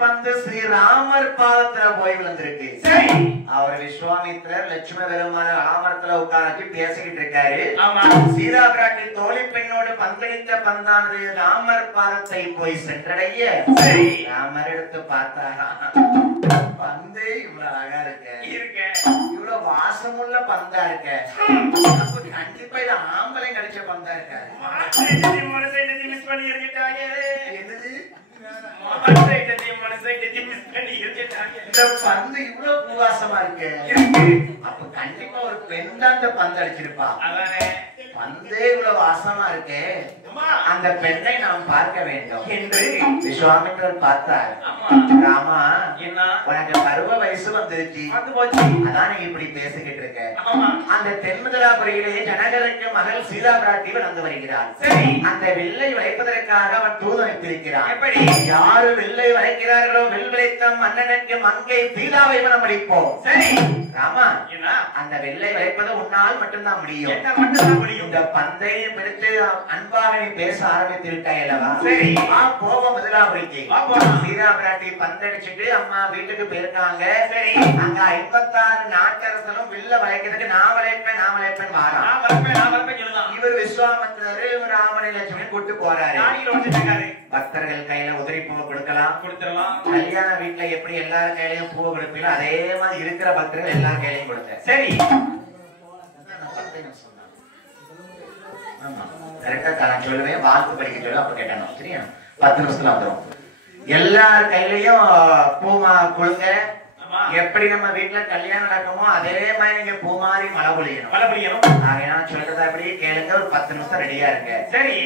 பந்து ஸ்ரீராமர் பாதத்துல போய் விழுந்திருக்கு. சரி, அவர் விஸ்வாமித்திரர் லட்சுமண பெருமான ராமரத்துல உட்கார்ந்து பேசிக்கிட்டு இருக்காரு. ஆமா, சீதா பிராட்டி தோழி பெண்ணோடு பந்தளித்த பந்தானது ராமர் பாதத்தை போய் சென்றடைய சரி ராமர் எடுத்து பார்த்தாரா, பந்து இவ்வளவு அழகா இருக்க, இவ்வளவு வாசமுள்ள பந்தா இருக்க, அப்ப கண்டிப்பா இது ஆம்பளை கிடைச்ச பந்தா இருக்க. என்னது இந்த பந்து இவ்வளவு பூவாசமா இருக்கு, அப்ப கண்டிப்பா ஒரு பெண் தான் இந்த பந்து அடிச்சிருப்பா. பந்தே இவ்வளவு வாசமா இருக்கு, அந்த பெண்ணை நாம் பார்க்க வேண்டும் என்று விஸ்வாமித்திரர் பார்த்தார். ராமா, என்ன உனக்கு பருவ வயசு வந்துருச்சு, அதான் நீ இப்படி பேசிக்கிட்டு இருக்க. அந்த தென்முதலாபுரியிலே ஜனகருக்கு மகள் சீதா பிராட்டி வந்து வருகிறார். சரி, அந்த வில்லை வைப்பதற்காக அவன் தூது அனுப்பியிருக்கிறான். எப்படி யாரு வில்லை வைக்கிறார்களோ வில் விளைத்த மன்னனுக்கு மங்கை சீதாவை மனம் அளிப்போம். சரி ராமா, அந்த வில்லை வைப்பது உன்னால் மட்டும்தான் முடியும். இந்த பந்தையை பிடித்து அன்பாக நீ பேச ஆரம்பித்து விட்டாய் அல்லவா? சரி, போவோம் முதலாபுரிக்கு. சீதா பிராட்டி பந்தடிச்சுட்டு அம்மா வீட்டுக்கு போயிருக்காங்க. சரி, அங்க 56 நாட்டரசனும் வில்ல வளைக்கிறதுக்கு நான் வளைப்பேன் வாரான். இவர் விஸ்வாமித்திரரு ராமனை லட்சுமி கூட்டு போறாரு. பக்தர்கள் கையில உதிரி பூவை கொடுக்கலாம். கல்யாண வீட்டுல எப்படி எல்லாரும் கையிலையும் பூவை கொடுப்பீங்களோ அதே மாதிரி இருக்கிற பக்தர்கள் எல்லாரும் கையிலையும் கொடுத்த. சரி, கரெக்டா நான் சொல்லுவேன், வாழ்த்து படிக்க சொல்ல அப்ப கேட்டணும். சரியா? 10 நிமிஷத்துல வந்துடும். எல்லார் கையிலயும் பூமா கொழுங்க. எப்படி நம்ம வீட்டுல கல்யாணம் நடக்குமோ அதே மாதிரி நீங்க பூ மாதிரி மழை பொழியணும். நான் சொல்றதா எப்படி கேளுங்க. ஒரு 10 நிமிஷம் ரெடியா இருங்க. சரி,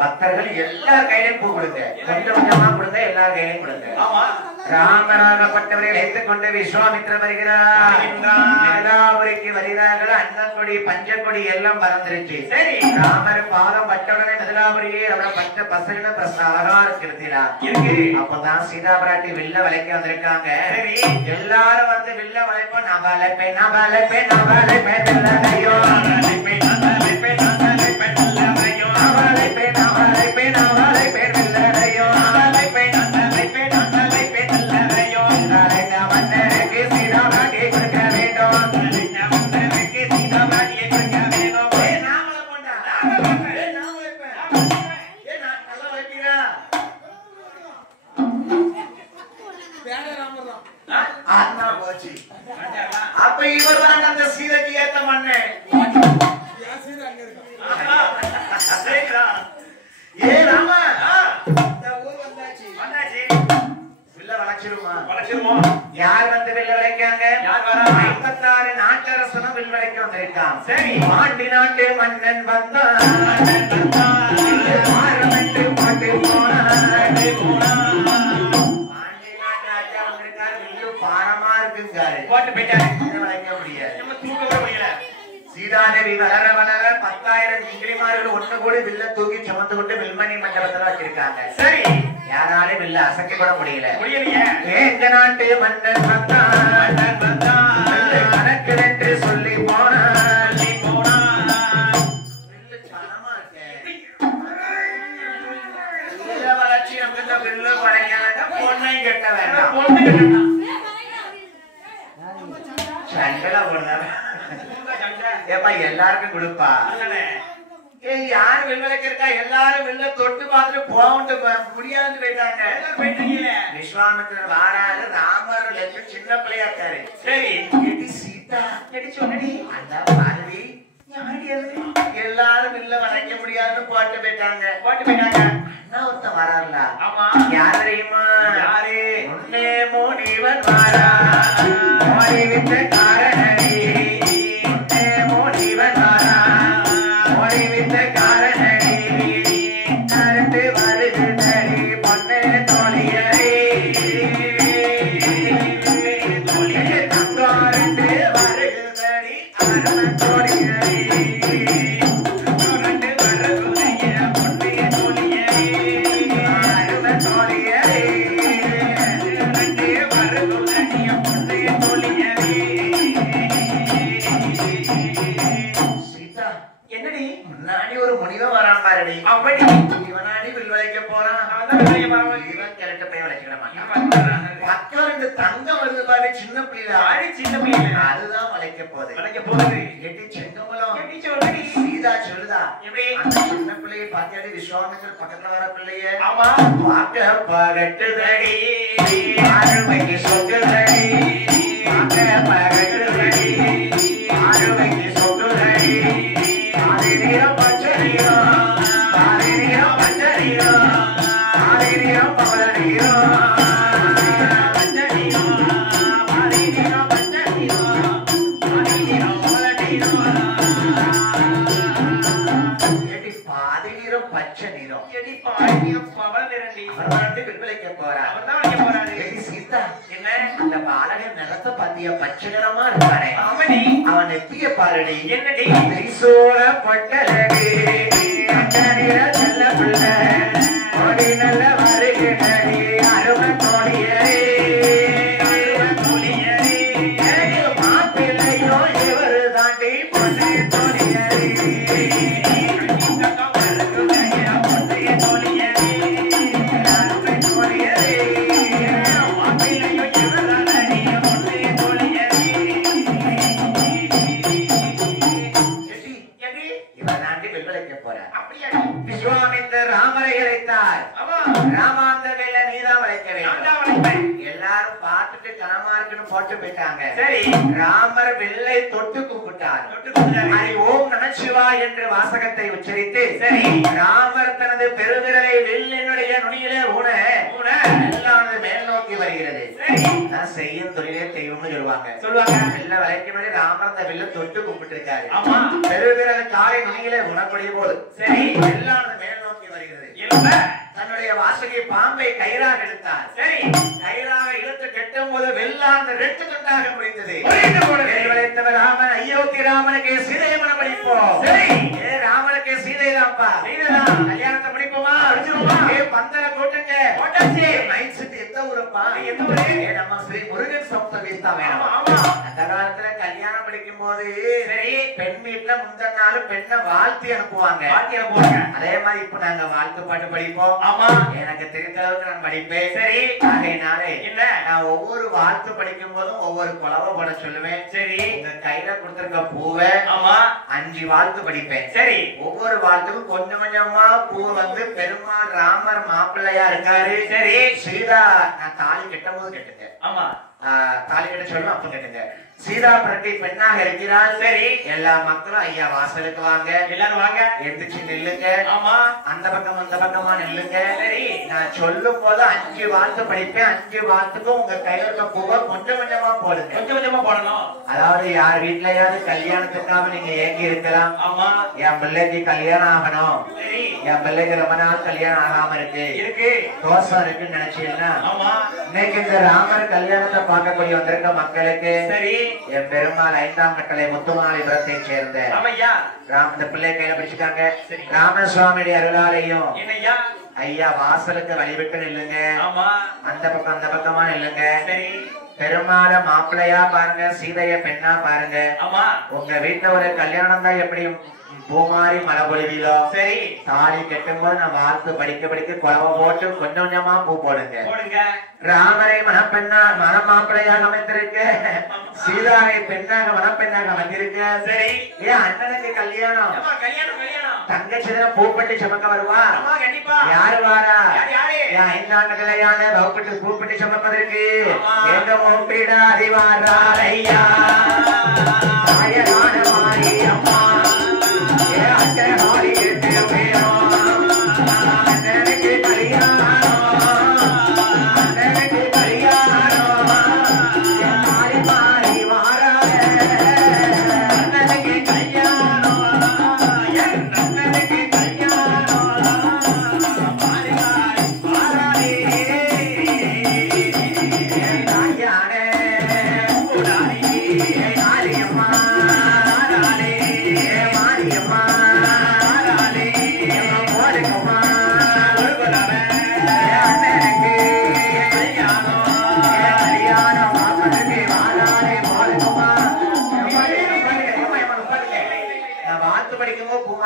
பக்தர்கள் எல்லார் கையிலையும் பூ கொடுங்க. கொஞ்சம் கொஞ்சமா கொடுங்க, எல்லார் கையிலையும் கொடுங்க. ஆமா, ராமராகப்பட்டவரை வைத்துக்கொண்டு விஸ்வாமித்திரர் வருகிறார். மிதிலாபுரிக்கு வருகிறார்கள். அன்னக்கொடி பஞ்சக்கொடி எல்லாம் பறந்துருச்சு. சரி, ராமர் பாதம் பட்டவுடனே மிதிலாபுரியே அவரை பச்ச பசங்க அழகா இருக்கிறா இருக்கு. அப்பதான் சீதா பிராட்டி வில்ல வளைக்க வந்திருக்காங்க. சரி, எல்லாரும் வந்து வில்ல வளைப்போம். நவலைப்பே நவலைப்பே நவலைப்பே நவலையோ நவலைப்பே நவலைப்பே நவலைப்பே நவலையோ நவலைப்பே நவலைப்பே நவலைப்பே நவலையோ நவலைப்பே நவலைப்பே நவலைப்பே நவலையோ நவலைன வந்தருக்கு சீதா பிராட்டி கொடுக்க வேண்டும். நவலைன வந்தருக்கு சீதா பிராட்டி கொடுக்க வேண்டும். ஏ நாமல போண்டா ஏ நாமலைப்பே ஏ நான் நல்லா வைப்பீரா? ஆத்மா போச்சு. அப்ப இவர் தான் அந்த சீதைக்கு ஏத்த மண்ணு. ஏ ராமா, இந்த ஊர் வந்தாச்சு. வில்ல வளைச்சிருமா? யார் வந்து வில்ல வளைக்காங்க? 56 நாட்டரசனும் வில் வளைக்க வந்திருக்கான். சரி, பாண்டி நாட்டு மன்னன் வந்தான். பாட்டு பாரமா இருக்குங்காரு. போட்டு போயிட்டாரு. வளைக்க முடியாது, தூக்க முடியல. சீதாதேவி வளர வளர 10,000 சிங்கிரிமார்கள் ஒண்ணு கூடி வில்ல தூக்கி சுமந்து கொண்டு வில்மணி மண்டபத்துல வச்சிருக்காங்க. சரி, யாராலும் வில்ல அசைக்க கூட முடியலையே. எங்க நாட்டு மன்னன் வந்தான் கணக்கு என்று சொல்லி போனா வளர்ச்சி நமக்கு வில்லு வளைக்காங்க. பொண்ணை கட்ட வேண்டாம். எல்லாருக்கும் கொடுப்பா. யாரு வில்வளைக்கா? எல்லாரும் வில்ல தொட்டு பார்த்துட்டு போகட்டு முடியாது போயிட்டாங்க. விஸ்வாமித்திரர் வாராரு. ராமர் லட்சம் சின்ன பிள்ளையா இருக்காரு. சரி, சீதா சொன்னடி அந்த பார்வதி எல்லாரும் வில்ல வளைக்க முடியாதுன்னு போட்டு போயிட்டாங்க. அண்ணா ஒருத்தன் வராருல. ஆமா, யார் தெரியுமா? யாரு? முன்னே மோனிவன் வாரா மோடி வித்த காரணி. முன்னே மோனிவன் வாரா மோடி வித்த காரணி. கரண்டு வருகுதடி பொன்னே தோழியடி. தங்காரண்டு வருகுதடி அரும தோழியடி. முன்னாடி ஒரு முனிவன் வரான் பாருடி. அப்படி இவனாடி வில் வளைக்க போறான். இவன் கிழட்ட போய் வளைக்கிற மாட்டான். பக்கம் 2 தங்கம் வருது பாரு. சின்ன பிள்ளை அதுதான் வளைக்க போகுது. எட்டி செங்கமலம் சீதா சொல்லுதா அந்த சின்ன பிள்ளைய பாத்தியாடி விஸ்வாமித்திரர் பக்கத்துல வர பிள்ளைய பார்க்க பகட்டுதடி ஆறுமைக்கு சொக்குதடி. பார்க்க பகட்டுதடி ஆறுமைக்கு சொக்குதடி. பச்சை நிறம். அந்த பாலகன் நிறத்தை பாத்திய பச்சை நிறமா இருக்கானே. அவன் நெத்திய பாருடி. என்னடி பட்டலடி நல்ல பிள்ளை நல்ல வருகிறடி அரும தோழியடி. மாப்பிள்ளையோ இவரு தாண்டி பொண்ணு தோழியடி. விஸ்வாமித்திரர் ராமரை அழைத்தார். ராமாந்த வேலை நீதான் வளைக்க வேண்டும். எல்லாரும் பார்த்துட்டு கனமா ராமருக்குன்னு போட்டு போயிட்டாங்க. சரி. ராமர் வில்லை தொட்டு கும்பிட்டார். அதை ஓம் நமச்சிவா என்ற வாசகத்தை உச்சரித்து சரி. ராமர் தனது பெருவிரலை வில்லினுடைய நுனியிலே ஊன வில்லானது மேல் நோக்கி வருகிறது. நான் செய்யும் தொழிலே தெய்வம்னு சொல்லுவாங்க. வில்ல வளைக்கும் போது ராமர் அந்த வில்ல தொட்டு கும்பிட்டு இருக்காரு. பெருவிரல் காலை நுனியிலே உணக்கூடிய போது சரி வில்லானது மேல் நோக்கி வருகிறது. தன்னுடைய வாசகை பாம்பை கயிறாக எடுத்தார். சரி கயிறாக இழுத்து கெட்டும் போது வெள்ளான் ரெண்டு துண்டாக முடிந்தது. ராமன் அயோத்தி ராமனுக்கு சீதையை மனம் படிப்போம். சரி ஏ ராமனுக்கு சீதை தான்ப்பா சீதைதான் கல்யாணத்தை முடிப்போமா முடிச்சிருவோமா ஏ பந்தல கூட்டுங்க போட்டாச்சு. மைண்ட் செட் எந்த ஊரப்பா எந்த ஊரு நம்ம ஸ்ரீ முருகன் சப்தமீஸ் தான் வேணும். அந்த காலத்துல கல்யாணம் படிக்கும் போது சரி பெண் வீட்டுல முந்தின நாள் பெண்ணை வாழ்த்தி அனுப்புவாங்க. அதே மாதிரி இப்ப நாங்க வாழ்த்து பாட்டு படிப்போம். ஆமா எனக்கு தெரிந்த அளவுக்கு நான் படிப்பேன். சரி ஆகையினாலே இல்ல நான் ஒவ்வொரு வாழ்த்து படிக்கும் போதும் ஒவ்வொரு குலவை போட சொல்லுவேன். சரி உங்க கையில கொடுத்திருக்க பூவை ஆமா 5 வாழ்த்து படிப்பேன். சரி ஒவ்வொரு வாழ்த்துக்கும் கொஞ்சம் கொஞ்சமா பூ வந்து பெருமாள் ராமர் மாப்பிள்ளையா இருக்காரு. சரி சீதா நான் தாலி கட்டும் போது கட்டுங்க. ஆமா தாலி கட்ட சொல்லுவோம் அப்ப கட்டுங்க. சீதா பிரட்டி பெண்ணாக இருக்கிறாள். சரி எல்லா மக்களும் ஐயா வாசலுக்கு வாங்க. எல்லாரும் வாங்க எந்திரிச்சு நில்லுங்க. ஆமா அந்த பக்கமா நில்லுங்க. சரி நான் சொல்லும் போது 5 வாழ்த்து படிப்பேன். 5 வாழ்த்துக்கும் உங்க கையில இருக்க பூவை கொஞ்சம் கொஞ்சமா போடுங்க. கொஞ்சம் கொஞ்சமா போடணும். அதாவது யார் வீட்லயாவது கல்யாணத்துக்காக நீங்க ஏங்கி இருக்கலாம். ஆமா என் பிள்ளைக்கு கல்யாணம் ஆகணும். சரி என் பிள்ளைக்கு ரொம்ப நாள் கல்யாணம் ஆகாம இருக்கு தோசம் இருக்குன்னு நினைச்சீங்கன்னா ஆமா இன்னைக்கு இந்த ராமர் கல்யாணத்தை பார்க்கக்கூடிய வந்திருக்க மக்களுக்கு சரி என் பெருமாள் 5ஆம் கட்டளை முத்துமாலிபுரத்தை சேர்ந்த இந்த பிள்ளை கையில பிடிச்சிட்டாங்க. ராமசுவாமியுடைய அருளாலையும் ஐயா வாசலுக்கு வழிவிட்டு நில்லுங்க. அந்த பக்கமா நில்லுங்க. பெருமாள மாப்பிள்ளையா பாருங்க சீதைய பெண்ணா பாருங்க. உங்க வீட்டுல ஒரு கல்யாணம் தான் எப்படி பூமாரி மழை பொழிவீதோ சரி தாலி கட்டும் போது நான் வாழ்த்து படிக்க குழவை போட்டு கொஞ்சம் கொஞ்சமா பூ போடுங்க. ராமரை மணப்பெண்ணா மணமாப்பிள்ளையாக அமைந்திருக்க சீதாவை பெண்ணாக மணப்பெண்ணாக அமைந்திருக்க. சரி ஏன் அண்ணனுக்கு கல்யாணம் தங்கச்சிதான் பூப்பட்டி சுமக்க வருவா. யாரு வாரா என் 5ஆம் கல்யாண வகுப்பட்டு பூப்பட்டி சுமப்பதற்கு எங்க மூப்பிடா அறிவாரையா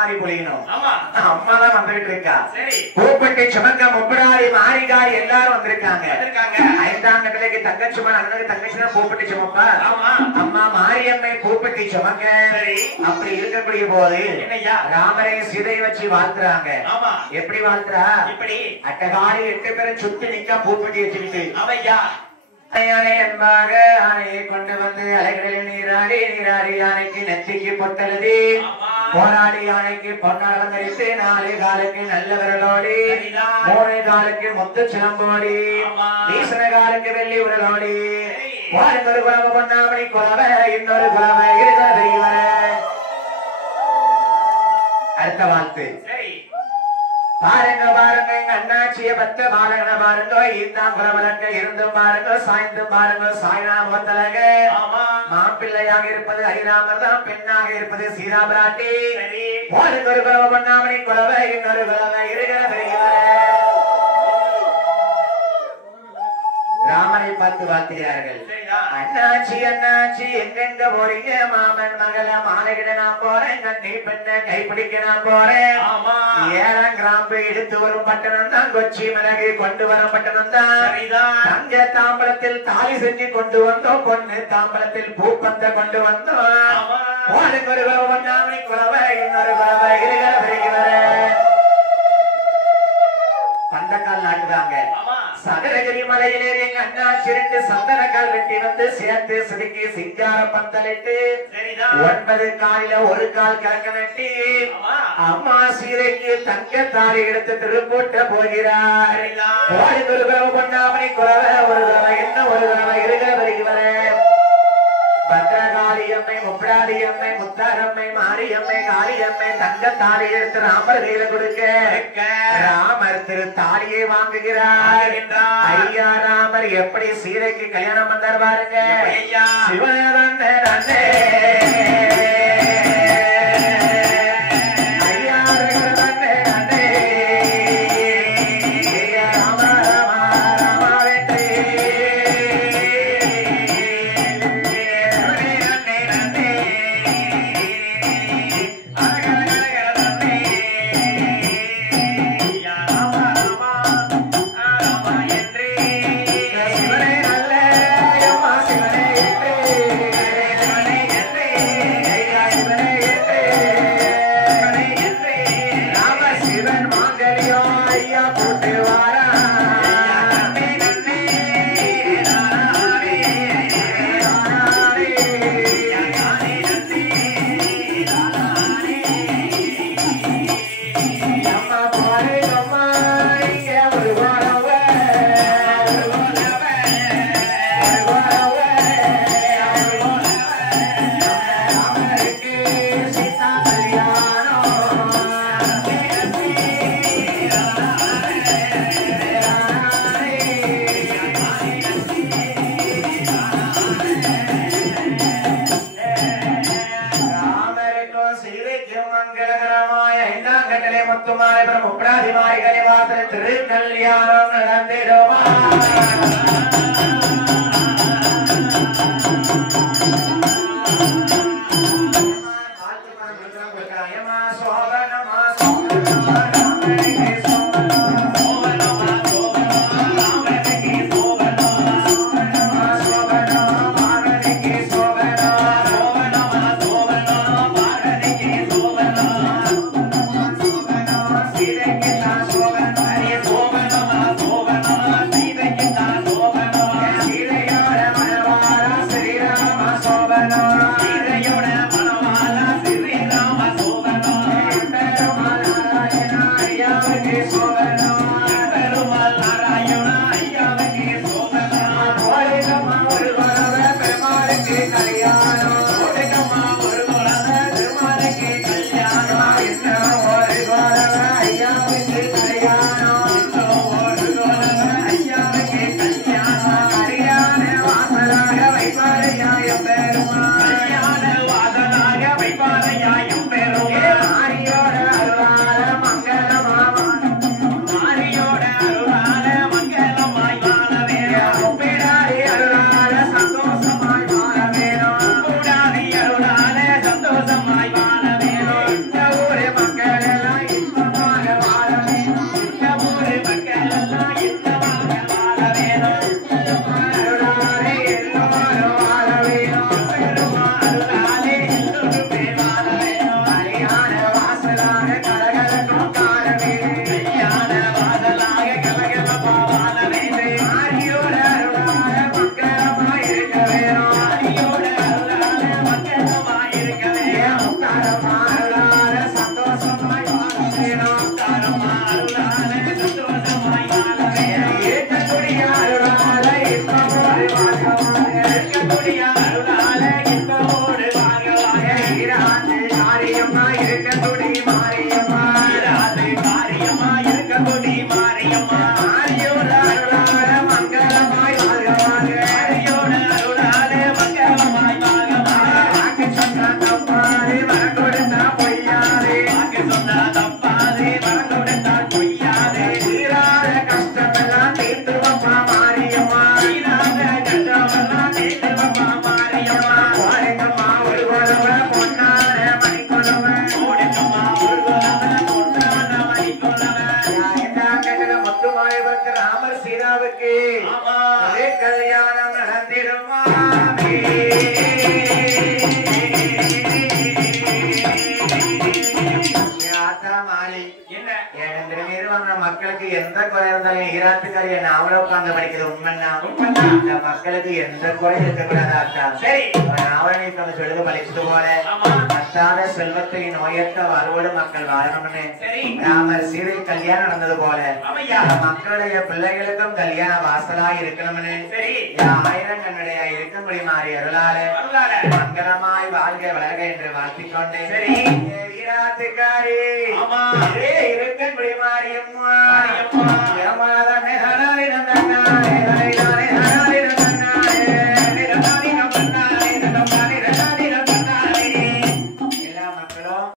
மாறி அம்மா அம்மாதான் வந்துகிட்டு இருக்கா. பூப்பட்டி சுமக்க முப்படாரி மாரிகாரி எல்லாரும் வந்திருக்காங்க. 5ஆம் கட்டளைக்கு தங்கச்சுமா அண்ணனுக்கு தங்கச்சுனா பூப்பட்டி சுமப்பா. அம்மா மாரியம்மை பூப்பட்டி சுமக்க. அப்படி இருக்கக்கூடிய போது ராமரை சிதை வச்சு வாழ்த்துறாங்க. எப்படி வாழ்த்துறா அட்டகாரி 8 பேரை சுத்தி நிக்க பூப்பட்டி வச்சுக்கிட்டு என்பாக ஆணையை கொண்டு வந்து அலைகளில் நீராடி யானைக்கு நெத்திக்கு பொட்டலதி போராடி யானைக்கு பொன்னாளம் தரித்து 4 காலுக்கு நல்ல விரலோடி 3 காலுக்கு முத்து சிலம்போடி வீசன காலுக்கு வெள்ளி உரலோடி ஒரு குலவ பொன்னாமணி குலவ இன்னொரு குலவ இருக்கிற பெரியவர. அடுத்த வாழ்த்து பாருங்க எங்க அண்ணாச்சிய பத்த பாருங்க பாருங்க ஈந்தாம் குலவலங்க இருந்தும் பாருங்க சாய்ந்தும் பாருங்க சாய்னா முகத்தலக மாப்பிள்ளையாக இருப்பது ஹரிராமர் தான் பெண்ணாக இருப்பது சீதா பிராட்டி. ஒரு குலவ பொன்னாமணி குலவ இன்னொரு குலவ இருக்கிற பெரியவர. ராமனை பார்த்து வாழ்த்துகிறார்கள். அண்ணாச்சி அண்ணாச்சி எங்கெங்க போறீங்க மாமன் மகள மாலைகிட நான் போறேன் கண்ணி பெண்ண கைப்பிடிக்க நான் போறேன். 7ஆம் கிராம்பு எடுத்து வரும் பட்டணம் தான் கொச்சி மிளகு கொண்டு வரும் பட்டணம் தான். தங்க தாம்பலத்தில் தாலி செஞ்சு கொண்டு வந்தோம் பொண்ணு தாம்பலத்தில் பூப்பந்த கொண்டு வந்தோம். ஒரு குலவ குலவ இன்னொரு குலவ இருக்கிற பெரியவர. சொந்தக்கால் நாட்டுதாங்க. சதுரகிரி மலையிலே எங்க அண்ணா சிறந்து சந்தனக்கால் வெட்டி வந்து சேர்த்து சிறுக்கி சிங்கார பந்தலிட்டு 9 காலில ஒரு கால் கறக்க நட்டி அம்மா சீதைக்கு தங்க தாலி எடுத்து திருப்பூட்ட போகிறார். ஒரு தடவை பொன்னாமணி குறவை ஒரு தடவை என்ன ஒரு தடவை இருக்கிற வரைக்கும் வர பத்ரகாளி அம்மை முப்படாதி அம்மை முத்தாரம்மை மாரியம்மை காளியம்மை தங்க தாலி எடுத்து ராமர் கையில கொடுக்க ராமர் திரு தாலியை வாங்குகிறார். ஐயா ராமர் எப்படி சீதைக்கு கல்யாணம் பண்ணார் பாருங்க. சிவனே திருக்கல்யாணம் நடந்திடுமா மக்களுக்கு எந்த குறை இருந்தாலும் ஈராட்டுக்காரிய நாவல உட்கார்ந்து படிக்கிறது உண்மைன்னா இந்த மக்களுக்கு எந்த குறை இருக்கக்கூடாதா? சரி, நாவலை சொல்லுது படிச்சது போல பத்தாத செல்வத்தை நோயற்ற வாழ்வோடு மக்கள் வாழணும்னு ராமர் சீதை கல்யாணம் நடந்தது போல மக்களுடைய பிள்ளைகளுக்கும் கல்யாண வாசலா இருக்கணும்னு ஆயிரம் கண்ணுடைய இருக்க முடியுமாறி அருளால மங்களமாய் வாழ்க வளர்க என்று வாழ்த்திக்கொண்டே சரி ஈராட்டுக்காரி இருக்க முடியுமாறி அம்மா